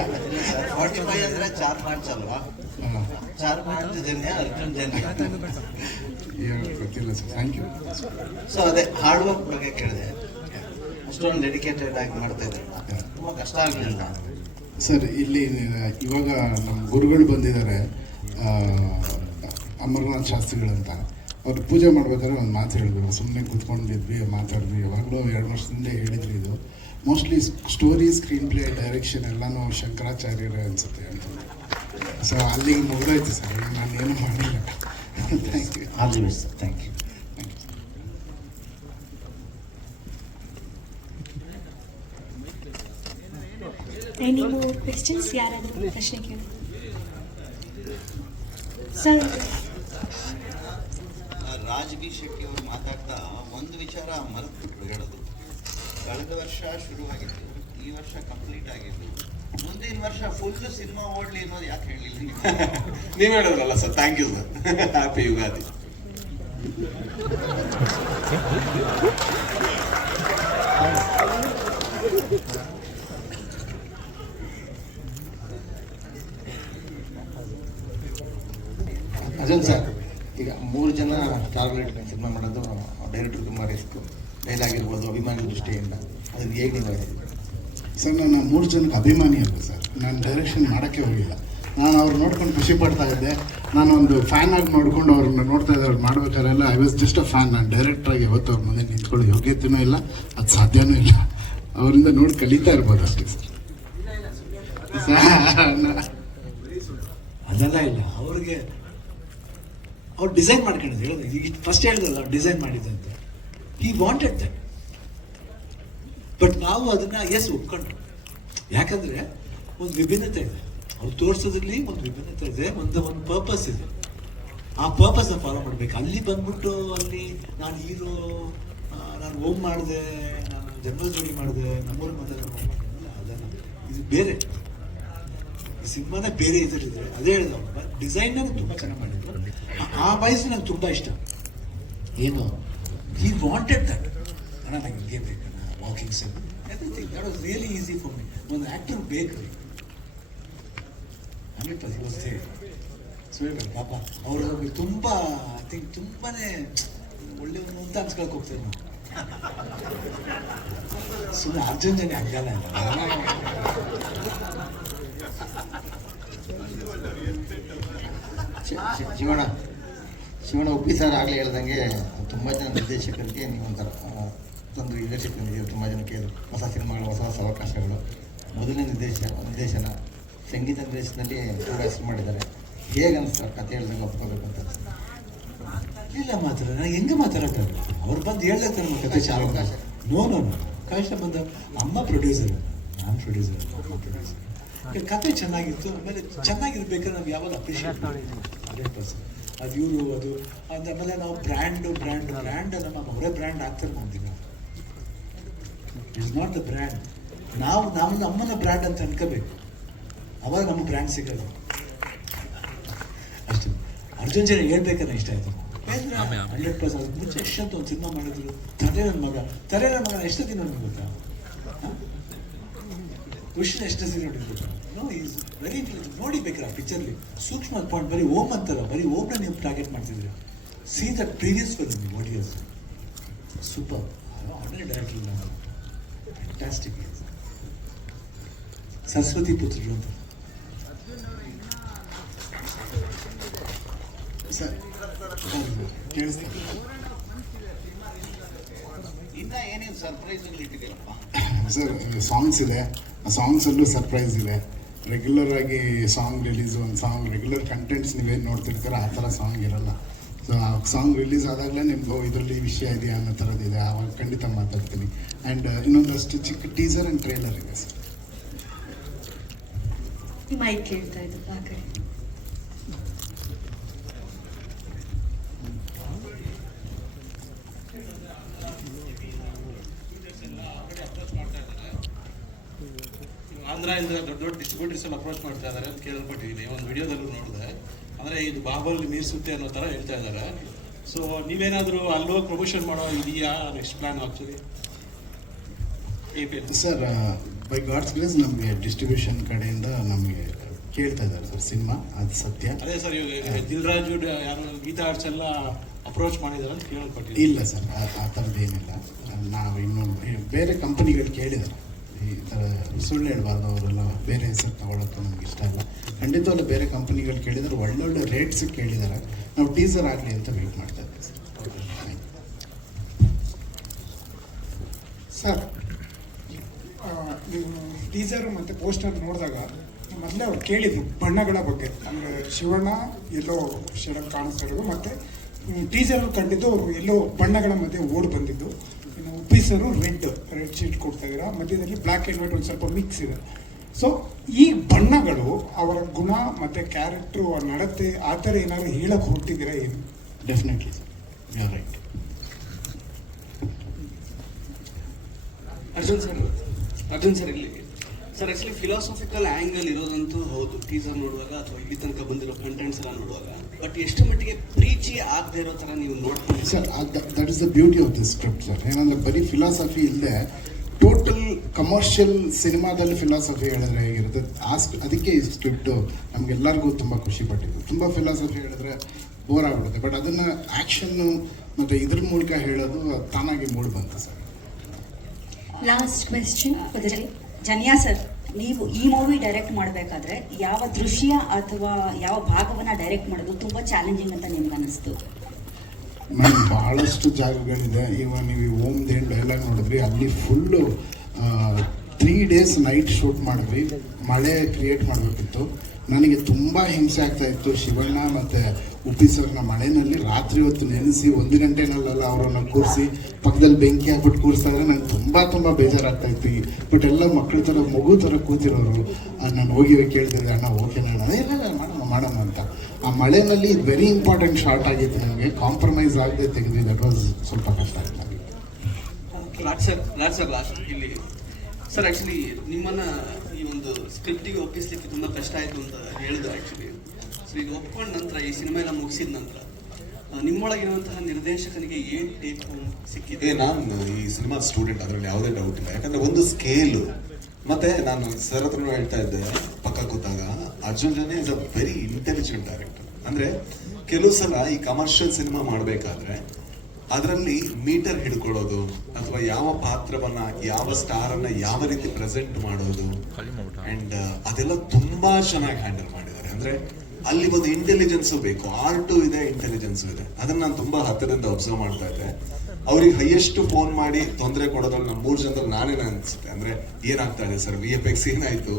45 ಅಂದ್ರೆ 4 ಪಾಯಿಂಟ್ಸ್ ಅಲ್ವಾ? 4 ಪಾಯಿಂಟ್ ಜನ್ಯ, ಅರ್ಜುನ್ ಜನ್ಯ. ಗೊತ್ತಿಲ್ಲ ಸರ್, ಥ್ಯಾಂಕ್ ಯು. ಸೊ ಅದೇ ಹಾರ್ಡ್ ವರ್ಕ್ ಬಗ್ಗೆ ಕೇಳಿದೆ. ಅಷ್ಟೊಂದು ಡೆಡಿಕೇಟೆಡ್ ಆಗಿ ಮಾಡ್ತಾ ಇದ್ದಾರೆ, ತುಂಬ ಕಷ್ಟ ಆಗಲಿಲ್ಲ ಸರ್. ಇಲ್ಲಿ ಇವಾಗ ನಮ್ಮ ಗುರುಗಳು ಬಂದಿದ್ದಾರೆ, ಅಮರನಾಥ್ ಶಾಸ್ತ್ರಿಗಳಂತ. ಅವ್ರು ಪೂಜೆ ಮಾಡ್ಬೇಕಾದ್ರೆ ಒಂದು ಮಾತು ಹೇಳಿದ್ರು. ಸುಮ್ಮನೆ ಕೂತ್ಕೊಂಡಿದ್ವಿ, ಮಾತಾಡಿದ್ವಿ. ಯಾವಾಗಲೂ 2 ವರ್ಷದಿಂದ ಹೇಳಿದ್ರು. ಇದು mostly story, screen play, direction ಎಲ್ಲನೂ ಶಂಕರಾಚಾರ್ಯರೇ ಅನಿಸುತ್ತೆ ಅಂತ. ಸೊ ಅಲ್ಲಿಗೆ ಮುಗಿದೋಯ್ತು ಸರ್, ನಾನು ಏನೂ ಮಾಡಿಲ್ಲ. Thank you. All the best sir. Thank you. Any more questions? ಯಾರಾದರೂ ಪ್ರಶ್ನೆ ಕೇಳಿ ಸರ್. ರಾಜ್ಬಿ ಶೆಟ್ಟಿ ಅವರು ಮಾತಾಡ್ತಾ ಒಂದು ವಿಚಾರ ಮರೆತುಬಿಟ್ರು ಹೇಳೋದು. ಕಳೆದ ವರ್ಷ ಶುರುವಾಗಿತ್ತು, ಈ ವರ್ಷ ಕಂಪ್ಲೀಟ್ ಆಗಿತ್ತು, ಮುಂದಿನ ವರ್ಷ ಫುಲ್ ಸಿನಿಮಾ ಓಡ್ಲಿ ಅನ್ನೋದು ಯಾಕೆ ಹೇಳಿಲ್ಲ ನೀವು ಹೇಳಿದ್ರಲ್ಲ sir. Thank you sir. Happy Ugadi. Arjun sir, ಈಗ 3 ಜನ ಟಾರ್ಗೆಟ್ ಸಿನಿಮಾ ಮಾಡೋದು ಡೈರೆಕ್ಟರ್ ತುಂಬ ರಿಸ್ಕ್. ಡೈಲಾಗ್ ಇರ್ಬೋದು, ಅಭಿಮಾನಿ ದೃಷ್ಟಿಯಿಂದ ಅದನ್ನು ಹೇಗೆ ನೀವು ಸರ್? ನಾನು 3 ಜನಕ್ಕೆ ಅಭಿಮಾನಿ ಅಲ್ಲ ಸರ್. ನಾನು ಡೈರೆಕ್ಷನ್ ಮಾಡೋಕ್ಕೆ ಹೋಗಿಲ್ಲ. ನಾನು ಅವ್ರು ನೋಡ್ಕೊಂಡು ಖುಷಿ ಪಡ್ತಾ ಇದ್ದೆ. ನಾನು ಒಂದು ಫ್ಯಾನ್ ಆಗಿ ನೋಡ್ಕೊಂಡು ಅವ್ರನ್ನ ನೋಡ್ತಾ ಇದ್ದೆ. ಅವ್ರು ಮಾಡ್ಬೇಕಾರೆಲ್ಲ I was just a fan. ನಾನು ಡೈರೆಕ್ಟ್ರಾಗಿ ಯಾವತ್ತು ಅವ್ರ ಮುಂದೆ ನಿಂತ್ಕೊಳ್ಳೋ ಯೋಗ್ಯತೆಯೂ ಇಲ್ಲ, ಅದು ಸಾಧ್ಯವೂ ಇಲ್ಲ. ಅವರಿಂದ ನೋಡಿ ಕಲಿತಾ ಇರ್ಬೋದು ಅಷ್ಟೇ ಸರ್. ಅದೆಲ್ಲ ಇಲ್ಲ. ಅವ್ರಿಗೆ ಅವ್ರು ಡಿಸೈನ್ ಮಾಡ್ಕೊಂಡಿದ್ದು ಹೇಳೋದು. ಈಗ ಫಸ್ಟ್ ಹೇಳಿದ್ರಲ್ಲ, ಅವ್ರು ಡಿಸೈನ್ ಮಾಡಿದ್ದಂತ. He wanted that. ಬಟ್ ನಾವು ಅದನ್ನ ಒಪ್ಕೊಂಡ್ರು. ಯಾಕಂದ್ರೆ ಒಂದು ವಿಭಿನ್ನತೆ ಇದೆ, ಅವ್ರು ತೋರಿಸೋದ್ರಲ್ಲಿ ಒಂದು ವಿಭಿನ್ನತೆ ಇದೆ, ಒಂದು ಪರ್ಪಸ್ ಇದೆ. ಆ ಪರ್ಪಸ್ನ ಫಾಲೋ ಮಾಡ್ಬೇಕು. ಅಲ್ಲಿ ಬಂದ್ಬಿಟ್ಟು ಅಲ್ಲಿ ನಾನು ಹೀರೋ, ನಾನು ಓಮ್ ಮಾಡಿದೆ, ನಾನು ಜನರಲ್ ಜೋಡಿ ಮಾಡಿದೆ, ನಮ್ಮೂರು ಮಾತಾಡೋಲ್ಲ. ಅದನ್ನು ಇದು ಬೇರೆ, ಈ ಸಿನಿಮಾನೇ ಬೇರೆ ಇದರಿದ್ರೆ. ಅದೇ ಹೇಳಿದ ಡಿಸೈನ್ ತುಂಬ ಚೆನ್ನಾಗಿ ಮಾಡಿದ್ರು. ಆ ವಯಸ್ಸು ನಂಗೆ ತುಂಬ ಇಷ್ಟ. ಏನು ಹಿ ವಾಂಟೆಡ್ ದಟ್. ಅಣ್ಣ ನಂಗೆ ಹಿಂಗೆ ಬೇಕಣ್ಣ, walking sell, everything that was really easy for me. ಒಂದು ಆ್ಯಕ್ಟರ್ ಬೇಕು ರೀ. 100% ಸುಳ್ಳು ಪಾಪ ಅವರು ತುಂಬ ಐ ಥಿಂಕ್ ತುಂಬಾ ಒಳ್ಳೆಯವನು ಅಂತ ಅನ್ಸ್ಕೊಳಕ್ಕೆ ಹೋಗ್ತಾರೆ. ನಾವು ಸುಮ್ಮನೆ ಅರ್ಜುನ್ ಜನ ಆಗಲ್ಲ. ಶಿವಣ್ಣ ಉಪ್ಪಿ ಸರ್ ಆಗಲೇ ಹೇಳ್ದಂಗೆ ತುಂಬ ಜನ ನಿರ್ದೇಶಕರಿಗೆ ನೀವು ಒಂಥರ ತಂದು ಲೀಡರ್ಶಿಪ್ ಬಂದಿದ್ದೀವಿ. ತುಂಬ ಜನಕ್ಕೆ ಹೊಸ ಸಿನಿಮಾಗಳು, ಹೊಸ ಅವಕಾಶಗಳು. ಮೊದಲನೇ ನಿರ್ದೇಶನ, ಸಂಗೀತ ನಿರ್ದೇಶನದಲ್ಲಿ ಕೂಡ ಹೆಸರು ಮಾಡಿದ್ದಾರೆ. ಹೇಗೆ ಅನಿಸ್ತಾರೆ ಕತೆ ಹೇಳ್ದಂಗೆ ಒಪ್ಕೋಬೇಕು ಅಂತ? ಇಲ್ಲ ಮಾತಾಡ ನಾನು ಹೆಂಗೆ ಮಾತಾಡೋಕ್ಕಾಗಲ್ಲ, ಅವ್ರು ಬಂದು ಹೇಳ್ದಾಗ ನಮ್ಮ ಕತೆ ಚಾಲು. ನೋ ಕಷ್ಟ ಬಂದ ಅಮ್ಮ ಪ್ರೊಡ್ಯೂಸರ್, ನಾನು ಪ್ರೊಡ್ಯೂಸರ್, ಅಮ್ಮ ಪ್ರೊಡ್ಯೂಸರ್. ಕತೆ ಚೆನ್ನಾಗಿತ್ತು, ಆಮೇಲೆ ಚೆನ್ನಾಗಿರ್ಬೇಕಾದ್ರೆ ನಾವು ಯಾವಾಗ ಅಪ್ರಿಷಿಯೇಟ್ ಮಾಡ್ತೀವಿ 100%. ಅದು ಇವರು ಅದು ಆಮೇಲೆ ನಾವು ಬ್ರ್ಯಾಂಡ್ ನಮ್ಮ ಅವರೇ ಬ್ರ್ಯಾಂಡ್ ಆಗ್ತಾರೆ ನಮ್ದಿನ. It's not the brand. ನಾವು ನಮ್ಮನ್ನ ಬ್ರ್ಯಾಂಡ್ ಅಂತ ಅನ್ಕೋಬೇಕು, ಅವಾಗ ನಮ್ಗೆ ಬ್ರ್ಯಾಂಡ್ ಸಿಗೋದು ಅಷ್ಟೇ. ಅರ್ಜುನ್ ಜನ ಹೇಳ್ಬೇಕಾದ್ರೆ ಇಷ್ಟ ಆಯ್ತು 100%. ಅದಕ್ಕೆ ಮುಂಚೆ ಎಷ್ಟೊಂದು ಒಂದು ಸಿನಿಮಾ ಮಾಡಿದ್ರು, ತಲೆ ನನ್ನ ಮಗ ಎಷ್ಟು ದಿನ ನನಗೆ ಗೊತ್ತಾ? ಖುಷಿನ ಎಷ್ಟು ದಿನ ನೋಡಿದ್ರು? No is very intelligent. ನೋಡಿ ಬೇಕಾರೆ ಆ ಪಿಕ್ಚರ್ಲಿ ಸೂಕ್ಷ್ಮ ಪಾಯಿಂಟ್ ಬರೀ ಓಮ್ ಅಂತಾರ, ಬರೀ ಓಮ್ನ ನೀವು ಟಾರ್ಗೆಟ್ ಮಾಡ್ತಿದ್ರಿ. C the previous film what years super. Already direct ಇಲ್ಲ, ಫ್ಯಾಂಟಾಸ್ಟಿಕ್. ಸರಸ್ವತಿ ಪುತ್ರರು ಅಂತ ಸರ್ ಕೇಳಿಸ್ತೀನಿ. ಇನ್ನ ಏನೇನು ಸರ್ಪ್ರೈಸ್ಗಳು ಇಟ್ಟಿದ್ದೀರಪ್ಪ? ಸರ್ ಸಾಂಗ್ಸ್ ಇದೆ, ಆ ಸಾಂಗ್ಸಲ್ಲೂ ಸರ್ಪ್ರೈಸ್ ಇದೆ. ರೆಗ್ಯುಲರ್ ಆಗಿ ಸಾಂಗ್ ರಿಲೀಸ್, ಒಂದು ಸಾಂಗ್ ರೆಗ್ಯುಲರ್ ಕಂಟೆಂಟ್ಸ್ ನೀವೇನು ನೋಡ್ತಿರ್ತೀರ ಆ ಥರ ಸಾಂಗ್ ಇರಲ್ಲ. ಸೊ ಆ ಸಾಂಗ್ ರಿಲೀಸ್ ಆದಾಗಲೇ ನಿಮ್ಗೆ ಇದರಲ್ಲಿ ವಿಷಯ ಇದೆಯಾ ಅನ್ನೋ ಥರದ್ದಿದೆ, ಆವಾಗ ಖಂಡಿತ ಮಾತಾಡ್ತೀನಿ. ಆ್ಯಂಡ್ ಇನ್ನೊಂದಷ್ಟು ಚಿಕ್ಕ ಟೀಸರ್ ಆ್ಯಂಡ್ ಟ್ರೇಲರ್ ಇದೆ ಸರ್. ಮೈಕ್ ಕೇಳ್ತಾ ಇದ್ದು ಆ ಕಡೆ. ಆಂಧ್ರದಿಂದ ದೊಡ್ಡ ಡಿಸ್ಟ್ರಿಬ್ಯೂಟರ್ಸ್ ಎಲ್ಲ ಅಪ್ರೋಚ್ ಮಾಡ್ತಾ ಇದ್ದಾರೆ ಅಂತ ಕೇಳ್ಪಟ್ಟಿದ್ದೀನಿ, ಒಂದು ವಿಡಿಯೋದಲ್ಲೂ ನೋಡಿದೆ. ಅಂದರೆ ಇದು ಬಾಹುಬಲಿ ಮೀರಿಸುತ್ತೆ ಅನ್ನೋ ಥರ ಹೇಳ್ತಾ ಇದ್ದಾರೆ. ಸೊ ನೀವೇನಾದರೂ ಅಲ್ಲೋ ಪ್ರಮೋಷನ್ ಮಾಡೋ ಇದೆಯಾ next plan actually? Sir by God's grace ನಮಗೆ ಡಿಸ್ಟ್ರಿಬ್ಯೂಷನ್ ಕಡೆಯಿಂದ ನಮಗೆ ಕೇಳ್ತಾ ಇದ್ದಾರೆ ಸರ್ ಸಿನಿಮಾ, ಅದು ಸತ್ಯ. ಅದೇ ಸರ್, ದಿಲ್ ರಾಜು ಯಾರು ಗೀತಾ ಆರ್ಟ್ಸ್ ಎಲ್ಲ ಅಪ್ರೋಚ್ ಮಾಡಿದ್ದಾರೆ ಅಂತ ಕೇಳ್ಪಟ್ಟಿದ್ದೀನಿ. ಇಲ್ಲ ಸರ್, ಆ ಥರದ್ದೇನಿಲ್ಲ. ನಾವು ಇನ್ನು ಬೇರೆ ಕಂಪನಿಗಳು ಕೇಳಿದ್ದಾರೆ, ಈ ಥರ ಸುಳ್ಳು ಹೇಳ್ಬಾರ್ದು, ಅವರೆಲ್ಲ ಬೇರೆ ಹೆಸರು ತಗೊಳ್ಳೋಕ್ಕೆ ನಮ್ಗೆ ಇಷ್ಟ ಇಲ್ಲ. ಖಂಡಿತವಾಗ್ಲೂ ಬೇರೆ ಕಂಪನಿಗಳು ಕೇಳಿದ್ದಾರೆ, ಒಳ್ಳೊಳ್ಳೆ ರೇಟ್ಸ್ ಕೇಳಿದ್ದಾರೆ. ನಾವು ಟೀಸರ್ ಆಗಲಿ ಅಂತ ವೆಯ್ಟ್ ಮಾಡ್ತಾ ಇದ್ದೀವಿ ಸರ್. ಸರ್ ನೀವು ಟೀಸರ್ ಮತ್ತು ಪೋಸ್ಟರ್ ನೋಡಿದಾಗ ಮೊದಲೇ ಅವ್ರು ಕೇಳಿದ್ರು ಬಣ್ಣಗಳ ಬಗ್ಗೆ. ಅಂದರೆ ಶಿವಣ್ಣ ಎಲ್ಲೋ ಶೇಡಲ್ಲಿ ಕಾಣಿಸ್ತಾ ಇರೋದು, ಮತ್ತು ಟೀಸರ್ ಕಂಡಿದ್ದು ಅವರು ಎಲ್ಲೋ ಬಣ್ಣಗಳ ಮಧ್ಯೆ ಓಡಿ ಬಂದಿದ್ದು. ಇನ್ನು ಉಪ್ಪಿಸರು ರೆಡ್ ಶೀಟ್ ಕೊಡ್ತಾ ಇದ್ದೀರಾ, ಮಧ್ಯದಲ್ಲಿ ಬ್ಲ್ಯಾಕ್ ಆ್ಯಂಡ್ ವೈಟ್ ಒಂದು ಸ್ವಲ್ಪ ಮಿಕ್ಸ್ ಇದೆ. ಸೊ ಈ ಬಣ್ಣಗಳು ಅವರ ಗುಣ ಮತ್ತು ಕ್ಯಾರೆಕ್ಟ್ರು, ನಡತೆ ಆ ಥರ ಏನಾದ್ರು ಹೇಳಕ್ಕೆ ಹೊರಟಿದ್ದೀರಾ ಏನು? Definitely sir, you are right. Arjun sir ಇಲ್ಲಿ ಸರ್ ಆ್ಯಕ್ಚುಲಿ ಫಿಲಾಸಫಿಕಲ್ ಆ್ಯಂಗಲ್ ಇರೋದಂತೂ ಹೌದು ಟೀಸರ್ ನೋಡುವಾಗ ಅಥವಾ ಇಲ್ಲಿ ತನಕ ಬಂದಿರೋ ಕಂಟೆಂಟ್ಸ್ ಎಲ್ಲ ನೋಡುವಾಗ. ಬಟ್ ಎಷ್ಟು ಮಟ್ಟಿಗೆ ಪ್ರೀಚಿ ಆಗದೆ ಇರೋ ಥರ ನೀವು ನೋಡ್ತೀವಿ sir? That is the beauty of this script sir. ಏನಂದರೆ ಬರೀ ಫಿಲಾಸಫಿ ಇಲ್ಲದೆ ಟೋಟಲ್ ಕಮರ್ಷಿಯಲ್ ಸಿನಿಮಾದಲ್ಲಿ ಫಿಲಾಸಫಿ ಹೇಳಿದ್ರೆ ಹೇಗಿರುತ್ತೆ, ಅದಕ್ಕೆ ಈ ಸ್ಕ್ರಿಪ್ಟು ನಮಗೆಲ್ಲರಿಗೂ ತುಂಬ ಖುಷಿ ಪಟ್ಟಿದ್ದು. ತುಂಬ ಫಿಲಾಸಫಿ ಹೇಳಿದ್ರೆ ಬೋರ್ ಆಗಿಬಿಡುತ್ತೆ, ಬಟ್ ಅದನ್ನು ಆ್ಯಕ್ಷನ್ನು ಮತ್ತು ಇದ್ರ ಮೂಲಕ ಹೇಳೋದು ತಾನಾಗಿ ಮೂಡ್ ಬಂತು sir. Last question Janya sir, ನೀವು ಈ ಮೂವಿ ಡೈರೆಕ್ಟ್ ಮಾಡಬೇಕಾದ್ರೆ ಯಾವ ದೃಶ್ಯ ಅಥವಾ ಯಾವ ಭಾಗವನ್ನ ಡೈರೆಕ್ಟ್ ಮಾಡೋದು ತುಂಬ ಚಾಲೆಂಜಿಂಗ್ ಅಂತ ನಿಮ್ಗೆ ಅನಿಸ್ತು? ನಾನು ಭಾಳಷ್ಟು ಜಾಗಗಳಿದೆ. ಇವಾಗ ನೀವು ಓಮ್ದೇನು ಡೈಲಾಗ್ ನೋಡಿದ್ರಿ, ಅಲ್ಲಿ ಫುಲ್ಲು 3 days ನೈಟ್ ಶೂಟ್ ಮಾಡಿದ್ವಿ. ಮಳೆ ಕ್ರಿಯೇಟ್ ಮಾಡಬೇಕಿತ್ತು. ನನಗೆ ತುಂಬ ಹಿಂಸೆ ಆಗ್ತಾ ಇತ್ತು. ಶಿವಣ್ಣ ಮತ್ತು ಉಪ್ಪಿ ಸರ್ನ ಮಳೆಯಲ್ಲಿ ರಾತ್ರಿ ಹೊತ್ತು ನೆನೆಸಿ 1 ಗಂಟೆನಲ್ಲೆಲ್ಲ ಅವರನ್ನು ಕೂರಿಸಿ ಪಕ್ಕದಲ್ಲಿ ಬೆಂಕಿ ಹಾಕ್ಬಿಟ್ಟು ಕೂರಿಸ್ತಾ ಇದ್ರೆ ನಂಗೆ ತುಂಬ ಬೇಜಾರಾಗ್ತಾ ಇತ್ತು. ಬಟ್ ಎಲ್ಲ ಮಕ್ಕಳ ಥರ ಮಗು ಥರ ಕೂತಿರೋರು ನಾನು ಹೋಗಿ ಕೇಳ್ತಿದ್ದೆ, ಅಣ್ಣ ಓಕೆ ಅಣ್ಣ, ಇಲ್ಲ ಮಾಡೋಣ ಅಂತ. ಆ ಮಳೆಯಲ್ಲಿ ವೆರಿ ಇಂಪಾರ್ಟೆಂಟ್ ಶಾರ್ಟ್ ಆಗಿತ್ತು ನನಗೆ, ಕಾಂಪ್ರಮೈಸ್ ಆಗದೆ ತೆಗೆದು. ದಟ್ ವಾಸ್ ಸ್ವಲ್ಪ ಕಷ್ಟ ಆಯ್ತು ನನಗೆ. ಲಾಸ್ಟ್ ಇಲ್ಲಿ ಸರ್ ಆ್ಯಕ್ಚುಲಿ ನಿಮ್ಮನ್ನ ಈ ಒಂದು ಸ್ಕ್ರಿಪ್ಟಿಗೆ ಒಪ್ಪಿಸ್ಲಿಕ್ಕೆ ತುಂಬ ಕಷ್ಟ ಆಯಿತು ಅಂತ ಹೇಳಿದ್ರು ಆ್ಯಕ್ಚುಲಿ. ಸೊ ಈಗ ಒಪ್ಕೊಂಡ ನಂತರ ಈ ಸಿನಿಮಾ ಎಲ್ಲ ಮುಗಿಸಿದ ನಂತರ ನಿಮ್ಮೊಳಗಿರುವಂತಹ ನಿರ್ದೇಶಕನಿಗೆ ಏನು ಟೇಕ್ ಹೋಮ್ ಸಿಕ್ಕಿದೆ? ನಾನು ಈ ಸಿನಿಮಾ ಸ್ಟೂಡೆಂಟ್, ಅದರಲ್ಲಿ ಯಾವುದೇ ಡೌಟ್ ಇಲ್ಲ. ಯಾಕಂದ್ರೆ ಒಂದು ಸ್ಕೇಲು, ಮತ್ತೆ ನಾನು ಸರ್ ಹತ್ರನೂ ಹೇಳ್ತಾ ಇದ್ದೆ ಪಕ್ಕ ಕೂತಾಗ, ಅರ್ಜುನ್ ಜನ is a very intelligent director. ಅಂದ್ರೆ ಕೆಲವು ಸಲ ಈ ಕಮರ್ಷಿಯಲ್ ಸಿನಿಮಾ ಮಾಡಬೇಕಾದ್ರೆ ಅದರಲ್ಲಿ ಮೀಟರ್ ಹಿಡ್ಕೊಳ್ಳೋದು ಅಥವಾ ಯಾವ ಪಾತ್ರವನ್ನ, ಯಾವ ಸ್ಟಾರ್ ಅನ್ನ ಯಾವ ರೀತಿ ಪ್ರೆಸೆಂಟ್ ಮಾಡೋದು, ಅಂಡ್ ಅದೆಲ್ಲ ತುಂಬಾ ಚೆನ್ನಾಗಿ ಹ್ಯಾಂಡಲ್ ಮಾಡಿದ್ದಾರೆ. ಅಂದ್ರೆ ಅಲ್ಲಿ ಒಂದು ಇಂಟೆಲಿಜೆನ್ಸು ಬೇಕು, ಆರ್ಟು ಇದೆ, ಇಂಟೆಲಿಜೆನ್ಸು ಇದೆ. ಅದನ್ನ ನಾನು ತುಂಬಾ ಹತ್ತಿರದಿಂದ ಅಬ್ಸರ್ವ್ ಮಾಡ್ತಾ ಇದ್ದೆ. ಅವ್ರಿಗೆ ಹೈಯೆಸ್ಟ್ ಫೋನ್ ಮಾಡಿ ತೊಂದರೆ ಕೊಡೋದ್ರಲ್ಲಿ ನಮ್ಮ 3 ಜನದಲ್ಲಿ ನಾನೇ ಅನ್ಸುತ್ತೆ. ಅಂದ್ರೆ ಏನಾಗ್ತಾ ಇದೆ ಸರ್, VFX ಏನಾಯ್ತು,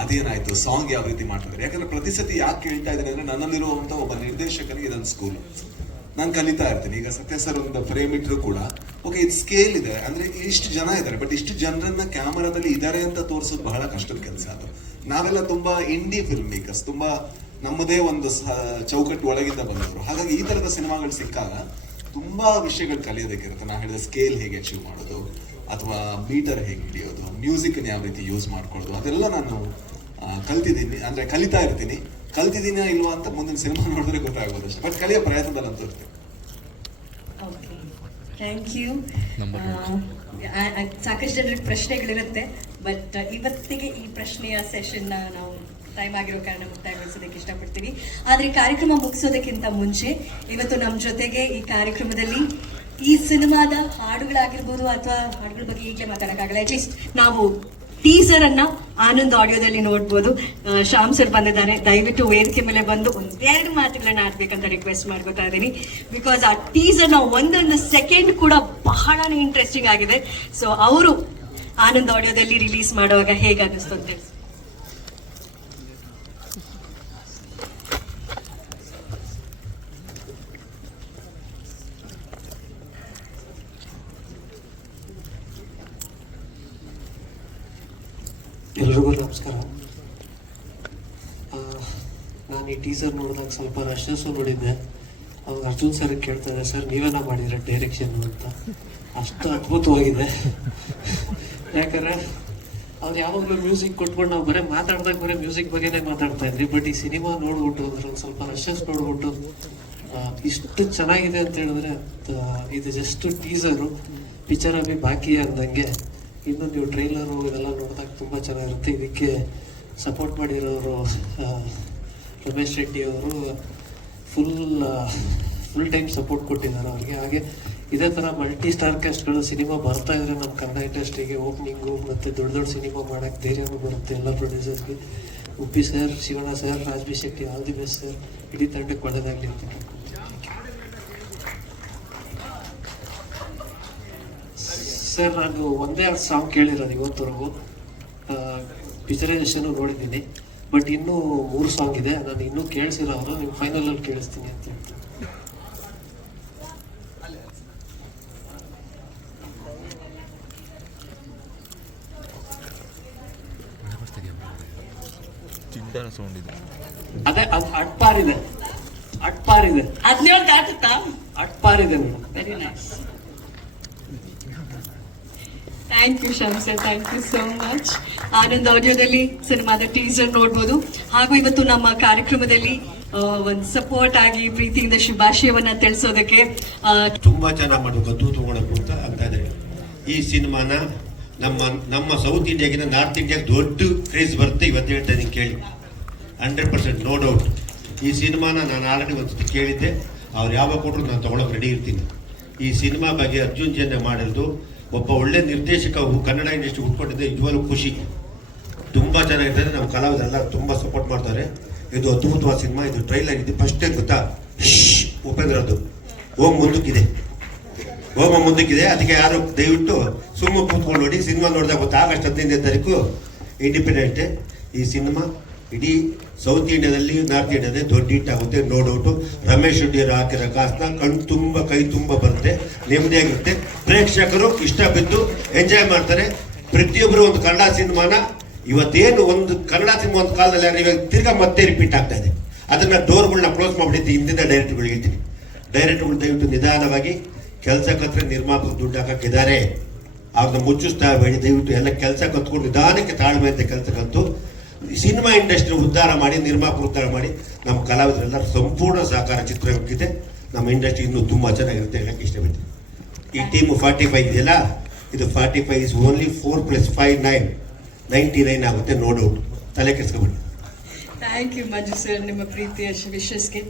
ಅದೇನಾಯ್ತು, ಸಾಂಗ್ ಯಾವ ರೀತಿ ಮಾಡ್ತಿದ್ದಾರೆ. ಯಾಕಂದ್ರೆ ಪ್ರತಿ ಸತಿ ಯಾಕೆ ಕೇಳ್ತಾ ಇದ್ದೀನಿ ಅಂದ್ರೆ ನನ್ನಲ್ಲಿರುವಂತ ಒಬ್ಬ ನಿರ್ದೇಶಕನಿಗೆ ಇದೊಂದು ಸ್ಕೂಲ್. ನಾನು ಕಲಿತಾ ಇರ್ತೀನಿ. ಈಗ ಸತ್ಯ ಸರ್ ಒಂದು ಫ್ರೇಮ್ ಇಟ್ಟರು ಕೂಡ ಓಕೆ ಇದು ಸ್ಕೇಲ್ ಇದೆ ಅಂದ್ರೆ ಇಷ್ಟು ಜನ ಇದ್ದಾರೆ, ಬಟ್ ಇಷ್ಟು ಜನರನ್ನ ಕ್ಯಾಮರಾದಲ್ಲಿ ಇದ್ದಾರೆ ಅಂತ ತೋರಿಸೋದು ಬಹಳ ಕಷ್ಟದ ಕೆಲಸ. ಅದು ನಾವೆಲ್ಲ ತುಂಬಾ ಇಂಡಿ ಫಿಲ್ಮ್ ಮೇಕರ್ಸ್, ತುಂಬಾ ನಮ್ಮದೇ ಒಂದು ಚೌಕಟ್ಟು ಒಳಗಿಂದ ಬಂದವರು. ಹಾಗಾಗಿ ಈ ತರದ ಸಿನಿಮಾಗಳು ಸಿಕ್ಕಾಗ ತುಂಬಾ ವಿಷಯಗಳು ಕಲಿಯೋದಕ್ಕಿರುತ್ತೆ. ನಾನು ಹೇಳಿದ ಸ್ಕೇಲ್ ಹೇಗೆ ಅಚೀವ್ ಮಾಡೋದು, ಅಥವಾ ಮೀಟರ್ ಹೇಗೆ ಹಿಡಿಯೋದು, ಮ್ಯೂಸಿಕ್ ಯಾವ ರೀತಿ ಯೂಸ್ ಮಾಡ್ಕೊಳ್ಳೋದು, ಅದೆಲ್ಲ ನಾನು ಕಲ್ತಿದ್ದೀನಿ. ಅಂದ್ರೆ ಕಲಿತಾ ಇರ್ತೀನಿ. ಕಲ್ತಿದ್ದೀನ ಇಲ್ವಾ ಅಂತ ಮುಂದಿನ ಸಿನಿಮಾ ನೋಡಿದ್ರೆ ಗೊತ್ತಾಗ್ಬೋದು ಅಷ್ಟೇ. ಬಟ್ ಕಲಿಯೋ ಪ್ರಯತ್ನದಲ್ಲಂತೂ ಇರ್ತೀನಿ. Thank you. ಸಾಕಷ್ಟು ಜನರಿಗೆ ಪ್ರಶ್ನೆಗಳಿರುತ್ತೆ, ಬಟ್ ಇವತ್ತಿಗೆ ಈ ಪ್ರಶ್ನೆಯ ಸೆಷನ್ನ ನಾವು ಟೈಮ್ ಆಗಿರೋ ಕಾರಣ ಮುಕ್ತಾಯಗೊಳಿಸೋದಕ್ಕೆ ಇಷ್ಟಪಡ್ತೀವಿ. ಆದರೆ ಕಾರ್ಯಕ್ರಮ ಮುಗಿಸೋದಕ್ಕಿಂತ ಮುಂಚೆ ಇವತ್ತು ನಮ್ಮ ಜೊತೆಗೆ ಈ ಕಾರ್ಯಕ್ರಮದಲ್ಲಿ ಈ ಸಿನಿಮಾದ ಹಾಡುಗಳಾಗಿರ್ಬೋದು ಅಥವಾ ಹಾಡುಗಳ ಬಗ್ಗೆ ಈಗಲೇ ಮಾತಾಡೋಕ್ಕಾಗಲ್ಲ, ಅಟ್ಲೀಸ್ಟ್ ನಾವು ಟೀಸರ್ ಅನ್ನ ಆನಂದ್ ಆಡಿಯೋದಲ್ಲಿ ನೋಡ್ಬೋದು. ಶ್ಯಾಮ್ ಸರ್ ಬಂದಿದ್ದಾರೆ, ದಯವಿಟ್ಟು ವೇದಿಕೆ ಮೇಲೆ ಬಂದು ಒಂದೆರಡು ಮಾತುಗಳನ್ನ ಆಡ್ಬೇಕಂತ ರಿಕ್ವೆಸ್ಟ್ ಮಾಡ್ಕೊತಾ ಇದ್ದೀನಿ. ಬಿಕಾಸ್ ಆ ಟೀಸರ್ ನ ಒಂದೊಂದು ಸೆಕೆಂಡ್ ಕೂಡ ಬಹಳನೇ ಇಂಟ್ರೆಸ್ಟಿಂಗ್ ಆಗಿದೆ. ಸೊ ಅವರು ಆನಂದ್ ಆಡಿಯೋದಲ್ಲಿ ರಿಲೀಸ್ ಮಾಡುವಾಗ ಹೇಗೆ ಅನ್ನಿಸ್ತು ಅಂತ ಹೇಳಿ. ಎಲ್ರಿಗೂ ನಮಸ್ಕಾರ. ನಾನು ಈ ಟೀಸರ್ ನೋಡಿದಾಗ ಸ್ವಲ್ಪ ರಶ್ನೆಸ್ಸು ನೋಡಿದ್ದೆ. ಅವಾಗ ಅರ್ಜುನ್ ಸರ್ ಕೇಳ್ತಾ ಇದ್ದೆ, ಸರ್ ನೀವೇನ ಮಾಡಿದ್ರೆ ಡೈರೆಕ್ಷನ್ ಅಂತ. ಅಷ್ಟು ಅದ್ಭುತವಾಗಿದೆ. ಯಾಕಂದರೆ ಅವ್ರು ಯಾವಾಗಲೂ ಮ್ಯೂಸಿಕ್ ಕೊಟ್ಕೊಂಡು ನಾವು ಬರೀ ಬರೀ ಮ್ಯೂಸಿಕ್ ಬಗ್ಗೆನೇ ಮಾತಾಡ್ತಾ ಇದ್ರಿ. ಬಟ್ ಈ ಸಿನಿಮಾ ನೋಡ್ಬಿಟ್ಟು ಅಂದ್ರೆ ಒಂದು ಸ್ವಲ್ಪ ರಶ್ನೆಸ್ ನೋಡ್ಬಿಟ್ಟು ಇಷ್ಟು ಚೆನ್ನಾಗಿದೆ ಅಂತ ಹೇಳಿದ್ರೆ ಇದು ಜಸ್ಟ್ ಟೀಸರು, ಪಿಕ್ಚರ್ ಅಭಿ ಬಾಕಿ ಅಂದಂಗೆ. ಇನ್ನು ನೀವು ಟ್ರೈಲರು ಇದೆಲ್ಲ ನೋಡಿದಾಗ ತುಂಬ ಚೆನ್ನಾಗಿರುತ್ತೆ. ಇದಕ್ಕೆ ಸಪೋರ್ಟ್ ಮಾಡಿರೋರು ರಮೇಶ್ ರೆಡ್ಡಿ ಅವರು ಫುಲ್ ಟೈಮ್ ಸಪೋರ್ಟ್ ಕೊಟ್ಟಿದ್ದಾರೆ ಅವ್ರಿಗೆ. ಹಾಗೆ ಇದೇ ಥರ ಮಲ್ಟಿ ಸ್ಟಾರ್ ಕ್ಯಾಸ್ಟ್ಗಳು ಸಿನಿಮಾ ಬರ್ತಾ ಇದ್ರೆ ನಮ್ಮ ಕನ್ನಡ ಇಂಡಸ್ಟ್ರಿಗೆ ಓಪನಿಂಗು ಮತ್ತು ದೊಡ್ಡ ದೊಡ್ಡ ಸಿನಿಮಾ ಮಾಡೋಕ್ಕೆ ಧೈರ್ಯನೂ ಬರುತ್ತೆ ಎಲ್ಲ ಪ್ರೊಡ್ಯೂಸರ್ಸ್ಗೆ. Uppi sir, Shivanna sir, Raj B Shetty, all the best sir. ಇಡೀ ತಂಡಕ್ಕೆ ಒಳ್ಳೆಯದಾಗಲಿ ಅಂತ. ಸರ್ ನಾನು ಒಂದೇ ಸಾಂಗ್ ಕೇಳಿರೋದು ಇವತ್ತವರೆಗೂ. ಪಿಕ್ಚರೈಸೇಷನು ನೋಡಿದ್ದೀನಿ, ಬಟ್ ಇನ್ನೂ 3 ಸಾಂಗ್ ಇದೆ. ನಾನು ಇನ್ನೂ ಕೇಳಿಸಿಲ್ಲ ಅವರು. ನೀವು ಫೈನಲಲ್ಲಿ ಕೇಳಿಸ್ತೀನಿ ಅಂತ ಹೇಳ್ತೀನಿ. ಅದೇ ಅದು ಅಟ್ಪಾರಿದೆ 17 ದಾಟುತ್ತಾ? ಅಟ್ಪಾರಿದೆ madam. Very nice. Thank you Shyam sir, thank you so much. Anand ಆಡಿಯೋದಲ್ಲಿ ಸಿನಿಮಾದ ಟೀಸರ್ ನೋಡ್ಬೋದು. ಹಾಗೂ ಇವತ್ತು ನಮ್ಮ ಕಾರ್ಯಕ್ರಮದಲ್ಲಿ ಒಂದು ಸಪೋರ್ಟ್ ಆಗಿ ಪ್ರೀತಿಯಿಂದ ಶುಭಾಶಯವನ್ನ ತಿಳಿಸೋದಕ್ಕೆ ತುಂಬಾ ಚೆನ್ನಾಗಿ ಮಾಡಬೇಕು, ಅದ್ಭುತ ಮಾಡಬೇಕು ಅಂತ ಇದ್ದಾರೆ. ಈ ಸಿನಿಮಾನ ನಮ್ಮ ಸೌತ್ ಇಂಡಿಯಾಗಿಂತ ನಾರ್ತ್ ಇಂಡಿಯಾಗೆ ದೊಡ್ಡ ಕ್ರೇಜ್ ಬರುತ್ತೆ. ಇವತ್ತು ಹೇಳ್ತಾ ಇದ್ದೀನಿ, ಕೇಳಿ 100% ನೋ ಡೌಟ್. ಈ ಸಿನಿಮಾನ ನಾನು ಆಲ್ರೆಡಿ ಒಂದ್ಸತಿ ಕೇಳಿದ್ದೆ. ಅವ್ರು ಯಾವಾಗ ಕೊಟ್ಟರು ನಾನು ತಗೊಳಕ್ಕೆ ರೆಡಿ ಇರ್ತೀನಿ. ಈ ಸಿನಿಮಾ ಬಗ್ಗೆ ಅರ್ಜುನ್ ಜನ್ಯ ಮಾಡಿರೋದು ಒಬ್ಬ ಒಳ್ಳೆ ನಿರ್ದೇಶಕ ಕನ್ನಡ ಇಂಡಸ್ಟ್ರಿ ಉಟ್ಕೊಂಡಿದ್ದೆ. ನಿಜವಾಗ್ಲೂ ಖುಷಿ. ತುಂಬ ಚೆನ್ನಾಗಿರ್ತದೆ. ನಮ್ಮ ಕಲಾವಿದರೆಲ್ಲ ತುಂಬ ಸಪೋರ್ಟ್ ಮಾಡ್ತಾರೆ. ಇದು ಅದ್ಭುತವಾದ ಸಿನಿಮಾ. ಇದು ಟ್ರೈಲರ್ ಇದೆ, ಫಸ್ಟ್ ಟೈಮ್ ಗೊತ್ತಾ ಉಪೇಂದ್ರದ್ದು. ಓಂ ಮುಂದಕ್ಕಿದೆ. ಅದಕ್ಕೆ ಯಾರು ದಯವಿಟ್ಟು ಸುಮ್ಮ ಕೂತ್ಕೊಂಡು ನೋಡಿ. ಸಿನಿಮಾ ನೋಡಿದಾಗ ಗೊತ್ತಾ, ಆಗಸ್ಟ್ 15ನೇ ತಾರೀಕು ಇಂಡಿಪೆಂಡೆನ್ಸ್ ಡೇ. ಈ ಸಿನಿಮಾ ಇಡೀ ಸೌತ್ ಇಂಡಿಯಾದಲ್ಲಿ, ನಾರ್ತ್ ಇಂಡಿಯಾದಲ್ಲಿ ದೊಡ್ಡ ಹಿಟ್ ಆಗುತ್ತೆ, ನೋ ಡೌಟು. ರಮೇಶ್ ರೆಡ್ಡಿ ಅವರು ಹಾಕಿರೋ ಕಾಸನ್ನ ಕಣ್ಣು ತುಂಬ ಕೈ ತುಂಬ ಬರುತ್ತೆ, ನೆಮ್ಮದಿಯಾಗಿರುತ್ತೆ. ಪ್ರೇಕ್ಷಕರು ಇಷ್ಟ ಬಿದ್ದು ಎಂಜಾಯ್ ಮಾಡ್ತಾರೆ. ಪ್ರತಿಯೊಬ್ಬರು ಒಂದು ಕನ್ನಡ ಸಿನಿಮಾನ ಇವತ್ತೇನು ಒಂದು ಕನ್ನಡ ಸಿನಿಮಾ ಒಂದು ಕಾಲದಲ್ಲಿ ಇವಾಗ ತಿರ್ಗಾ ಮತ್ತೆ ರಿಪೀಟ್ ಆಗ್ತಾ ಇದೆ. ಅದನ್ನ ಡೋರ್ಗಳನ್ನ ಕ್ಲೋಸ್ ಮಾಡಿಬಿಟ್ಟು ಹಿಂದಿನ ಡೈರೆಕ್ಟರ್ಗಳಿಗೆ ಹೇಳ್ತೀನಿ, ಡೈರೆಕ್ಟರ್ಗಳು ದಯವಿಟ್ಟು ನಿಧಾನವಾಗಿ ಕೆಲಸ ಕತ್ರ ನಿರ್ಮಾಪಕ ದುಡ್ಡು ಹಾಕಿದ್ದಾರೆ, ಅವ್ರನ್ನ ಮುಚ್ಚಿಸ್ತಾ ಬೇಡಿ. ದಯವಿಟ್ಟು ಎಲ್ಲ ಕೆಲಸ ಕತ್ಕೊಂಡು ನಿಧಾನಕ್ಕೆ ತಾಳ್ಮೆ ಅಂತ ಕೆಲಸ ಕತ್ತು ಸಿನಿಮಾ ಇಂಡಸ್ಟ್ರಿ ಉದ್ಧಾರ ಮಾಡಿ, ನಿರ್ಮಾಪಕ ಉದ್ಧಾರ ಮಾಡಿ. ನಮ್ಮ ಕಲಾವಿದರೆಲ್ಲ ಸಂಪೂರ್ಣ ಸಹಕಾರ ಚಿತ್ರರಂಗಕ್ಕಿದೆ. ನಮ್ಮ ಇಂಡಸ್ಟ್ರಿ ಇನ್ನೂ ತುಂಬ ಚೆನ್ನಾಗಿರುತ್ತೆ ಹೇಳಕ್ಕೆ ಇಷ್ಟಪಡ್ತೀನಿ. ಈ ಟೀಮು 45 ಇದೆಯಲ್ಲ, ಇದು 45 is only 4 + 5 99 ಆಗುತ್ತೆ, ನೋ ಡೌಟ್. ತಲೆ ಕೆಡಿಸ್ಕೊಬೇಡಿ. ಥ್ಯಾಂಕ್ ಯು ಮಂಜು ಸರ್, ನಿಮ್ಮ ಪ್ರೀತಿಯ ವಿಶಸ್ಗೆ.